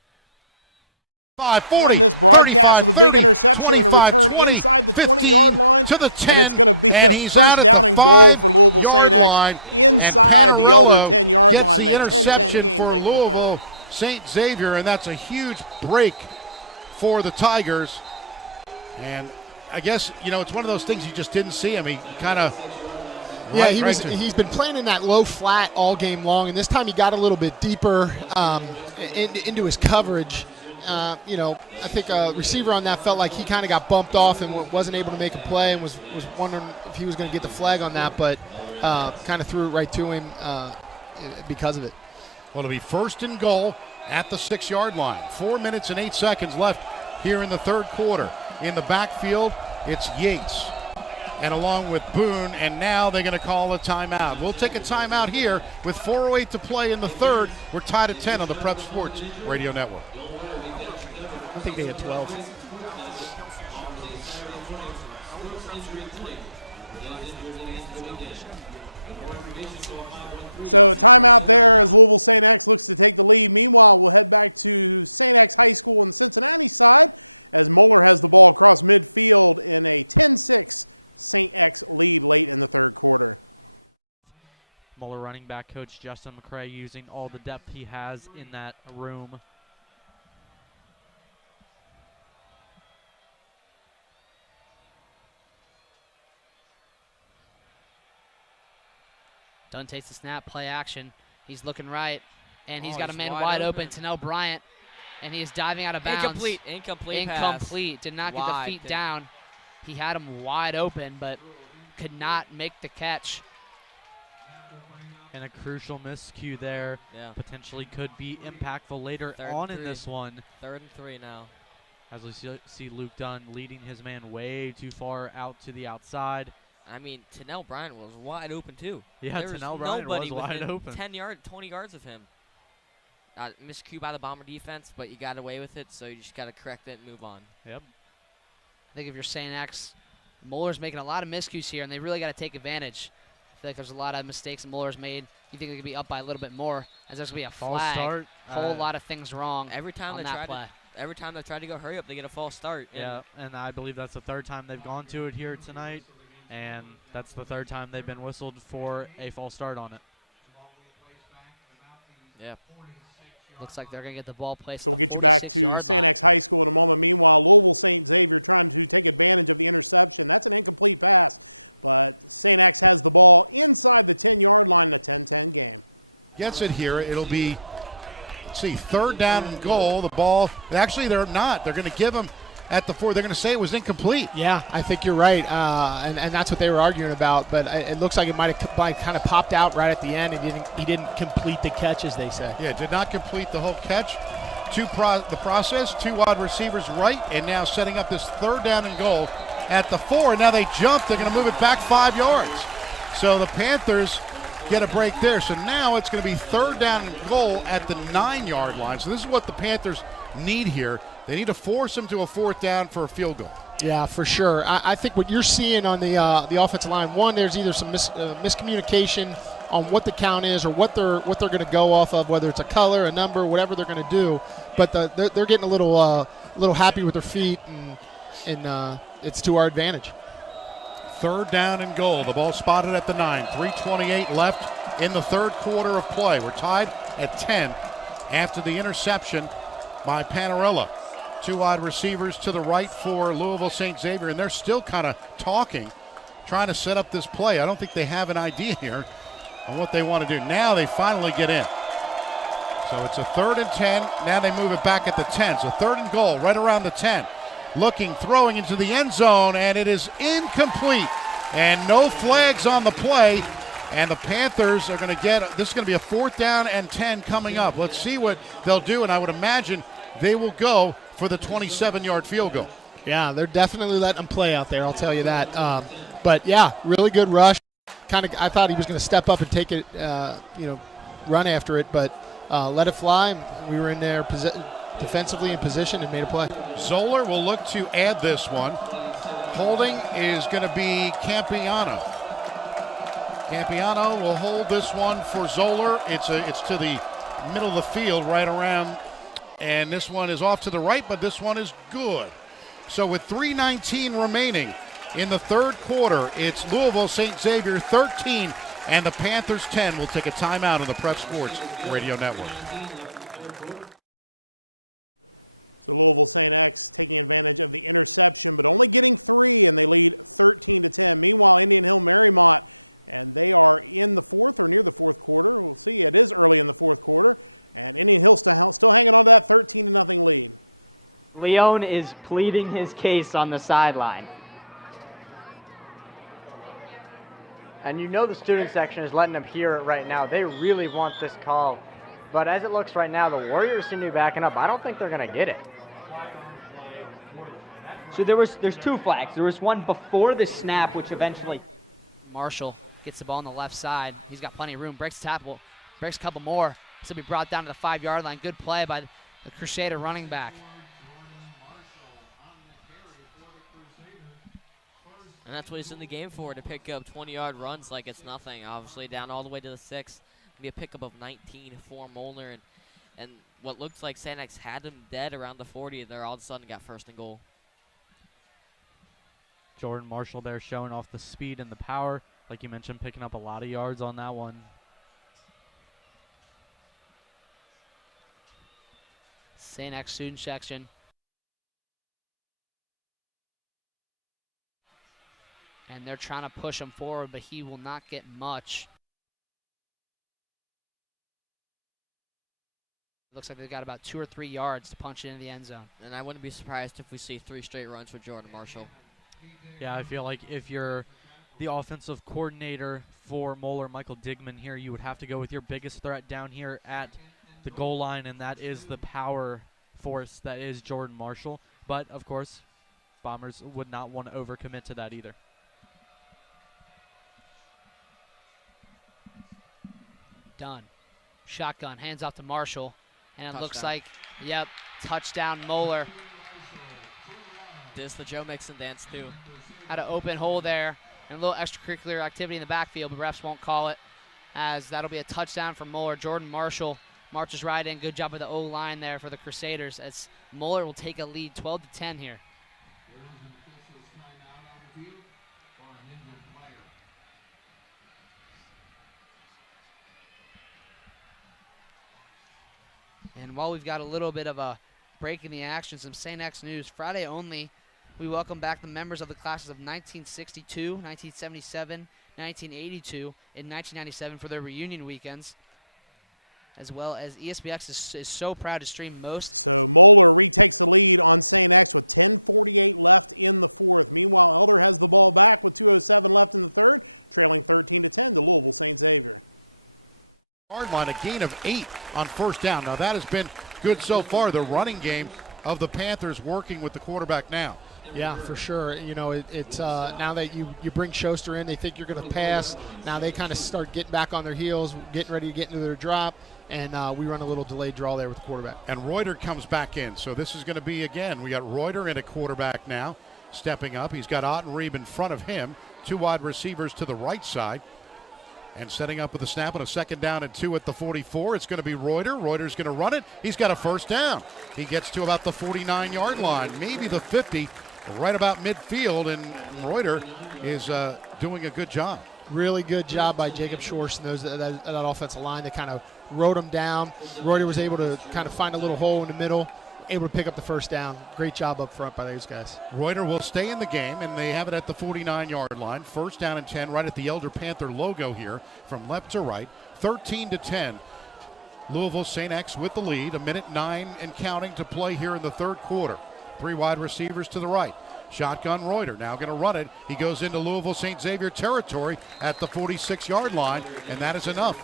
Win this broadcast with a big interception and a return 20, inside the 20-yard line, to the 10, and it's going to be a first down and the goal for Louisville St. X line, inside the Elder 10-yard line in a gets the 10-10 interception game for late in the third. St. Xavier, and that's a huge break for the Tigers. And I guess, it's one of those things you just didn't see him. He kind of he's been playing in that low flat all game long, and this time he got a little bit deeper into his coverage. I think a receiver on that felt like he kind of got bumped off and wasn't able to make a play, and was wondering if he was going to get the flag on that, but kind of threw it right to him because of it. Well, it'll be first and goal at the 6-yard line. 4 minutes and 8 seconds left here in the third quarter. In the backfield, it's Yates, and along with Boone, and now they're going to call a timeout. We'll take a timeout here with 4:08 to play in the third. We're tied at 10 on the Prep Sports Radio Network. I think they had 12. So timeout there as Louisville St. X looks to take the lead. Meanwhile, we'll head back to St. X High School on the Cincinnati side as Moeller has the ball across midfield in a 10-6 St. X lead late in the third quarter. Moeller running back coach Justin McCray using all the depth he has in that room. Dunn takes the snap, play action. He's looking right, and he's got a he's man wide wide open. open, Tennell Bryant, and he is diving out of bounds. Incomplete pass. Incomplete. Did not get the feet down. He had him wide open, but could not make the catch. And a crucial miscue there. Yeah. Potentially could be impactful later on in this one. 3rd and 3 now. As we see Luke Dunn leading his man way too far out to the outside. I mean, Tennell Bryant was wide open, too. Yeah, Tennell Bryant was wide open. 20 yards of him. Miscue by the Bomber defense, but you got away with it, so you just got to correct it and move on. Yep. I think if you're St. X, Moeller's making a lot of miscues here, and they really got to take advantage. I feel like there's a lot of mistakes that Muller's made. You think they could be up by a little bit more, as there's going to be a False flag. start. Whole lot of things wrong Every time on they that play. Every time they try to go hurry up, they get a false start. Yeah, and I believe that's the third time they've gone to it here tonight, and that's the third time they've been whistled for a false start on it. Yeah. Looks like they're going to get the ball placed. So we'll get you back to St. X High School in a moment. Meanwhile, Louisville St. Xavier trying to take advantage of the interception. That's an incomplete pass, but St. X has the ball inside the 10-yard line in a 10-10 game. Gets it here. It'll be, let's see, 3rd down and goal. The ball, actually they're not. They're going to give them at the 4. They're going to say it was incomplete. Yeah, I think you're right, and that's what they were arguing about. But it looks like it might have kind of popped out right at the end. He didn't complete the catch, as they say. Yeah, did not complete the whole catch. The process, 2 wide receivers right, and now setting up this 3rd down and goal at the 4. And now they jump. They're going to move it back 5 yards. So the Panthers get a break there. So now it's going to be 3rd down and goal at the 9-yard line. So this is what the Panthers need here. They need to force them to a 4th down for a field goal. Yeah, for sure. I think what you're seeing on the offensive line, one, there's either some miscommunication on what the count is or what they're going to go off of, whether it's a color, a number, whatever they're going to do. But they're getting a little happy with their feet, and it's to our advantage. 3rd down and goal. The ball spotted at the 9. 3:28 left in the 3rd quarter of play. We're tied at 10 after the interception by Panarella. 2 wide receivers to the right for Louisville St. Xavier, and they're still kind of talking, trying to set up this play. I don't think they have an idea here on what they want to do. Now they finally get in. So it's a 3rd and 10. Now they move it back at the 10. So 3rd and goal right around the 10. Looking, throwing into the end zone, and it is incomplete. And no flags on the play. And the Panthers are going to this is going to be a 4th down and 10 coming up. Let's see what they'll do, and I would imagine they will go for the 27-yard field goal. Yeah, they're definitely letting them play out there, I'll tell you that. But, yeah, really good rush. I thought he was going to step up and take it, run after it, but let it fly. We were in there defensively in position and made a play. Zoller will look to add this one. Holding is going to be Campiano. Campiano will hold this one for Zoller. It's to the middle of the field, right around, and this one is off to the right, but this one is good. So with 3:19 remaining in the 3rd quarter, it's Louisville St. Xavier 13 and the Panthers 10. We'll take a timeout on the Prep Sports Radio Network. So Louisville St. X taking advantage of the interception, but only getting 3, and they lead 13-10. Meanwhile, Indian Hill Marymount, and they are in the 4th or near the 4th quarter. We'll see. It is early in the 4th quarter, and Indian Hill still hanging on to that 13-0 lead. Leone is pleading his case on the sideline. And you know the student section is letting them hear it right now. They really want this call. But as it looks right now, the Warriors seem to be backing up. I don't think they're going to get it. So there's 2 flags. There was one before the snap, which eventually Marshall gets the ball on the left side. He's got plenty of room. Breaks the tackle. Breaks a couple more. This will be brought down to the 5-yard line. Good play by the Crusader running back. And that's what he's in the game for, to pick up 20-yard runs like it's nothing. Obviously down all the way to the 6. Be a pickup of 19 for Molnar, and what looks like St. X had him dead around the 40, and they're all of a sudden got 1st and goal. Jordan Marshall there showing off the speed and the power. Like you mentioned, picking up a lot of yards on that one. St. X student section. And they're trying to push him forward, but he will not get much. Looks like they've got about 2 or 3 yards to punch it into the end zone. And I wouldn't be surprised if we see 3 straight runs for Jordan Marshall. Yeah, I feel like if you're the offensive coordinator for Moeller, Michael Digman here, you would have to go with your biggest threat down here at the goal line, and that is the power force that is Jordan Marshall. But, of course, Bombers would not want to overcommit to that either. Done. Shotgun, hands off to Marshall. And it Touchdown. looks like, yep, touchdown Moeller. This the Joe Mixon dance too. Had an open hole there. and a little extracurricular activity in the backfield, but refs won't call it, as that'll be a touchdown for Moeller. Jordan Marshall marches right in. Good job of the O-line there for the Crusaders, as Moeller will take a lead 12-10 here. And while we've got a little bit of a break in the action, some St. X news. Friday only, we welcome back the members of the classes of 1962, 1977, 1982, and 1997 for their reunion weekends, as well as ESPX is so proud to stream most. So Moeller retakes the lead on St. X with 10:48 left in the fourth. Meanwhile, Elder has the ball back with 2:07 left in the third, trailing 13-10 to Louisville St. Xavier. Yard line, a gain of 8 on first down. Now that has been good so far. The running game of the Panthers working with the quarterback now. Yeah, for sure. You know, it's now that you bring Schuster in, they think you're going to pass. Now they kind of start getting back on their heels, getting ready to get into their drop, and we run a little delayed draw there with the quarterback. And Reuter comes back in. So this is going to be, again, we got Reuter in a quarterback now, stepping up. He's got Ottenreeb in front of him, 2 wide receivers to the right side. And setting up with a snap on a 2nd down and 2 at the 44. It's going to be Reuter. Reuter's going to run it. He's got a first down. He gets to about the 49-yard line, maybe the 50, right about midfield. And Reuter is doing a good job. Really good job by Jacob Schwartz and that offensive line. They kind of rode him down. Reuter was able to kind of find a little hole in the middle, able to pick up the first down. Great job up front by those guys. Reuter will stay in the game, and they have it at the 49-yard line. 1st down and 10, right at the Elder Panther logo here, from left to right. 13-10. Louisville St. X with the lead. 1:09 and counting to play here in the third quarter. 3 wide receivers to the right. Shotgun Reuter now going to run it. He goes into Louisville St. Xavier territory at the 46-yard line, and that is enough.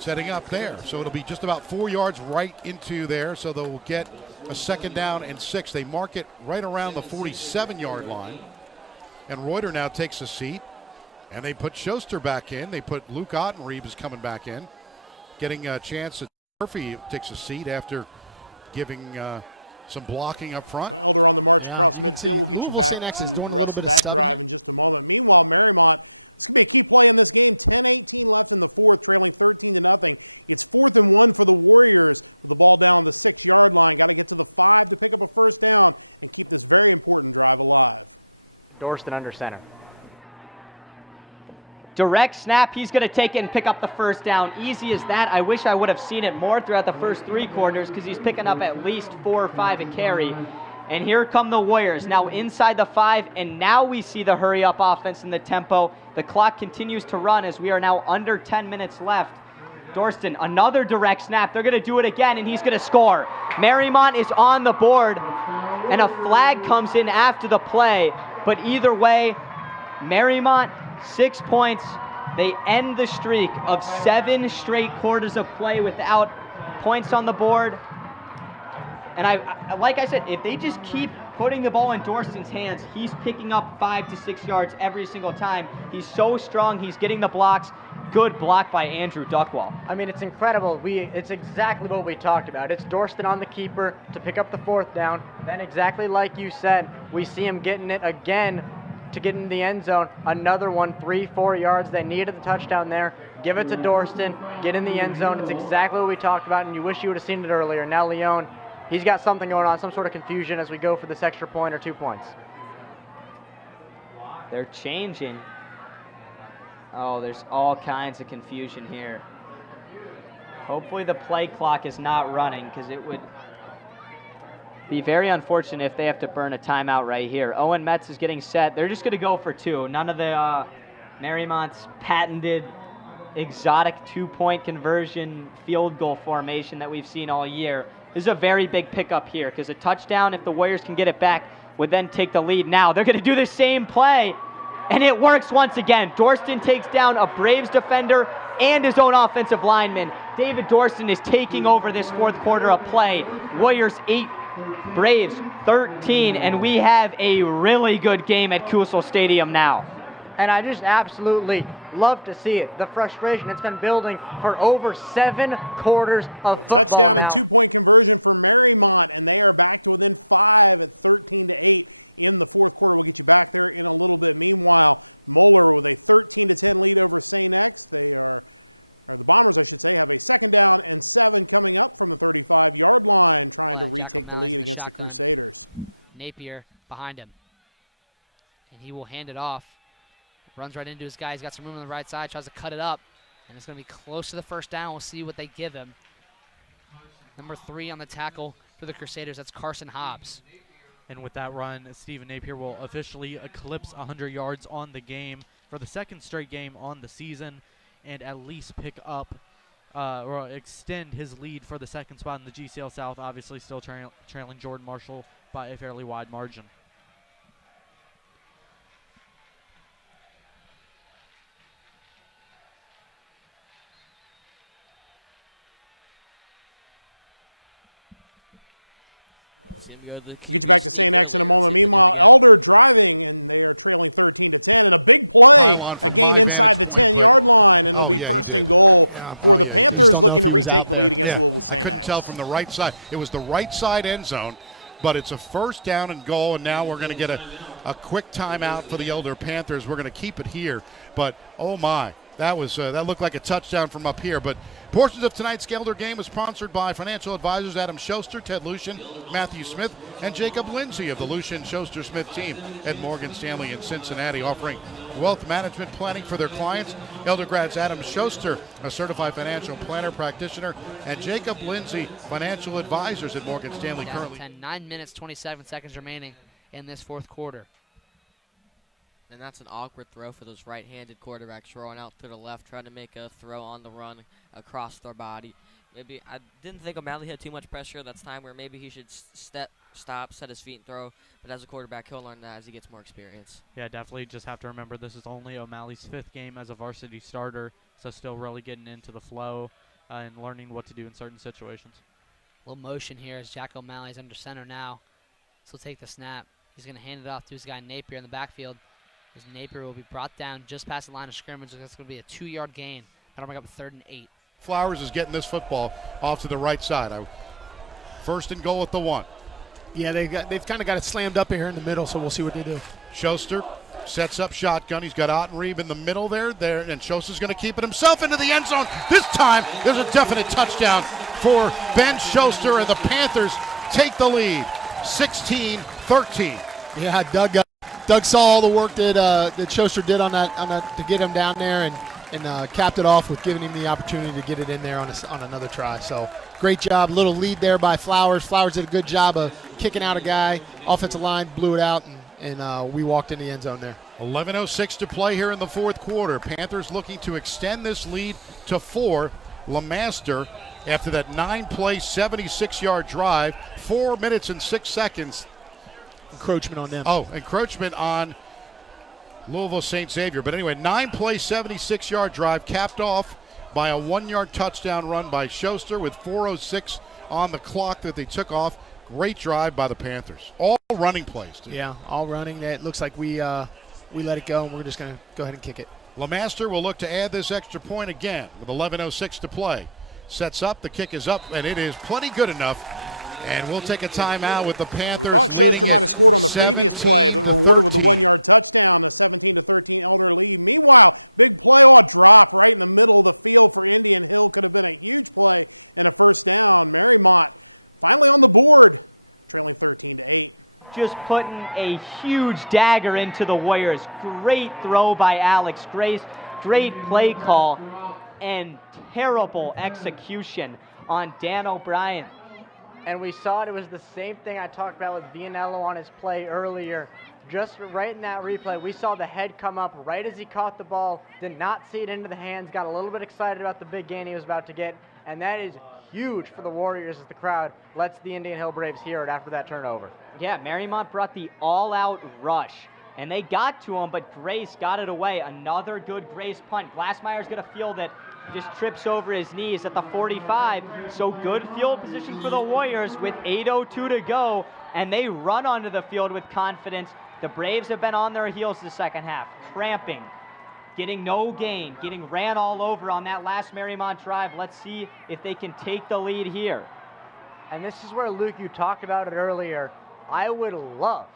Setting up there. So it'll be just about 4 yards right into there. So they'll get a 2nd down and 6. They mark it right around the 47-yard line. And Reuter now takes a seat. And they put Schuster back in. They put Luke Ottenreeb is coming back in. Getting a chance that Murphy takes a seat after giving some blocking up front. So Elder on the march across midfield. We'll get you back to the rest of that drive in just a moment. Meanwhile, Marymount, it's going to be a key play in this game. 10:18 left in the fourth, trailing 13-0. It's 4th and 1 for the Warriors with the ball down the 6-yard line. Got to get to the 5 to pick up a first down and keep this very important drive alive. Dorston under center. Direct snap, he's going to take it and pick up the first down. Easy as that. I wish I would have seen it more throughout the first 3 quarters, because he's picking up at least 4 or 5 a carry. And here come the Warriors, now inside the 5, and now we see the hurry-up offense in the tempo. The clock continues to run as we are now under 10 minutes left. Dorston, another direct snap. They're going to do it again, and he's going to score. Marymount is on the board, and a flag comes in after the play. But either way, Marymount, 6 points. They end the streak of 7 straight quarters of play without points on the board. And like I said, if they just keep putting the ball in Dorston's hands, he's picking up 5 to 6 yards every single time. He's so strong. He's getting the blocks. Good block by Andrew Duckwall. I mean, it's incredible. It's exactly what we talked about. It's Dorston on the keeper to pick up the 4th down. Then exactly like you said, we see him getting it again to get in the end zone. Another one, 3-4 yards. They needed the touchdown there. Give it to Dorston. Get in the end zone. It's exactly what we talked about, and you wish you would have seen it earlier. Now Leone, he's got something going on, some sort of confusion as we go for this extra point or 2 points. They're changing. Oh, there's all kinds of confusion here. Hopefully the play clock is not running, because it would be very unfortunate if they have to burn a timeout right here. Owen Metz is getting set. They're just going to go for 2. None of the Marymount's patented exotic 2-point conversion field goal formation that we've seen all year. This is a very big pickup here, because a touchdown, if the Warriors can get it back, would then take the lead. Now they're going to do the same play, and it works once again. Dorston takes down a Braves defender and his own offensive lineman. David Dorston is taking over this 4th quarter of play. Warriors 8, Braves 13, and we have a really good game at Kusel Stadium now. And I just absolutely love to see it. The frustration it's been building for over 7 quarters of football Touchdown now. and 2-point conversion for Marymount, and they are back to within 5 at 13-8 in the fourth quarter. We'll get you back there in a little bit. Meanwhile, Moeller with a 13-10 lead over St. X. The Bombers, I should say, have a 2nd down and 7 coming up from the 35-yard line, trying to retake the lead against the Crusaders. Napier behind him, and he will hand it off. Runs right into his guy. He's got some room on the right side, tries to cut it up, and it's going to be close to the first down. We'll see what they give him. Number 3 on the tackle for the Crusaders, that's Carson Hobbs. And with that run, Stephen Napier will officially eclipse 100 yards on the game for the 2nd straight game on the season, and at least pick up or extend his lead for the 2nd spot in the GCL South, obviously still trailing Jordan Marshall by a fairly wide margin. We'll get you back to St. X in a moment. Meanwhile, Elder driving, and they are trailing 13-10. And a big play, a gain inside the 10-yard line, and it'll be 1st and goal for the Panthers looking to retake the lead against Louisville St. X. Couldn't tell from the right side. It was the right side end zone, but it's a 1st down and goal, and now we're going to get a quick timeout for the Elder Panthers. We're going to keep it here, but oh my, that looked like a touchdown from up here. But portions of tonight's Elder game is sponsored by financial advisors Adam Schuster, Ted Lucian, Matthew Smith, and Jacob Lindsay of the Lucian Schuster Smith team at Morgan Stanley in Cincinnati, offering wealth management planning for their clients. Elder grads Adam Schuster, a certified financial planner practitioner, and Jacob Lindsay, financial advisors at Morgan Stanley. Down Currently 10, 9 minutes, 27 seconds remaining in this fourth quarter. And that's an awkward throw for those right-handed quarterbacks throwing out to the left, trying to make a throw on the run across their body. Maybe I didn't think O'Malley had too much pressure. That's time where maybe he should stop, set his feet and throw. But as a quarterback, he'll learn that as he gets more experience. Yeah, definitely just have to remember this is only O'Malley's 5th game as a varsity starter, so still really getting into the flow and learning what to do in certain situations. A little motion here as Jack O'Malley's under center now. So he'll take the snap. He's going to hand it off to his guy Napier in the backfield. As Napier will be brought down just past the line of scrimmage. That's going to be a 2-yard gain. That'll bring up 3rd and 8. Flowers is getting this football off to the right side. 1st and goal at the 1. Yeah, they've kind of got it slammed up here in the middle, so we'll see what they do. Schuster sets up shotgun. He's got Ottenreeb in the middle there, and Schuster's going to keep it himself into the end zone. This time, there's a definite touchdown for Ben Schuster, and the Panthers take the lead, 16-13. Yeah, Doug saw all the work that Schuster did on that to get him down there, and capped it off with giving him the opportunity to get it in there on another try. So great job. Little lead there by Flowers. Flowers did a good job of kicking out a guy. Offensive line blew it out, and we walked in the end zone there. 11:06 to play here in the fourth quarter. Panthers looking to extend this lead to 4. LeMaster, after that 9-play, 76-yard drive, 4 minutes and 6 seconds. Encroachment on them. Oh, encroachment on Louisville St. Xavier. But anyway, 9-play, 76-yard drive capped off by a 1-yard touchdown run by Schuster with 4:06 on the clock that they took off. Great drive by the Panthers. All running plays, too. Yeah, all running. It looks like we let it go, and we're just going to go ahead and kick it. LeMaster will look to add this extra point again with 11:06 to play. Sets up, the kick is up, and it is plenty good enough. And we'll take a timeout with the Panthers. We thought Schuster might have scored on the previous play, but rewarded with a 1-yard touchdown, a 17-13 Elder lead. Meanwhile, big play drop right in the middle of the field for Indian Hill. Could have been a huge play and a 1st down. Marymount finally on the board, trailing 13-8. Just putting a huge dagger into the Warriors. Great throw by Alex Grace. Great play call and terrible execution on Dan O'Brien. And we saw it was the same thing I talked about with Vianello on his play earlier. Just right in that replay, we saw the head come up right as he caught the ball, did not see it into the hands, got a little bit excited about the big gain he was about to get, and that is huge for the Warriors as the crowd lets the Indian Hill Braves hear it after that turnover. Yeah, Marymount brought the all-out rush, and they got to him, but Grace got it away. Another good Grace punt. Glassmeyer's going to field it. Just trips over his knees at the 45. So good field position for the Warriors with 8:02 to go, and they run onto the field with confidence. The Braves have been on their heels the second half, cramping, getting no gain, getting ran all over on that last Marymount drive. Let's see if they can take the lead here. And this is where, Luke, you talked about it earlier. I would love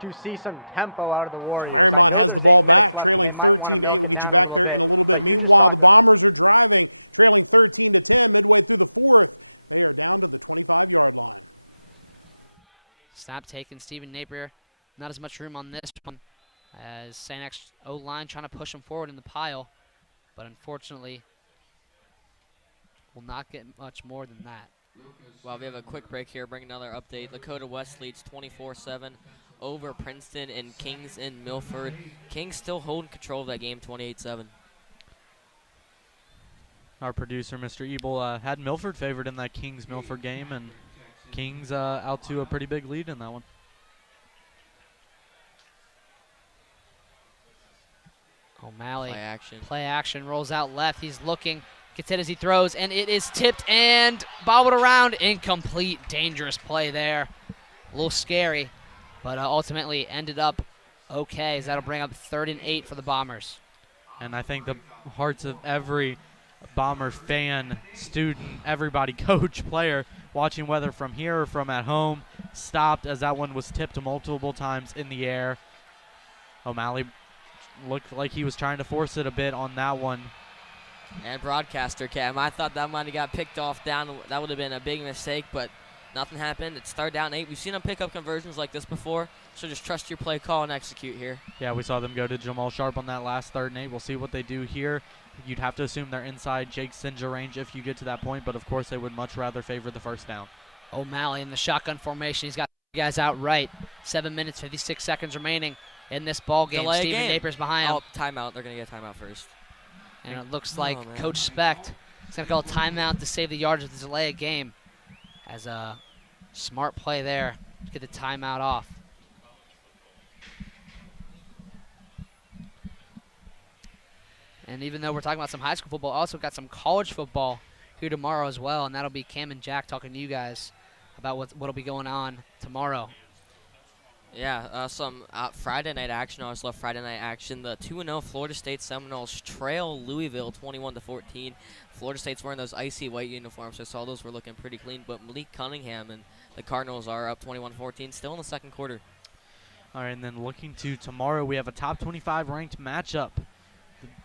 to see some tempo out of the Warriors. Marymount has the ball back, trailing 13-8. We'll get you back there in a little bit. Meanwhile, the Bombers are driving, trailing 13-10 midway through the fourth. They are down to the 25-yard line. Snap taken, Stephen Napier. Not as much room on this one as St. X O-line trying to push him forward in the pile, but unfortunately will not get much more than that. Well, we have a quick break here. Bring another update. Lakota West leads 24-7 over Princeton and Kings in Milford. Kings still holding control of that game, 28-7. Our producer, Mr. Ebel, had Milford favored in that Kings-Milford game, and Kings out to a pretty big lead in that one. O'Malley, play action, rolls out left. He's looking, gets hit as he throws, and it is tipped and bobbled around. Incomplete, dangerous play there. A little scary, but ultimately ended up okay, as that'll bring up 3rd and 8 for the Bombers. And I think the hearts of every Bomber fan, student, everybody, coach, player, watching whether from here or from at home, stopped as that one was tipped multiple times in the air. O'Malley looked like he was trying to force it a bit on that one. And broadcaster Cam, I thought that might have got picked off down. That would have been a big mistake, but nothing happened. It's 3rd down 8. We've seen them pick up conversions like this before, so just trust your play call and execute here. Yeah, we saw them go to Jamal Sharp on that last 3rd and 8. We'll see what they do here. You'd have to assume they're inside Jake Sinja range if you get to that point, but of course they would much rather favor the first down. O'Malley in the shotgun formation. He's got guys out right. 7 minutes, 56 seconds remaining in this ball game. Delay Stephen game. Napier's behind him. Oh, timeout. They're going to get a timeout first. And it looks like Coach Specht is going to call a timeout to save the yardage of the delay of game. As a smart play there to get the timeout off. And even though we're talking about some high school football, also got some college football here tomorrow as well, and that'll be Cam and Jack talking to you guys about what'll be going on tomorrow. Yeah, some Friday night action. I always love Friday night action. The 2-0 Florida State Seminoles trail Louisville 21-14. Florida State's wearing those icy white uniforms, so I saw those were looking pretty clean. But Malik Cunningham and the Cardinals are up 21-14, still in the second quarter. All right, and then looking to tomorrow, we have a top 25 ranked matchup.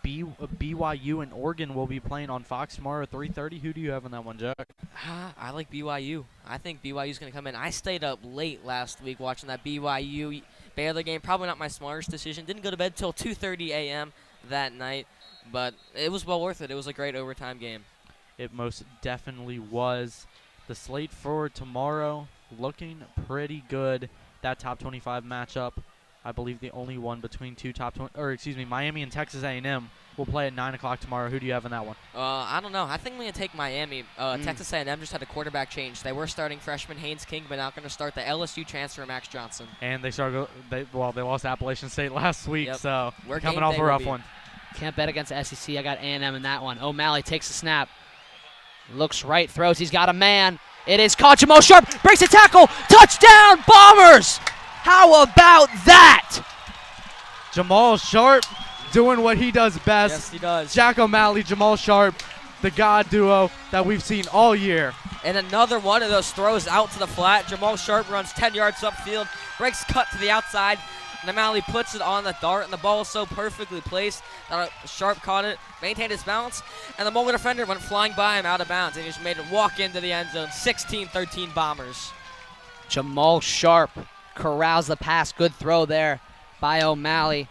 BYU and Oregon will be playing on Fox tomorrow at 3:30. Who do you have in that one, Jack? I like BYU. I think BYU's going to come in. I stayed up late last week watching that BYU Baylor game. Probably not my smartest decision. Didn't go to bed till 2:30 a.m. that night, but it was well worth it. It was a great overtime game. It most definitely was. The slate for tomorrow looking pretty good. That top 25 matchup. I believe the only one between Miami and Texas A&M will play at 9 o'clock tomorrow. Who do you have in that one? I don't know. I think I'm going to take Miami. Texas A&M just had a quarterback change. They were starting freshman Haynes King, but now going to start the LSU transfer Max Johnson. And they lost Appalachian State last week, so We're coming off a rough one. Can't bet against the SEC. I got A&M in that one. O'Malley takes the snap. Looks right, throws. He's got a man. It is caught. Jamal Sharp breaks a tackle. Touchdown, Bombers! How about that? Jamal Sharp doing what he does best. Yes, he does. Jack O'Malley, Jamal Sharp, the God duo that we've seen all year. And another one of those throws out to the flat. Jamal Sharp runs 10 yards upfield, breaks cut to the outside, and O'Malley puts it on the dart, and the ball was so perfectly placed that Sharp caught it, maintained his balance, and the Moeller defender went flying by him out of bounds, and he just made it walk into the end zone. 16-13 Bombers. Jamal Sharp corrals the pass. Good throw there by O'Malley.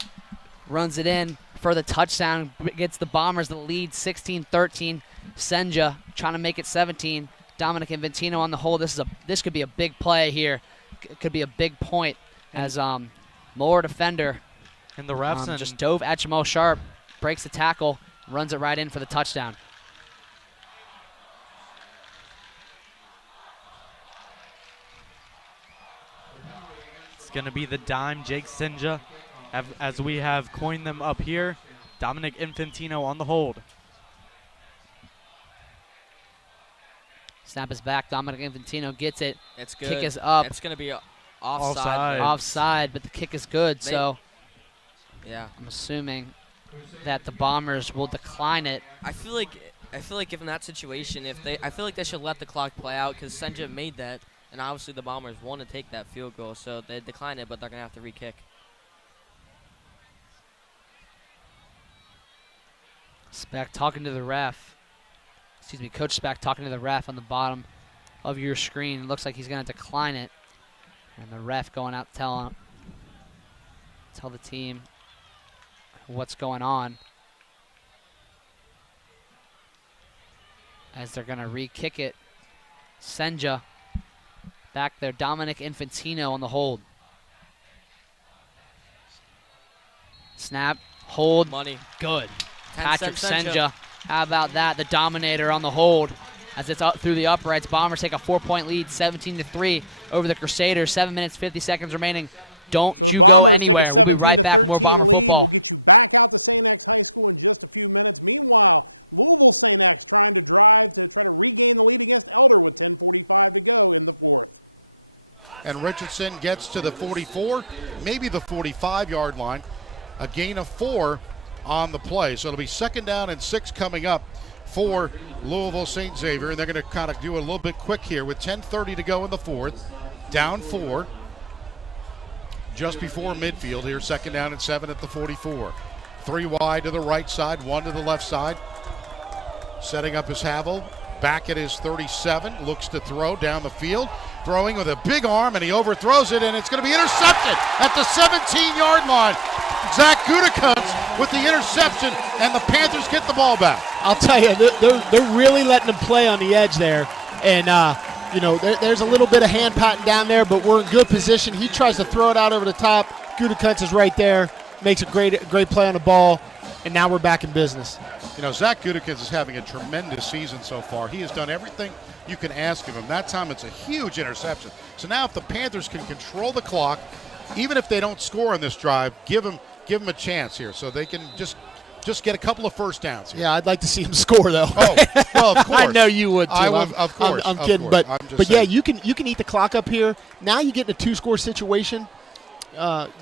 Runs it in for the touchdown. Gets the Bombers the lead, 16-13. Senja trying to make it 17. Dominic Inventino on the hold. This could be a big play here. Could be a big point as Moeller defender and the refs just dove at Jamal Sharp, breaks the tackle, runs it right in for the touchdown. It's going to be the dime, Jake Sinja, as we have coined them up here. Dominic Infantino on the hold. Snap is back. Dominic Infantino gets it. It's good. Kick is up. It's going to be Offside. Offside, but the kick is good, so yeah, I'm assuming that the Bombers will decline it. I feel like given that situation, I feel like they should let the clock play out because Senja made that, and obviously the Bombers want to take that field goal, so they decline it, but they're gonna have to re-kick. Speck talking to the ref. Excuse me, Coach Speck talking to the ref on the bottom of your screen. It looks like he's going to decline it. And the ref going out to tell the team what's going on. As they're going to re-kick it. Senja back there. Dominic Infantino on the hold. Snap, hold, money. Good. Patrick Senja. Senja, how about that? The dominator on the hold as it's up through the uprights. Bombers take a 4-point lead, 17-3 over the Crusaders. 7 minutes, 50 seconds remaining. So the Bombers take a 17-13 lead. Football. We'll get you back out to St. X High School in just a few minutes. Meanwhile, Louisville St. X trying to drive to try to regain the lead against Elder with 10:45 to go in the fourth. And Richardson gets to the 44, maybe the 45-yard line. A gain of 4 on the play. So it'll be 2nd down and 6 coming up for Louisville St. Xavier. And they're going to kind of do a little bit quick here with 10:30 to go in the fourth. Down 4. Just before midfield here, 2nd down and 7 at the 44. 3 wide to the right side, 1 to the left side. Setting up his Havel. Back at his 37, looks to throw down the field. Throwing with a big arm, and he overthrows it, and it's going to be intercepted at the 17-yard line. Zach Gutekunst with the interception, and the Panthers get the ball back. I'll tell you, they're really letting him play on the edge there. And, there's a little bit of hand patting down there, but we're in good position. He tries to throw it out over the top. Gutekunst is right there, makes a great play on the ball, and now we're back in business. Zach Gutekunst is having a tremendous season so far. He has done everything you can ask of him. That time it's a huge interception. So now if the Panthers can control the clock, even if they don't score on this drive, give them a chance here so they can just get a couple of first downs here. Yeah, I'd like to see him score, though. Oh, well, of course. I know you would, too. I would, of course. I'm kidding. Course. But yeah, you can eat the clock up here. Now you get in a 2-score situation.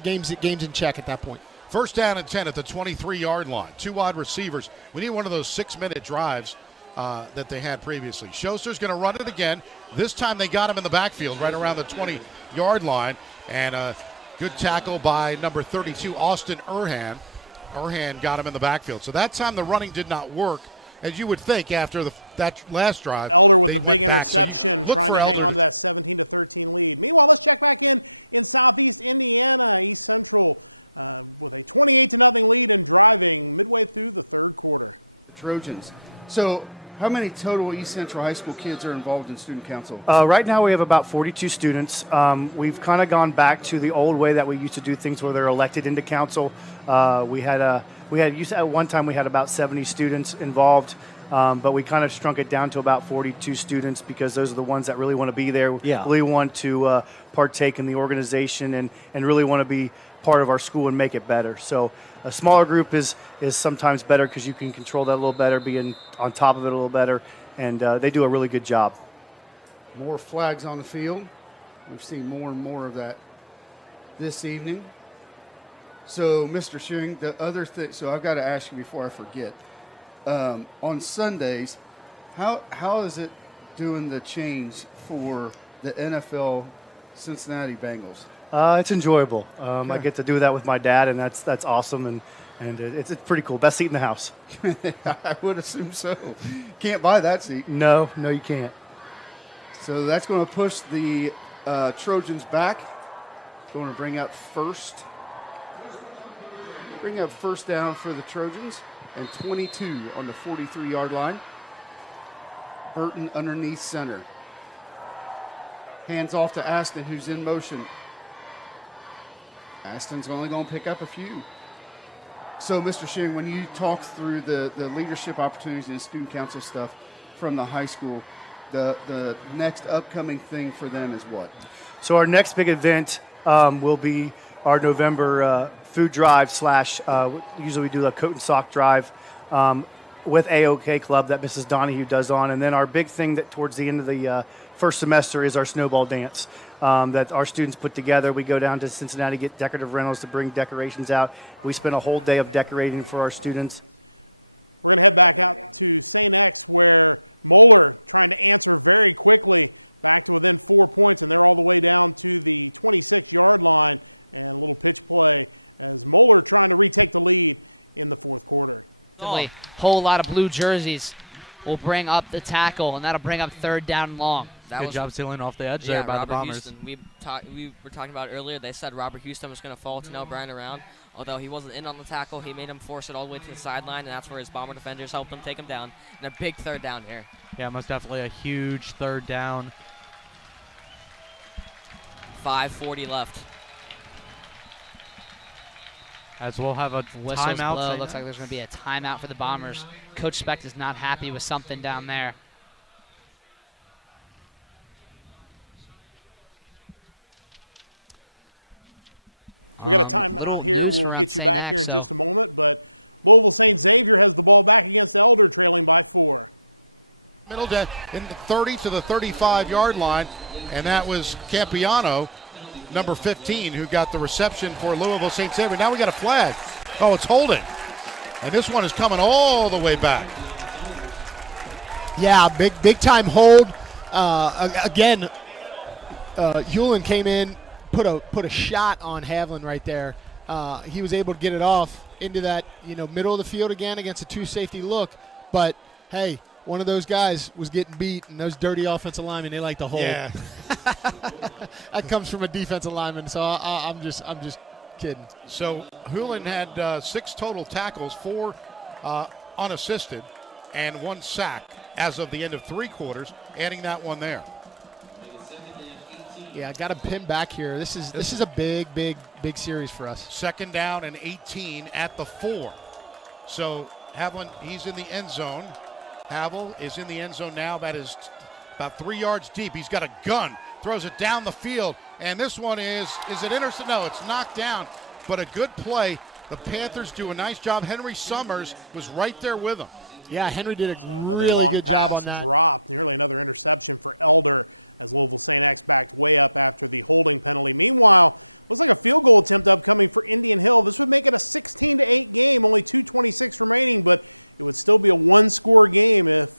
Game's in check at that point. 1st down and 10 at the 23-yard line. 2 wide receivers. We need one of those 6-minute drives that they had previously. Schuster's going to run it again. This time they got him in the backfield right around the 20-yard line. And a good tackle by number 32, Austin Erhan. Erhan got him in the backfield. So that time the running did not work, as you would think after that last drive. Elder with the big interception, trying to hang on to that 17-13 lead. Meanwhile, let's check back in Southeast Indiana. East Central with a 28-0 lead and driving midway through the third quarter. Trojans. So how many total East Central High School kids are involved in student council? Right now we have about 42 students. We've kind of gone back to the old way that we used to do things where they're elected into council. At one time we had about 70 students involved. But we kind of shrunk it down to about 42 students because those are the ones that really want to be there, really want to partake in the organization and really want to be part of our school and make it better. So a smaller group is sometimes better because you can control that a little better, being on top of it a little better, and they do a really good job. More flags on the field. We've seen more and more of that this evening. So, Mr. Shearing, the other thing, so I've got to ask you before I forget. On Sundays, how is it doing the change for the NFL Cincinnati Bengals? It's enjoyable. I get to do that with my dad, and that's awesome, and it's pretty cool. Best seat in the house. I would assume so. Can't buy that seat. No, you can't. So that's going to push the Trojans back. Going to bring up first. Bring up first down for the Trojans. And 22 on the 43-yard line. Burton underneath center. Hands off to Aston, who's in motion. Aston's only going to pick up a few. So, Mr. Shearing, when you talk through the leadership opportunities and student council stuff from the high school, the next upcoming thing for them is what? So our next big event will be our November food drive / usually we do a coat and sock drive with AOK Club that Mrs. Donahue does on. And then our big thing that towards the end of the first semester is our snowball dance that our students put together. We go down to Cincinnati, get decorative rentals to bring decorations out. We spend a whole day of decorating for our students. We're going to head back out to St. X, where Moeller trying to answer very quickly, back to within 4 points, and they're all the way down to the 26-yard line. And a little pitch play as Moeller trying to retake the lead in the fourth quarter. Whole lot of blue jerseys will bring up the tackle, and that'll bring up third down and long. Good job sealing off the edge there by the Bombers. Houston. We were talking about earlier. They said Robert Houston was going to follow Tennell Bryant around. Although he wasn't in on the tackle, he made him force it all the way to the sideline, and that's where his Bomber defenders helped him take him down. And a big third down here. Yeah, most definitely a huge third down. 5:40 left. As we'll have a Whistles timeout. blow. Looks like there's going to be a timeout for the Bombers. Coach Specht is not happy with something down there. So we got a timeout here. We'll get you back here in just a moment. But Louisville St. Xavier has the ball back against Elder, trailing by 4. Middle to in the 30 to the 35-yard line, and that was Campiano, number 15, who got the reception for Louisville St. Xavier. Now we got a flag. Oh, it's holding. And this one is coming all the way back. Yeah, big time hold. Again, Hewlin came in, put a shot on Havlin right there. He was able to get it off into that middle of the field again against a 2-safety look. But hey, one of those guys was getting beat, and those dirty offensive linemen, they like to hold. Yeah. That comes from a defensive lineman, so I'm just kidding. So Hewlin had 6 total tackles, 4 unassisted, and 1 sack as of the end of 3 quarters, adding that one there. Yeah, I got to pin back here. This is a big series for us. Second down and 18 at the 4. So Havlin, he's in the end zone. Havel is in the end zone now. That is about 3 yards deep. He's got a gun, throws it down the field, and this one is it intercepted? No, it's knocked down, but a good play. The Panthers do a nice job. Henry Summers was right there with him. Yeah, Henry did a Another really long good pass job on that. dropped, nearly another interception for Elder as Louisville St. X backed way up after the holding penalty. Meanwhile, looks like a field goal attempt upcoming for Indian Hill. This would make it a 16-8 game, only 2:26 remaining, but it would still be a 1-score game even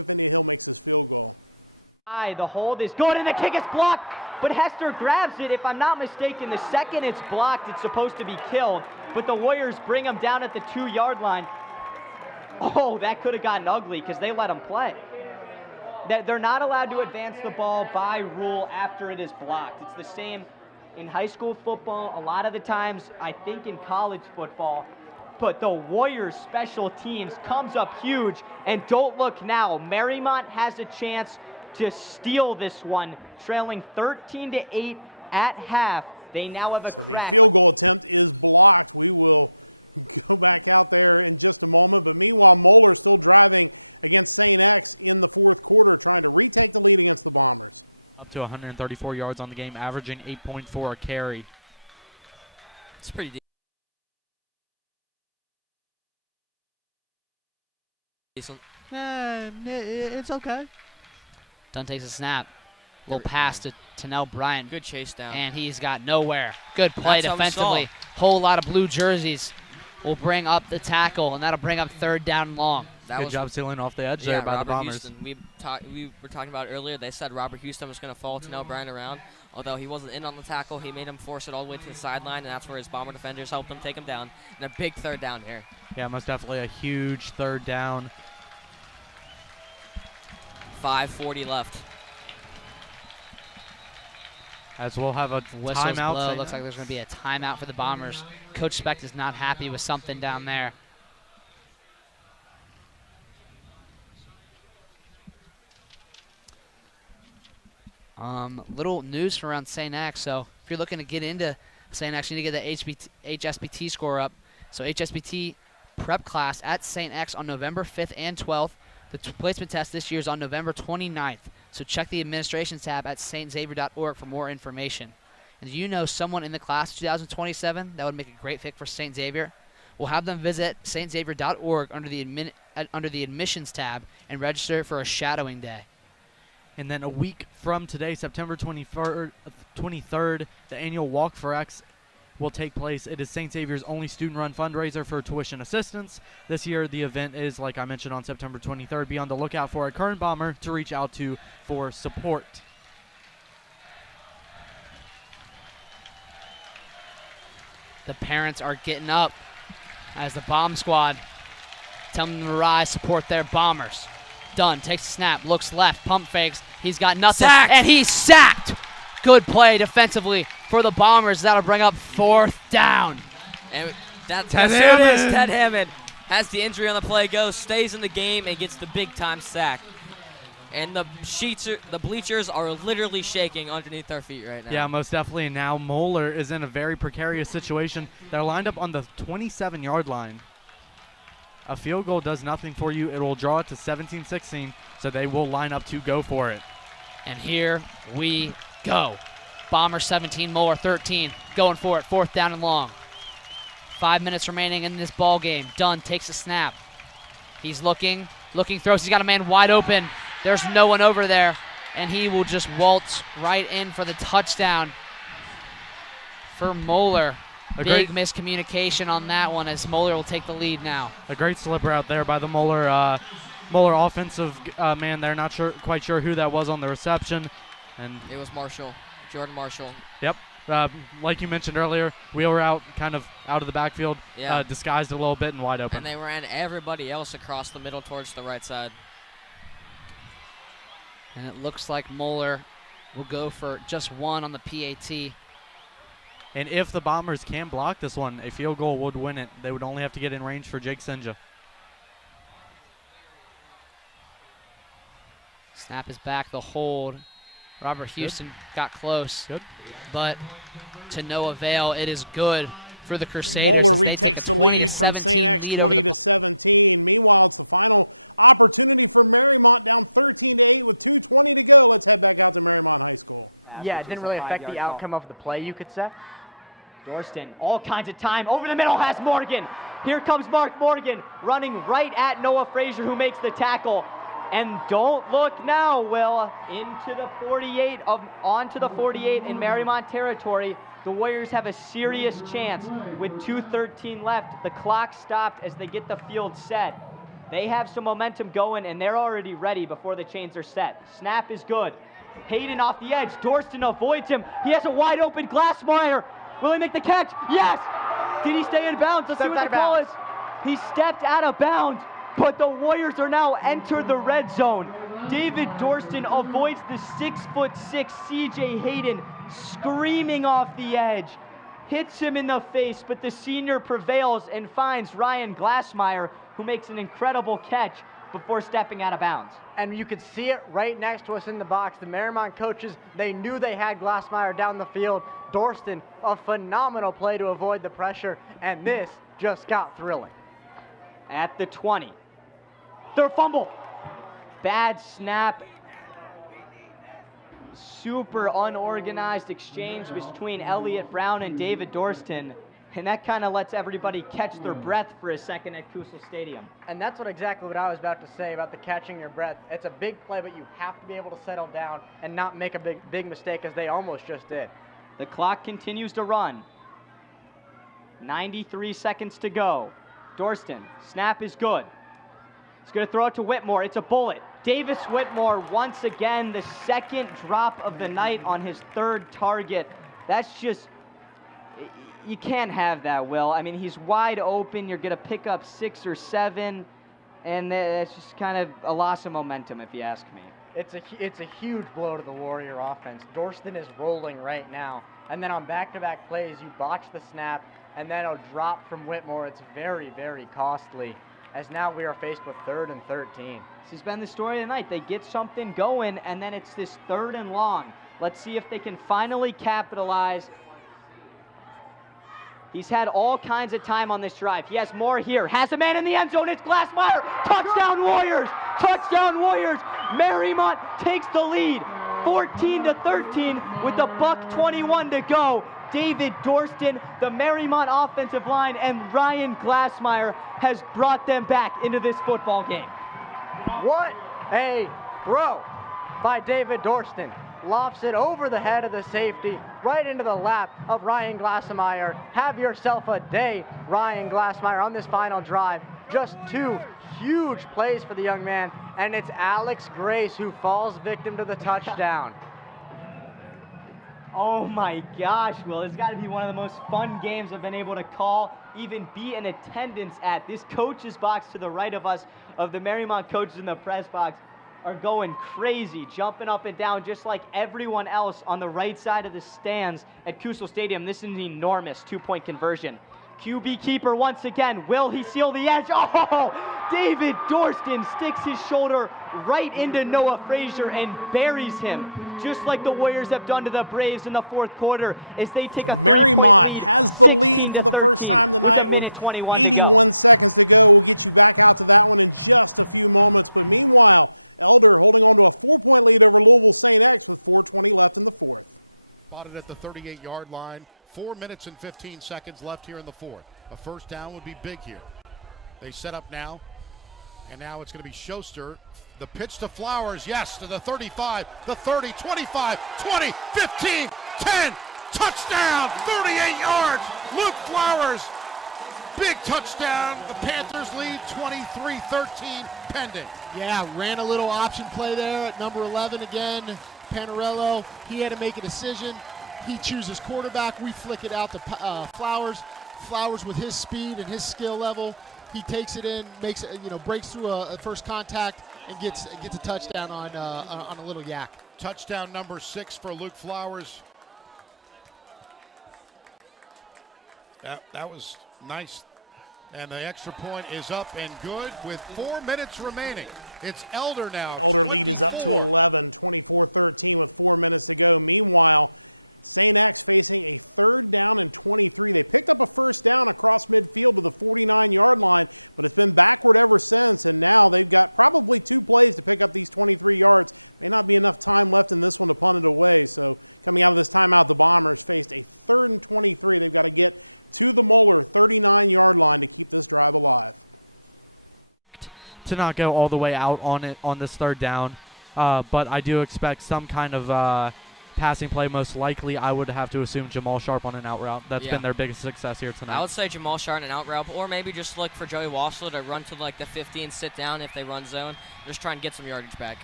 if Indian Hill makes his field goal. The hold is good, and the kick is blocked, but Hester grabs it. If I'm not mistaken, the second it's blocked, it's supposed to be killed, but the Warriors bring him down at the 2-yard line. Oh, that could have gotten ugly because they let him play. They're not allowed to advance the ball by rule after it is blocked. It's the same in high school football. A lot of the times, I think in college football, but the Warriors special teams comes up huge, and don't look now. Marymount has a chance to steal this one, trailing 13-8 at half. They now have a So crack. the field goal attempt is blocked. We will go back out there in just a moment. But meanwhile, Moeller still driving against St. X in the fourth quarter, trying to retake the lead against the Bombers. Up to 134 yards on the game, averaging 8.4 a carry. It's pretty decent. It's okay. Dunn takes a snap. Little pass to Tennell Bryant. Good chase down. And he's got nowhere. Good play That's defensively. Whole lot of blue jerseys will bring up the tackle, and that'll bring up third down and long. Good job sealing off the edge there by Robert the Bombers. Houston. We were talking about earlier. They said Robert Houston was going to follow Tennell Bryant around. Although he wasn't in on the tackle, he made him force it all the way to the sideline, and that's where his Bomber defenders helped him take him down. And a big third down here. Yeah, most definitely a huge third down. 5:40 left. As we'll have a Whistles timeout. blow. Looks like there's going to be a timeout for the Bombers. Coach Specht is not happy with something down there. Little news from around St. X. So if you're looking to get into St. X, you need to get the HSBT score up. So HSBT prep class at St. X on November 5th and 12th. The placement test this year is on November 29th. So check the administrations tab at stxavier.org for more information. And do you know someone in the class of 2027 that would make a great fit for St. Xavier? We'll have them visit stxavier.org under the admissions tab and register for a shadowing day. And then a week from today, September 23rd, the annual Walk for X will take place. It is St. Xavier's only student-run fundraiser for tuition assistance. This year, the event is, like I mentioned, on September 23rd. Be on the lookout for a current Bomber to reach out to for support. The parents are getting up as the bomb squad tell them to rise, support their Bombers. Dunn takes a snap, looks left, pump fakes. He's got nothing, and he's sacked. Good play defensively for the Bombers. That'll bring up 4th down. And that's Ted Hammond has the injury on the play, stays in the game, and gets the big-time sack. And the bleachers are literally shaking underneath our feet right now. Yeah, most definitely. Now Moeller is in a very precarious situation. They're lined up on the 27-yard line. A field goal does nothing for you. It will draw it to 17-16, so they will line up to go for it. And here we go. Bomber 17, Moeller 13, going for it, 4th down and long. 5 minutes remaining in this ball game. Dunn takes a snap. He's looking, throws. He's got a man wide open. There's no one over there, and he will just waltz right in for the touchdown for Moeller. Big miscommunication on that one as Moeller will take the lead now. A great slipper out there by the Moeller offensive man there. Not quite sure who that was on the reception. And it was Jordan Marshall. Yep. Like you mentioned earlier, wheel route kind of out of the backfield, disguised a little bit and wide open. And they ran everybody else across the middle towards the right side. And it looks like Moeller will go for just 1 on the PAT. And if the Bombers can block this one, a field goal would win it. They would only have to get in range for Jake Senja. Snap is back, the hold. Robert Houston got close, but to no avail. It is good for the Crusaders. Moeller retakes the lead from St. X 20-17. Meanwhile, it's the final opportunity for Marymount, down 13-8 with 2:20 to go. Let's head back out to Marymount High School. Yeah, it didn't really affect the outcome of the play, you could say. Dorston, all kinds of time. Over the middle has Morgan. Here comes Mark Morgan running right at Noah Frazier, who makes the tackle. And don't look now, Will, into the 48, onto the 48 in Marymount territory. The Warriors have a serious chance with 2:13 left. The clock stopped as they get the field set. They have some momentum going, and they're already ready before the chains are set. Snap is good. Hayden off the edge. Dorston avoids him. He has a wide open Glassmeyer. Will he make the catch? Yes! Did he stay in bounds? Let's see what the call is. He stepped out of bounds, but the Warriors are now entered the red zone. David Dorston avoids the 6'6" CJ Hayden, screaming off the edge. Hits him in the face, but the senior prevails and finds Ryan Glassmeyer, who makes an incredible catch before stepping out of bounds. And you could see it right next to us in the box. The Marymount coaches, they knew they had Glassmeyer down the field. Dorston, a phenomenal play to avoid the pressure, and this just got thrilling. At the 20. Their fumble. Bad snap. Super unorganized exchange between Elliott Brown and David Dorston. And that kind of lets everybody catch their breath for a second at Kusel Stadium. And that's exactly what I was about to say about the catching your breath. It's a big play, but you have to be able to settle down and not make a big mistake, as they almost just did. The clock continues to run. 93 seconds to go. Dorston, snap is good. He's going to throw it to Whitmore. It's a bullet. Davis Whitmore, once again, the second drop of the night on his 3rd target. That's just, you can't have that, Will. I mean, he's wide open. You're going to pick up 6 or 7, and that's just kind of a loss of momentum, if you ask me. It's a huge blow to the Warrior offense. Dorston is rolling right now. And then on back-to-back plays, you botch the snap, and then a drop from Whitmore. It's very, very costly, as now we are faced with 3rd and 13. This has been the story of the night. They get something going, and then it's this 3rd and long. Let's see if they can finally capitalize. He's had all kinds of time on this drive. He has more here. Has a man in the end zone. It's Glassmeyer. Touchdown Warriors. Touchdown Warriors. Marymount takes the lead. 14-13 with a $1:21 to go. David Dorston, the Marymount offensive line, and Ryan Glassmeyer has brought them back into this football game. What a throw. by David Dorston. Lofts it over the head of the safety, right into the lap of Ryan Glassemeyer. Have yourself a day, Ryan Glassemeyer, on this final drive. Just 2 huge plays for the young man, and it's Alex Grace who falls victim to the touchdown. Oh my gosh, Will, it's got to be one of the most fun games I've been able to call, even be in attendance at. This coach's box to the right of us, of the Marymount coaches in the press box, are going crazy, jumping up and down just like everyone else on the right side of the stands at Kusel Stadium. This is an enormous 2-point conversion. QB keeper once again. Will he seal the edge? Oh, David Dorston sticks his shoulder right into Noah Frazier and buries him, just like the Warriors have done to the Braves in the fourth quarter as they take a Marymount lead, has the lead for the first time tonight with 81 seconds to go. We'll get you back out to that one in just a few moments. But meanwhile, Elder holding on to a 4-point lead over Louisville St. X with 4:20 left in the fourth. Spotted at the 38-yard line. 4 minutes and 15 seconds left here in the fourth. A first down would be big here. They set up now, and now it's going to be Schuster. The pitch to Flowers, yes, to the 35, the 30, 25, 20, 15, 10, touchdown, 38 yards. Luke Flowers, big touchdown. The Panthers lead 23-13 pending. Yeah, ran a little option play there at number 11 again. Panarello, he had to make a decision. He chooses quarterback. We flick it out to Flowers. Flowers with his speed and his skill level, he takes it in, makes it, breaks through a first contact and gets a touchdown on a little yak. Touchdown number 6 for Luke Flowers. That was nice. And the extra point is up and good with 4 minutes remaining. It's Elder now. The Elder lead is up to 11, 24-13 with 4 minutes to go. Meanwhile, St. X facing a 3rd down and 23. They picked up a first down across midfield to the 49-yard line, but it's been backward ever since, and now they've got probably 2 plays to pick up these 23 yards. May not be enough time left in this one to punt it away, so coming out of this timeout, the Bombers faced a 3rd and 23. They've got to get to the Moeller 39-yard line to keep this drive alive. To not go all the way out on it on this 3rd down, but I do expect some kind of passing play. Most likely, I would have to assume Jamal Sharp on an out route. That's been their biggest success here tonight. I would say Jamal Sharp on an out route, or maybe just look for Joey Wassler to run to like the 50 and sit down if they run zone. Just try and get some yardage back.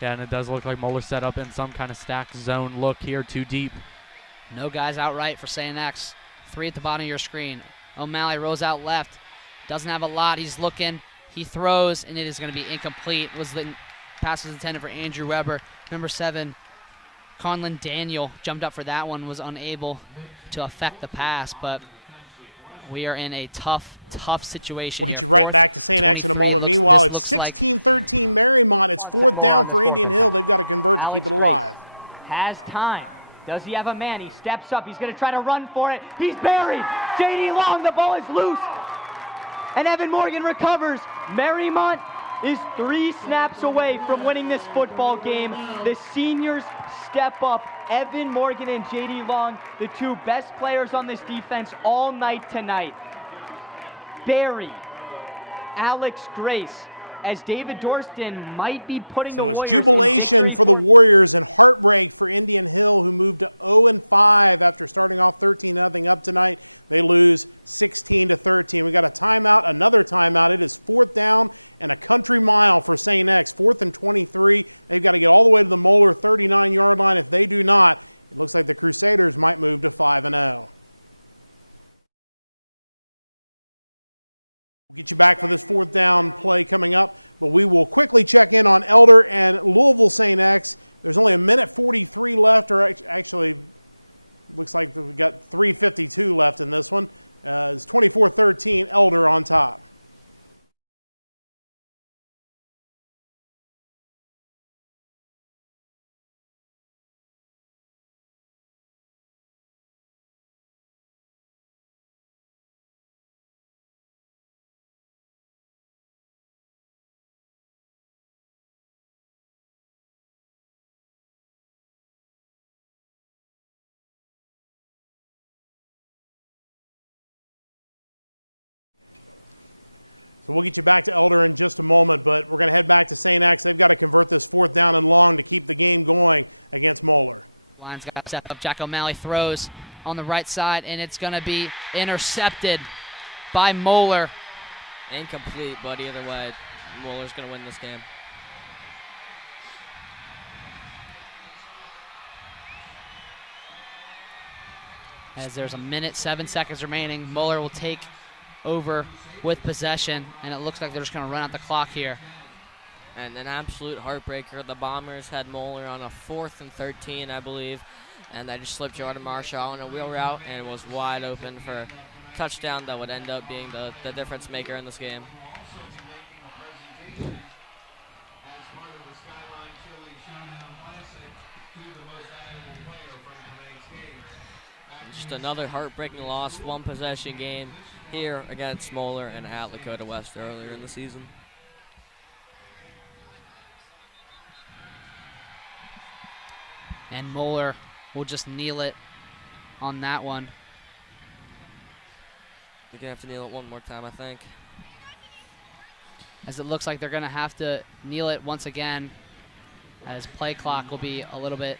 Yeah, and it does look like Moeller set up in some kind of stacked zone look here, too deep. No guys outright for St. X. 3 at the bottom of your screen. O'Malley rolls out left. Doesn't have a lot. He's looking. He throws, and it is going to be incomplete. Pass was intended for Andrew Weber. Number 7, Conlon Daniel jumped up for that one, was unable to affect the pass, but we are in a tough situation. We'll get you right back to St. X in a moment. Meanwhile, it's 16-13 Marymount. It's 4th down for Indian Hill. They've got to convert to keep it alive. Has time. Does he have a man? He steps up. He's going to try to run for it. He's buried. J.D. Long, the ball is loose. And Evan Morgan recovers. Marymount is 3 snaps away from winning this football game. The seniors step up. Evan Morgan and J.D. Long, the 2 best players on this defense all night tonight. Barry, Alex Grace, as David Dorston might be putting the Warriors. So it's jubilation for the Warriors and heartbreak for Indian Hill, who moved to 0-5 after starting off 13-0 up tonight. They lose 16-13. We got a timeout, another timeout. It is 4th down and a country mile for St. X. 4th and 23. They've got to get all the way to the Moeller 39-yard line. If they do not, it looks like the Crusaders might move to 5-0. We'll get you back for this 4th down play coming up, but we will quickly check in on Elder and Louisville St. X. There's only 1:43 left, or actually looks like we've got 3:52 left in this one. It's 24-13, Elder on top. So we'll get you back to Elder in just a moment, but we're going to head back to St. X. They've got to convert this 4th down and long to keep the game going against Moeller. Lions got set up. Jack O'Malley throws on the right side, and it's going to be intercepted by Moeller. Incomplete, but either way, Moeller's going to win this game. As there's a minute, 7 seconds remaining, Moeller will take over with possession, and it looks like they're just going to run out the clock here. And an absolute heartbreaker. The Bombers had Moeller on a 4th and 13, I believe, and they just slipped Jordan Marshall on a wheel route, and it was wide open for a touchdown that would end up being the difference maker in this game. Just another heartbreaking loss, 1 possession game here against Moeller and at Lakota West earlier in the season. And Moeller will just kneel it on that one. They're going to have to kneel it one more time, I think. As it looks like they're going to have to kneel it once again, as play clock will be a little bit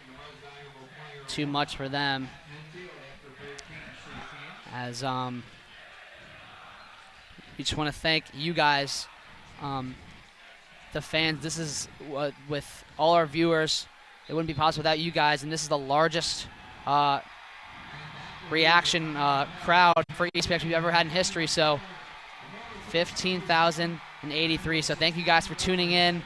too much for them. As we just want to thank you guys, the fans. This is with all our viewers. It wouldn't be possible without you guys, and this is the largest reaction crowd for EastPX we've ever had in history. So 15,083. So thank you guys for tuning in.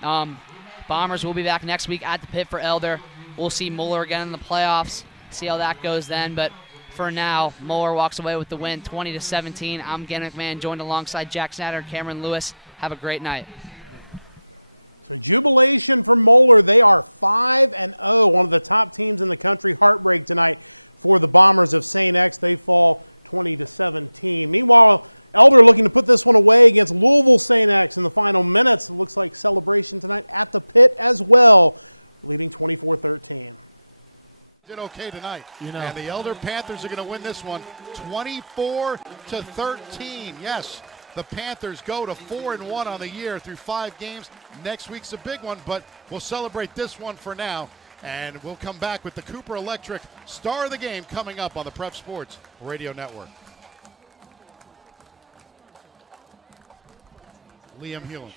Bombers will be back next week at the pit for Elder. We'll see Moeller again in the playoffs. See how that goes then. But for now, Moeller walks away with the win, 20-17. I'm Gannon McMahon, joined alongside Jack Snatter and Cameron Lewis. Have a great night. So jubilation for Moeller. They are 5-0, one of the top teams in the country. Heartbreak tonight for the Bombers of St. X. They fall 20-17. Meanwhile, Elder looking to put this one away against Louisville St. X in the final minutes. It looks like celebration tonight at the pit as well, leading 24-13. Did okay tonight. And the Elder Panthers are going to win this one 24-13. Yes, the Panthers go to 4-1 on the year through 5 games. Next week's a big one, but we'll celebrate this one for now. And we'll come back with the Cooper Electric star of the game coming up on the Prep Sports Radio Network. Liam Hewlin.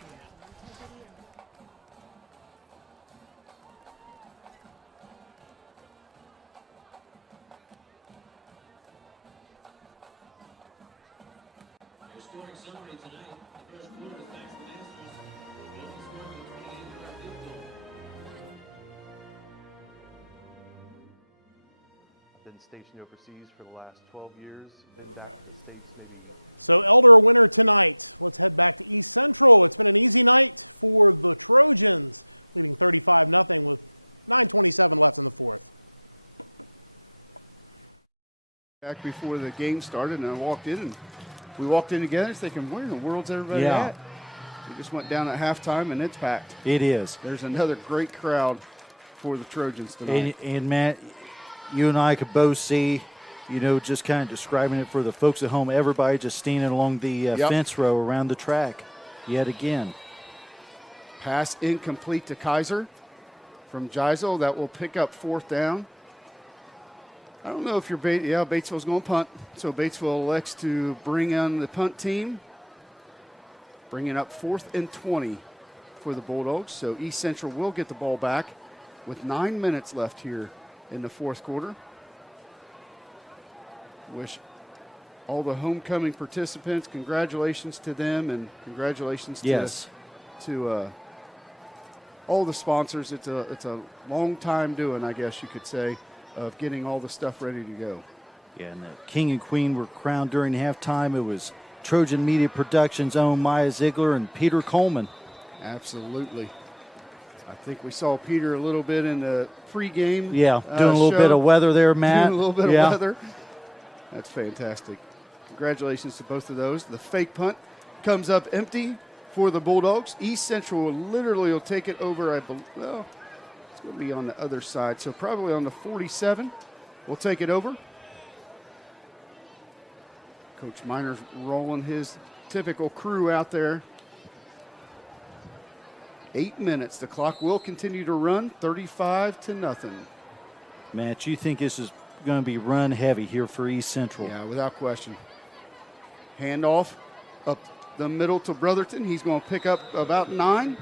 Been stationed overseas for the last 12 years, been back to the States maybe. So Elder a winner tonight. Let's head back to East Central. It's been an easy night for the Trojans, leading 35-0 with 9:27 left in the 4th. Back before the game started, and I walked in, and we walked in together thinking, where in the world's everybody at? We just went down at halftime, and it's packed. It is. There's another great crowd for the Trojans tonight. And Matt, you and I could both see, just kind of describing it for the folks at home, everybody just standing along the fence row around the track yet again. Pass incomplete to Kaiser from Geisel. That will pick up 4th down. I don't know if you're Batesville's going to punt. So Batesville elects to bring on the punt team, bringing up 4th and 20 for the Bulldogs. So East Central will get the ball back with 9 minutes left here in the 4th quarter. Wish all the homecoming participants, congratulations to them, and congratulations to all the sponsors. It's a long time doing, I guess you could say, of getting all the stuff ready to go. Yeah, and the King and Queen were crowned during halftime. It was Trojan Media Productions' own Maya Ziegler and Peter Coleman. Absolutely. I think we saw Peter a little bit in the pregame. Yeah, doing a little bit of weather there, Matt. Doing a little bit of weather. That's fantastic. Congratulations to both of those. The fake punt comes up empty for the Bulldogs. East Central will take it over. It's going to be on the other side, so probably on the 47. We'll take it over. Coach Miner's rolling his typical crew out there. 8 minutes. The clock will continue to run, 35-0. Matt, you think this is going to be run heavy here for East Central? Yeah, without question. Handoff up the middle to Brotherton. He's going to pick up about 9.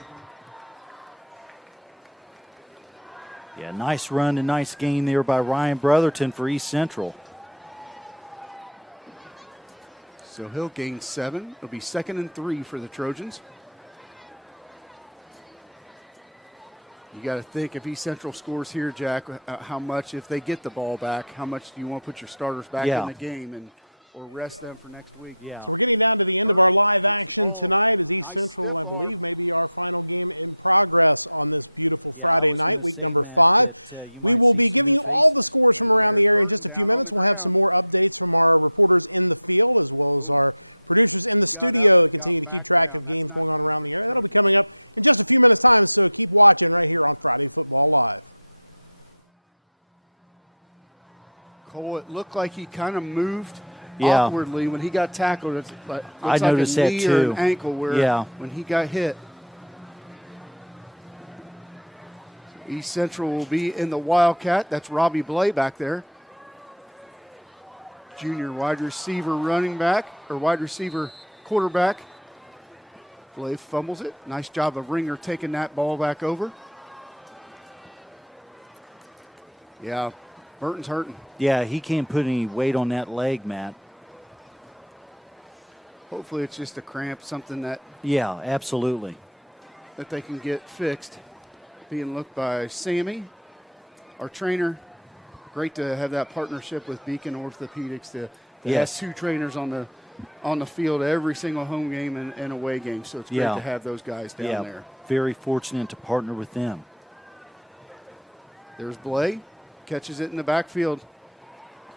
Yeah, nice run and nice gain there by Ryan Brotherton for East Central. So he'll gain 7. It'll be 2nd and 3 for the Trojans. You got to think if East Central scores here, Jack, how much, if they get the ball back, how much do you want to put your starters back in the game or rest them for next week? Yeah. So we're getting down to the end of our live action tonight as East Central, I believe, may be our final game in progress on this beautiful Friday night, week number 5. We will be giving you all the scores from around the area in just a few minutes. We'll have some more updates from our reporters in the field as well as our producers in the studio to continue to keep track of games going on around the area. That'll be coming up in just a few minutes' time, so keep watching right here on Friday Football Live. Cole, it looked like he kind of moved awkwardly when he got tackled. It's like, I noticed like a that knee too. Or an ankle where when he got hit. East Central will be in the Wildcat. That's Robbie Blay back there. Junior wide receiver running back, or wide receiver quarterback. Blay fumbles it. Nice job of Ringer taking that ball back over. Yeah, Burton's hurting. Yeah, he can't put any weight on that leg, Matt. Hopefully it's just a cramp, something that Yeah, absolutely. that they can get fixed. Being looked by Sammy, our trainer. Great to have that partnership with Beacon Orthopedics to Yes. have 2 trainers on the field every single home game and away game. So it's great to have those guys down there. Very fortunate to partner with them. There's Blay, catches it in the backfield.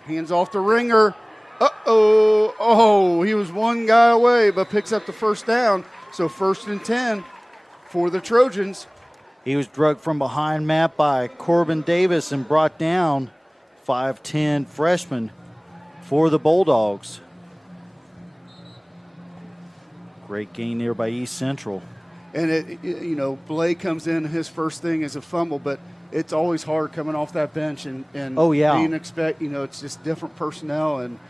Hands off to Ringer. Oh, he was one guy away, but picks up the first down. So 1st and 10 for the Trojans. He was drugged from behind, Matt, by Corbin Davis and brought down. 5'10" freshman for the Bulldogs. Great gain there by East Central. And, Blay comes in, his first thing is a fumble, but it's always hard coming off that bench and being it's just different personnel, and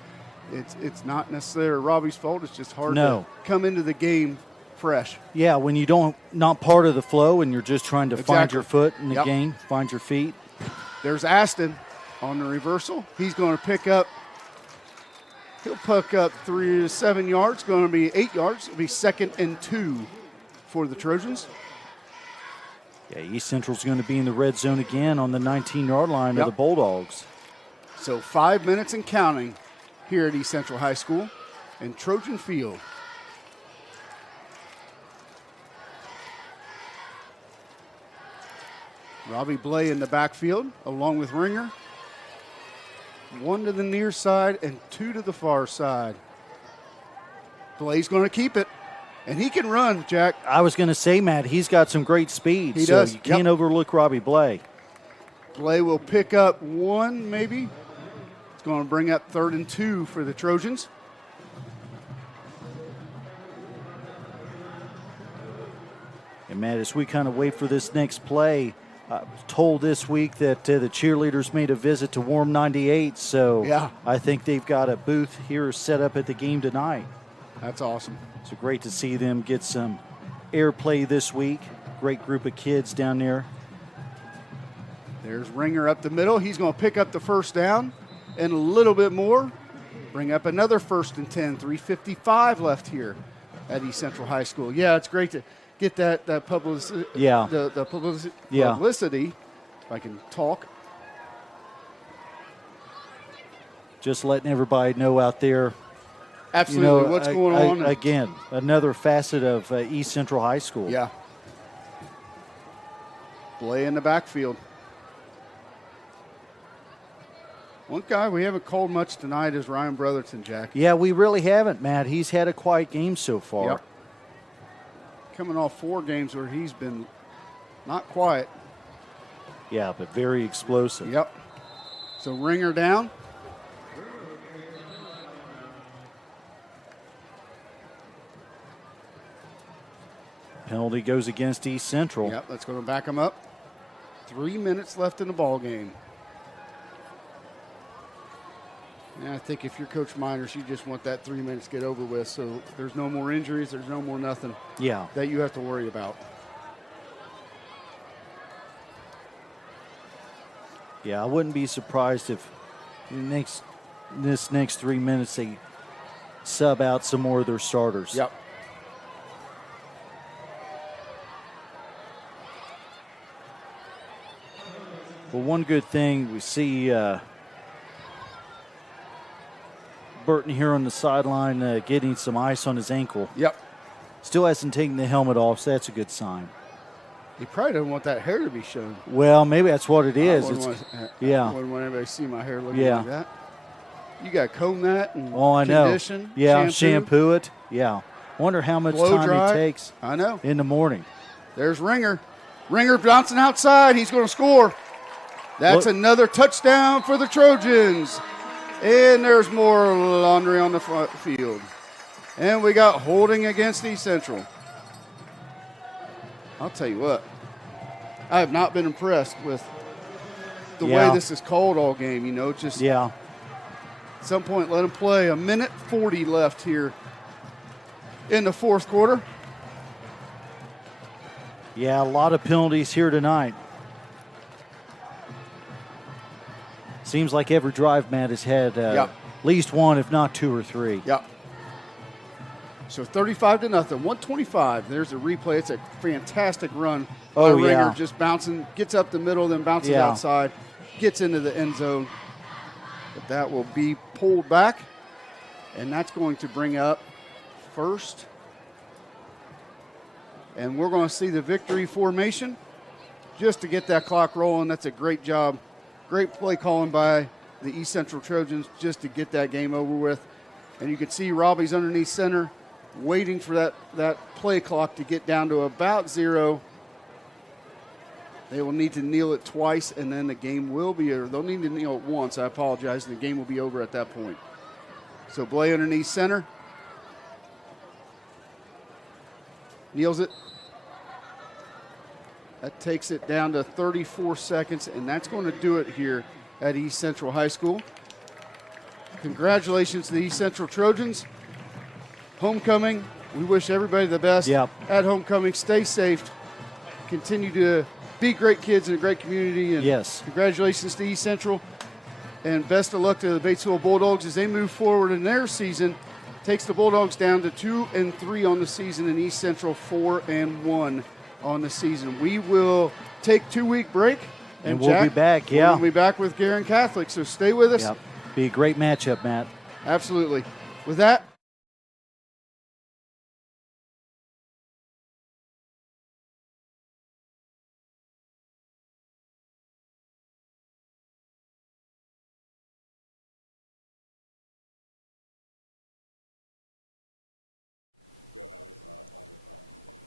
it's not necessarily Robbie's fault. It's just hard to come into the game fresh. Yeah, when you not part of the flow and you're just trying to find your foot in the game, find your feet. There's Aston on the reversal. He's going to pick up. He'll pick up 3 to 7 yards. Going to be 8 yards. It'll be 2nd and 2 for the Trojans. Yeah, East Central's going to be in the red zone again on the 19-yard line of the Bulldogs. So 5 minutes and counting here at East Central High School in Trojan Field. Robbie Blay in the backfield along with Ringer. 1 to the near side and 2 to the far side. Blay's going to keep it, and he can run, Jack. I was going to say, Matt, he's got some great speed. He does. You can't overlook Robbie Blay. Blay will pick up 1, maybe. It's going to bring up 3rd and 2 for the Trojans. And, Matt, as we kind of wait for this next play, I was told this week that the cheerleaders made a visit to Warm 98, so I think they've got a booth here set up at the game tonight. That's awesome. So great to see them get some airplay this week. Great group of kids down there. There's Ringer up the middle. He's going to pick up the first down and a little bit more. Bring up another 1st and 10. 3:55 left here at East Central High School. Yeah, it's great to get that publicity. The publicity, if I can talk. Just letting everybody know out there. Absolutely, what's going on. Again, another facet of East Central High School. Yeah. Blay in the backfield. One guy we haven't called much tonight is Ryan Brotherton, Jack. Yeah, we really haven't, Matt. He's had a quiet game so far. Yep. Coming off 4 games where he's been not quiet. Yeah, but very explosive. Yep. So Ringer down. Penalty goes against East Central. Yep, that's going to back them up. 3 minutes left in the ball game. And I think if you're Coach Miners, you just want that 3 minutes to get over with, so there's no more injuries, there's no more nothing that you have to worry about. Yeah, I wouldn't be surprised if this next 3 minutes they sub out some more of their starters. Yep. Well, one good thing we see Burton here on the sideline getting some ice on his ankle. Yep. Still hasn't taken the helmet off, so that's a good sign. He probably doesn't want that hair to be shown. Well, maybe that's what it is. I wouldn't want anybody to see my hair looking like that. You got to comb that and condition. Yeah, shampoo it. Yeah. Wonder how much time dry. it takes in the morning. There's Ringer. Ringer bouncing outside. He's going to score. That's another touchdown for the Trojans. And there's more laundry on the field. And we got holding against East Central. I'll tell you what, I have not been impressed with the way this is called all game. You know, just at some point let them play. 1:40 left here in the fourth quarter. Yeah, a lot of penalties here tonight. Seems like every drive, Matt, has had at least one, if not two or three. Yep. So 35-0, 125. There's a replay. It's a fantastic run by Ringer. Just bouncing, gets up the middle, then bounces outside, gets into the end zone. But that will be pulled back, and that's going to bring up first. And we're going to see the victory formation just to get that clock rolling. That's a great job. Great play calling by the East Central Trojans just to get that game over with. And you can see Robbie's underneath center, waiting for that play clock to get down to about 0. They will need to kneel it twice, and then the game will be over. They'll need to kneel it once. I apologize. And the game will be over at that point. So Blay underneath center. Kneels it. That takes it down to 34 seconds, and that's going to do it here at East Central High School. Congratulations to the East Central Trojans. Homecoming, we wish everybody the best at homecoming. Stay safe. Continue to be great kids in a great community. And congratulations to East Central. And best of luck to the Batesville Bulldogs as they move forward in their season. Takes the Bulldogs down to 2-3 on the season, and East Central 4-1 on the season. We will take 2-week break. And we'll be back, We'll be back with Guerin Catholic, so stay with us. Be a great matchup, Matt. Absolutely. With that,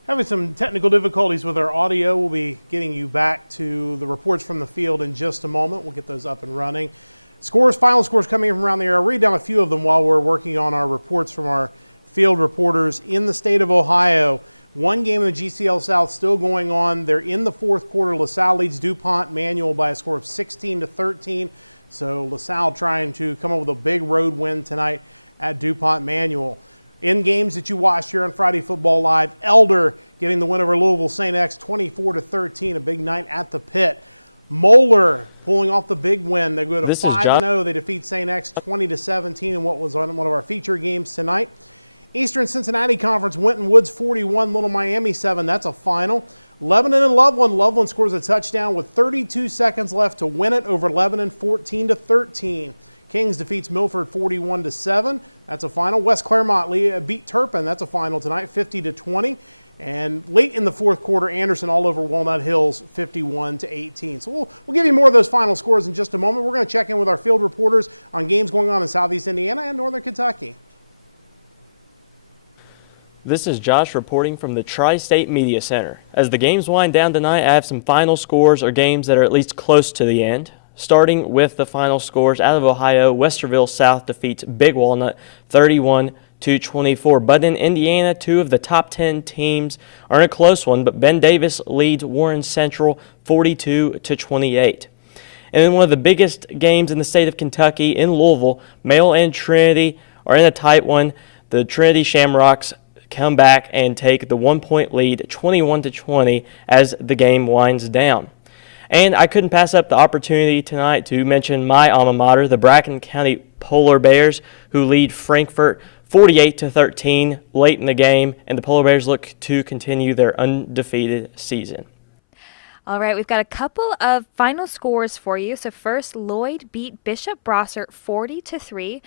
having some technical difficulties with our audio. We'll be getting you back to the reports from the field in just a moment. We'll get those up and running. Scores, final scores coming in from around the area. I'll read down a few of them while we're working on our reports from our field reporters in the state of Ohio. One game in the GCL South still going on. They're in the fourth quarter. LaSalle leads DuPont Manual by a score of 16-13. So LaSalle trying to come up with a big road win tonight at DuPont Manual. In games that you watched here on Friday Football Live, Elder getting the win over Louisville St. X 24-13, a big night at the pit. Moeller pulling off the big win. They go to 5-0. They defeat St. X 20-17 in what was on one of our feature games tonight. Eastern Cincinnati Conference, Winton Woods 41, Little Miami 7. That's a final. Lebanon and Loveland. Loveland scores a touchdown with 32 seconds left to win it over Lebanon 14-13. Kings defeats Milford 41-7. That's a final. West Claremont beat Turpin. That's a final tonight, 50-20. And late in the fourth quarter, Anderson all over Walnut Hills, 51-18. So we'll give you more of those final scores in just a moment. We're going to check in with our field reporters on games going on in Southeast Indiana and Northern Kentucky. This is Josh reporting from the Tri-State Media Center. As the games wind down tonight, I have some final scores or games that are at least close to the end. Starting with the final scores out of Ohio, Westerville South defeats Big Walnut 31-27. to 24. But in Indiana, 2 of the top 10 teams are in a close one, but Ben Davis leads Warren Central 42 to 28. And in one of the biggest games in the state of Kentucky, in Louisville, Male and Trinity are in a tight one. The Trinity Shamrocks come back and take the 1-point lead, 21 to 20, as the game winds down. And I couldn't pass up the opportunity tonight to mention my alma mater, the Bracken County Polar Bears, who lead Frankfort 48 to 13 late in the game, and the Polar Bears look to continue their undefeated season. All right, we've got a couple of final scores for you. So first, Lloyd beat Bishop Brossart 40-3.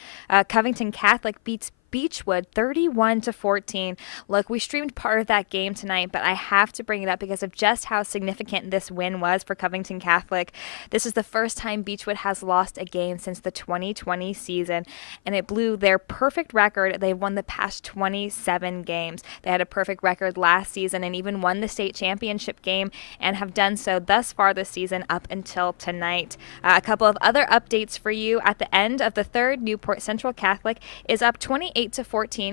Covington Catholic beats Beechwood 31-14. Look, we streamed part of that game tonight, but I have to bring it up because of just how significant this win was for Covington Catholic. This is the first time Beechwood has lost a game since the 2020 season, and it blew their perfect record. They've won the past 27 games. They had a perfect record last season and even won the state championship game and have done so thus far this season up until tonight. A couple of other updates for you. At the end of the third, Newport Central Catholic is up 28-14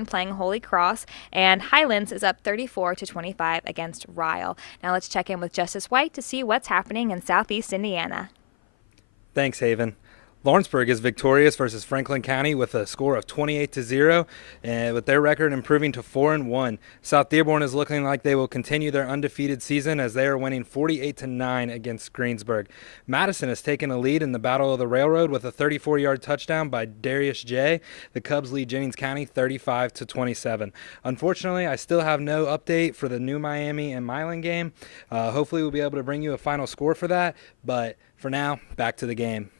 playing Holy Cross, and Highlands is up 34-25 against Ryle. Now let's check in with Justice White to see what's happening in Southeast Indiana. Thanks, Haven. Lawrenceburg is victorious versus Franklin County with a score of 28-0, and with their record improving to 4-1. South Dearborn is looking like they will continue their undefeated season as they are winning 48-9 against Greensburg. Madison has taken a lead in the Battle of the Railroad with a 34-yard touchdown by Darius J. The Cubs lead Jennings County 35-27. Unfortunately, I still have no update for the New Miami and Milan game. Hopefully we'll be able to bring you a final score for that, but for now, back to the game.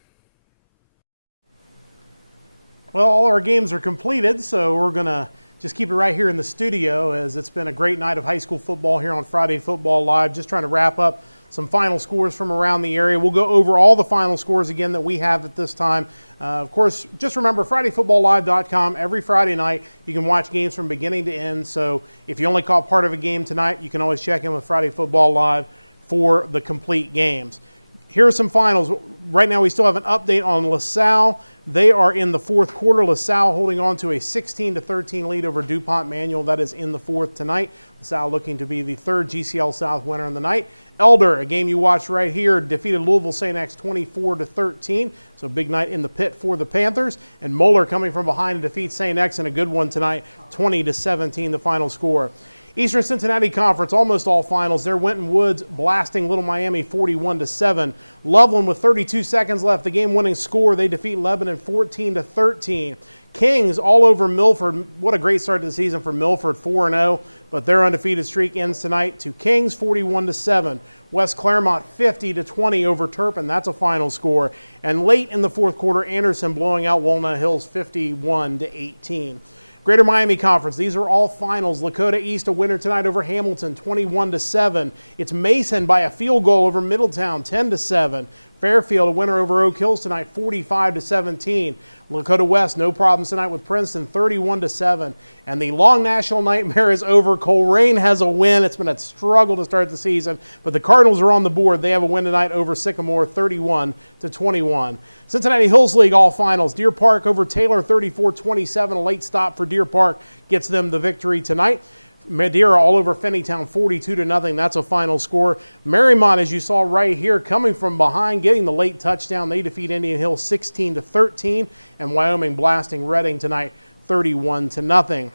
Well, all our games are completed, so we're going to just keep it right here in the studio as it's been a great night of high school football here on Friday Football Live. Just trying to wrap up some final scores from around the area. We'll go over all the final scores again that we have at this time. Of course, just remember FridayFootballLive.com. Every Friday night you can watch games from beginning to end. So if you only caught part of a game tonight, you can always check in with Friday Football Live for the complete games. Here are some finals. Right now we still have an update on LaSalle. They are in the fourth quarter. LaSalle holding on to a 16-13 lead over DuPont Manual. That is in the fourth tonight. LaSalle looking to be the third GCL South winner in the night. Elder, a game you watched right here, defeated Louisville St. X 24-13. So big night in the pit for the Panthers. And Moeller coming from behind to defeat St. X in a good one tonight, 20-17 the final score. Eastern Cincinnati Conference, almost all finals. There, Winton Woods blasting Little Miami 41-7. Loveland with 32 seconds left, the game-winning score. They defeat Lebanon 14-13. Kings all over Milford. What a great start to the season for Milford, 4-0. But their undefeated streak ends tonight to Kings 41-7. West Claremont 50-20 over Turpin. That's a final score. And late in the fourth quarter, Anderson blowing out Walnut Hills 51-18. Greater Miami Conference, these are all finals. Lakota East a winner tonight over Hamilton, 21-7. It's Mason by a field goal over Middletown, 10-7. Fairfield a winner over Oak Hills tonight, 45-17. Lakota West no problems tonight with Princeton, 31-7. And the long national nightmare is over. Coleraine has a win. It's been a struggle to start the season, but the Cardinals are on the board. They have a win tonight over Sycamore, 31-21. Cincinnati Hills League all finals. Deer Park over Taylor, 34-27. A late stop for Deer Park gets them the victory tonight. Madeira all over Finneytown, 42-0. That's a final score. Marymount, as you saw right here, coming from behind, getting the late touchdown. They defeat Indian Hill 16-13, and Wyoming blasting Reading tonight, 31-0.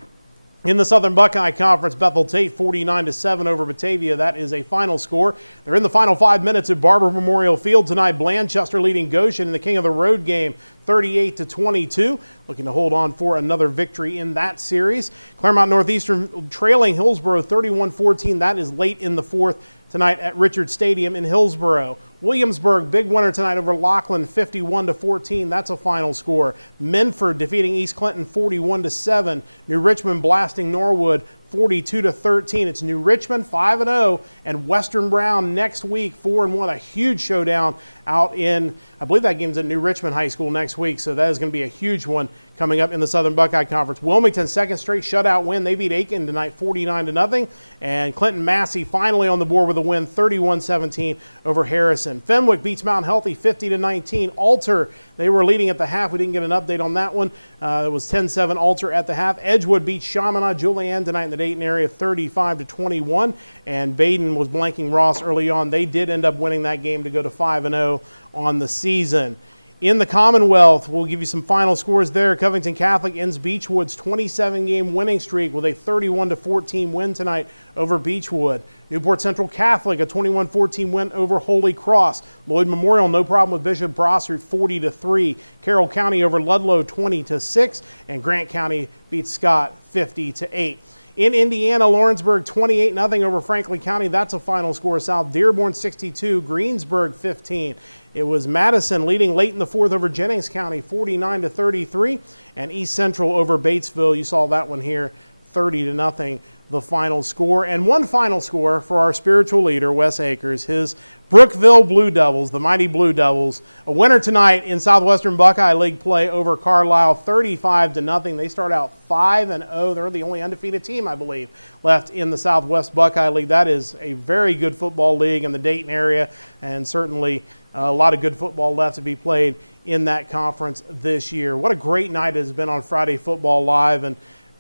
In the Southern Buckeye Conference, Bethel Tate 49-7 over Batavia. That is a final score. They're in the final 5 minutes at Barber Memorial Field tonight. Blanchester leading Goshen in the King of the Road game, 38-22. Looking to hold on for another victory in that series. Claremont Northeastern trailing Hillsborough 31-14. That is late in the fourth tonight at Richards Stadium in Hillsborough. Williamsburg, big winner tonight over Lockland, 51-14. That's a final score. Minford defeating East Clinton 41-7. New Richmond blasting Norwood 42-13. It's New Richmond 5-0 and Western Brown next week 4-1. A huge showdown out in, I believe that game's at New Richmond High School next week, so that is going to be a huge one coming up in the Southern Buckeye Conference. Wilmington, second straight shutout win. They beat Aiken tonight 49-0. And Clinton Massey finally on the board with a win 31-17 over Harrison. Fenwick beats Mount Healthy 50-19. Alter, they were leading at the half. We didn't get an update on that one. It was 10-7 Alter at the half. Edgewood beats Chaminade Julienne tonight in the Dayton area 35-21. And Baden was blanking Ross early on. They did end up winning that game to go to 5-0 on the season. In the Commonwealth, we'll give you some final scores there. Covington Catholic ends Beechwood's 27-game winning streak with a 31-14 win tonight over Beechwood. Newport Central Catholic, a 21-14 win over Holy Cross. Lloyd Memorial, no problem with Bishop Brossard, 40-3. Carroll County over Ludlow, 20-6. And Grant County beats Scott, 50-8. In Indiana, Lawrenceburg 28-0 over Franklin County. That's a final score. South Dearborn 62, Greensburg 15. It was Madison leading late in the fourth over Jennings County 49-33. And East Central over Batesville. You saw that one here, 30-0. The final score. And one final score for our spiritual leader, Wes Akers, his Brookville Blue Devils, the mighty Blue Devils. A winner tonight in Southwestern Buckeye League play over Carlisle, 35-0. They start out 5-0. They're the only undefeated team, I believe, left in the Southwest Buckeye League. That is a very good football league in the Dayton area, and certainly a lot of good football left to be played in that conference this year. What a great night it has been on Friday Football Live, and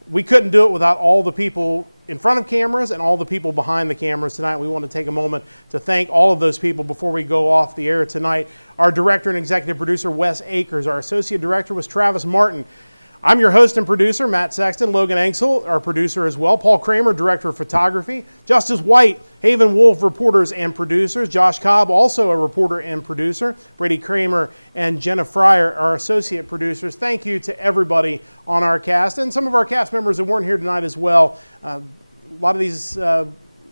we couldn't do it without all the people in front of cameras and all the people behind the cameras tonight. We want to take a moment to thank all of those people before we go off the air tonight. Our director and executive producer, Wes Akers. Our associate director was Travis Martin. I'm your host and producer, Matt Sexton. Logan Ansel, our producer as well. Paul Kramer, director of photography. Justice White, Haven Wolf, reporters and producers. Josh Cobb, also a reporter and producer. Brady Kramer and Jenna Fryer, our associate producers. Thank you to everybody on our cast and some of our cast members that weren't here tonight as well. A lot of these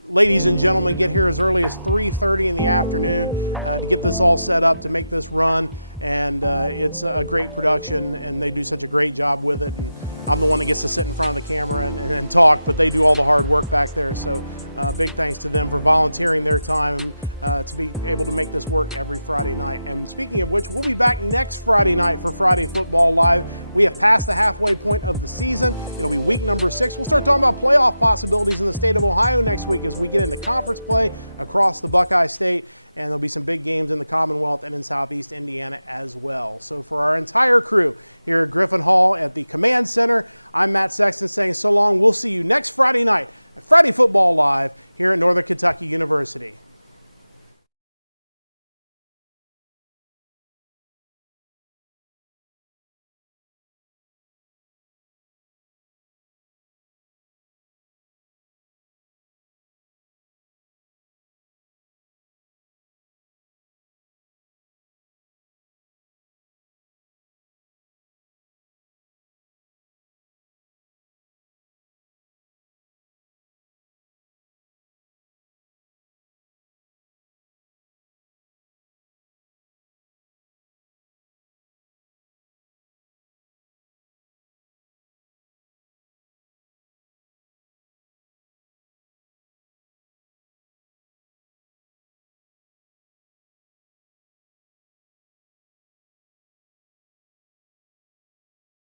ladies and gentlemen get here as early as 3:30 in the afternoon to get this all set up, to make this run, and it's a great production, and they do such a great job with it, and I'm the one that gets to sit in front of the camera and talk, but they do all the hard work back there, so big thanks to them for volunteering their time to be able to make this work every Friday night. And speaking of which, we'll be back next Friday night for Friday Football Live. We have passed the halfway point of the season. It'll be week number 6. We'll start talking about playoff possibilities in the state of Ohio next week as we get into conference play across the Buckeye State, and there'll be some big games in the Commonwealth and in Southeast Indiana as well. So for our entire crew here at Griffin Hall at the Command Center, I'm Matt Sexton saying so long. We'll see you next Friday night at Friday Football Live here at Northern Kentucky University.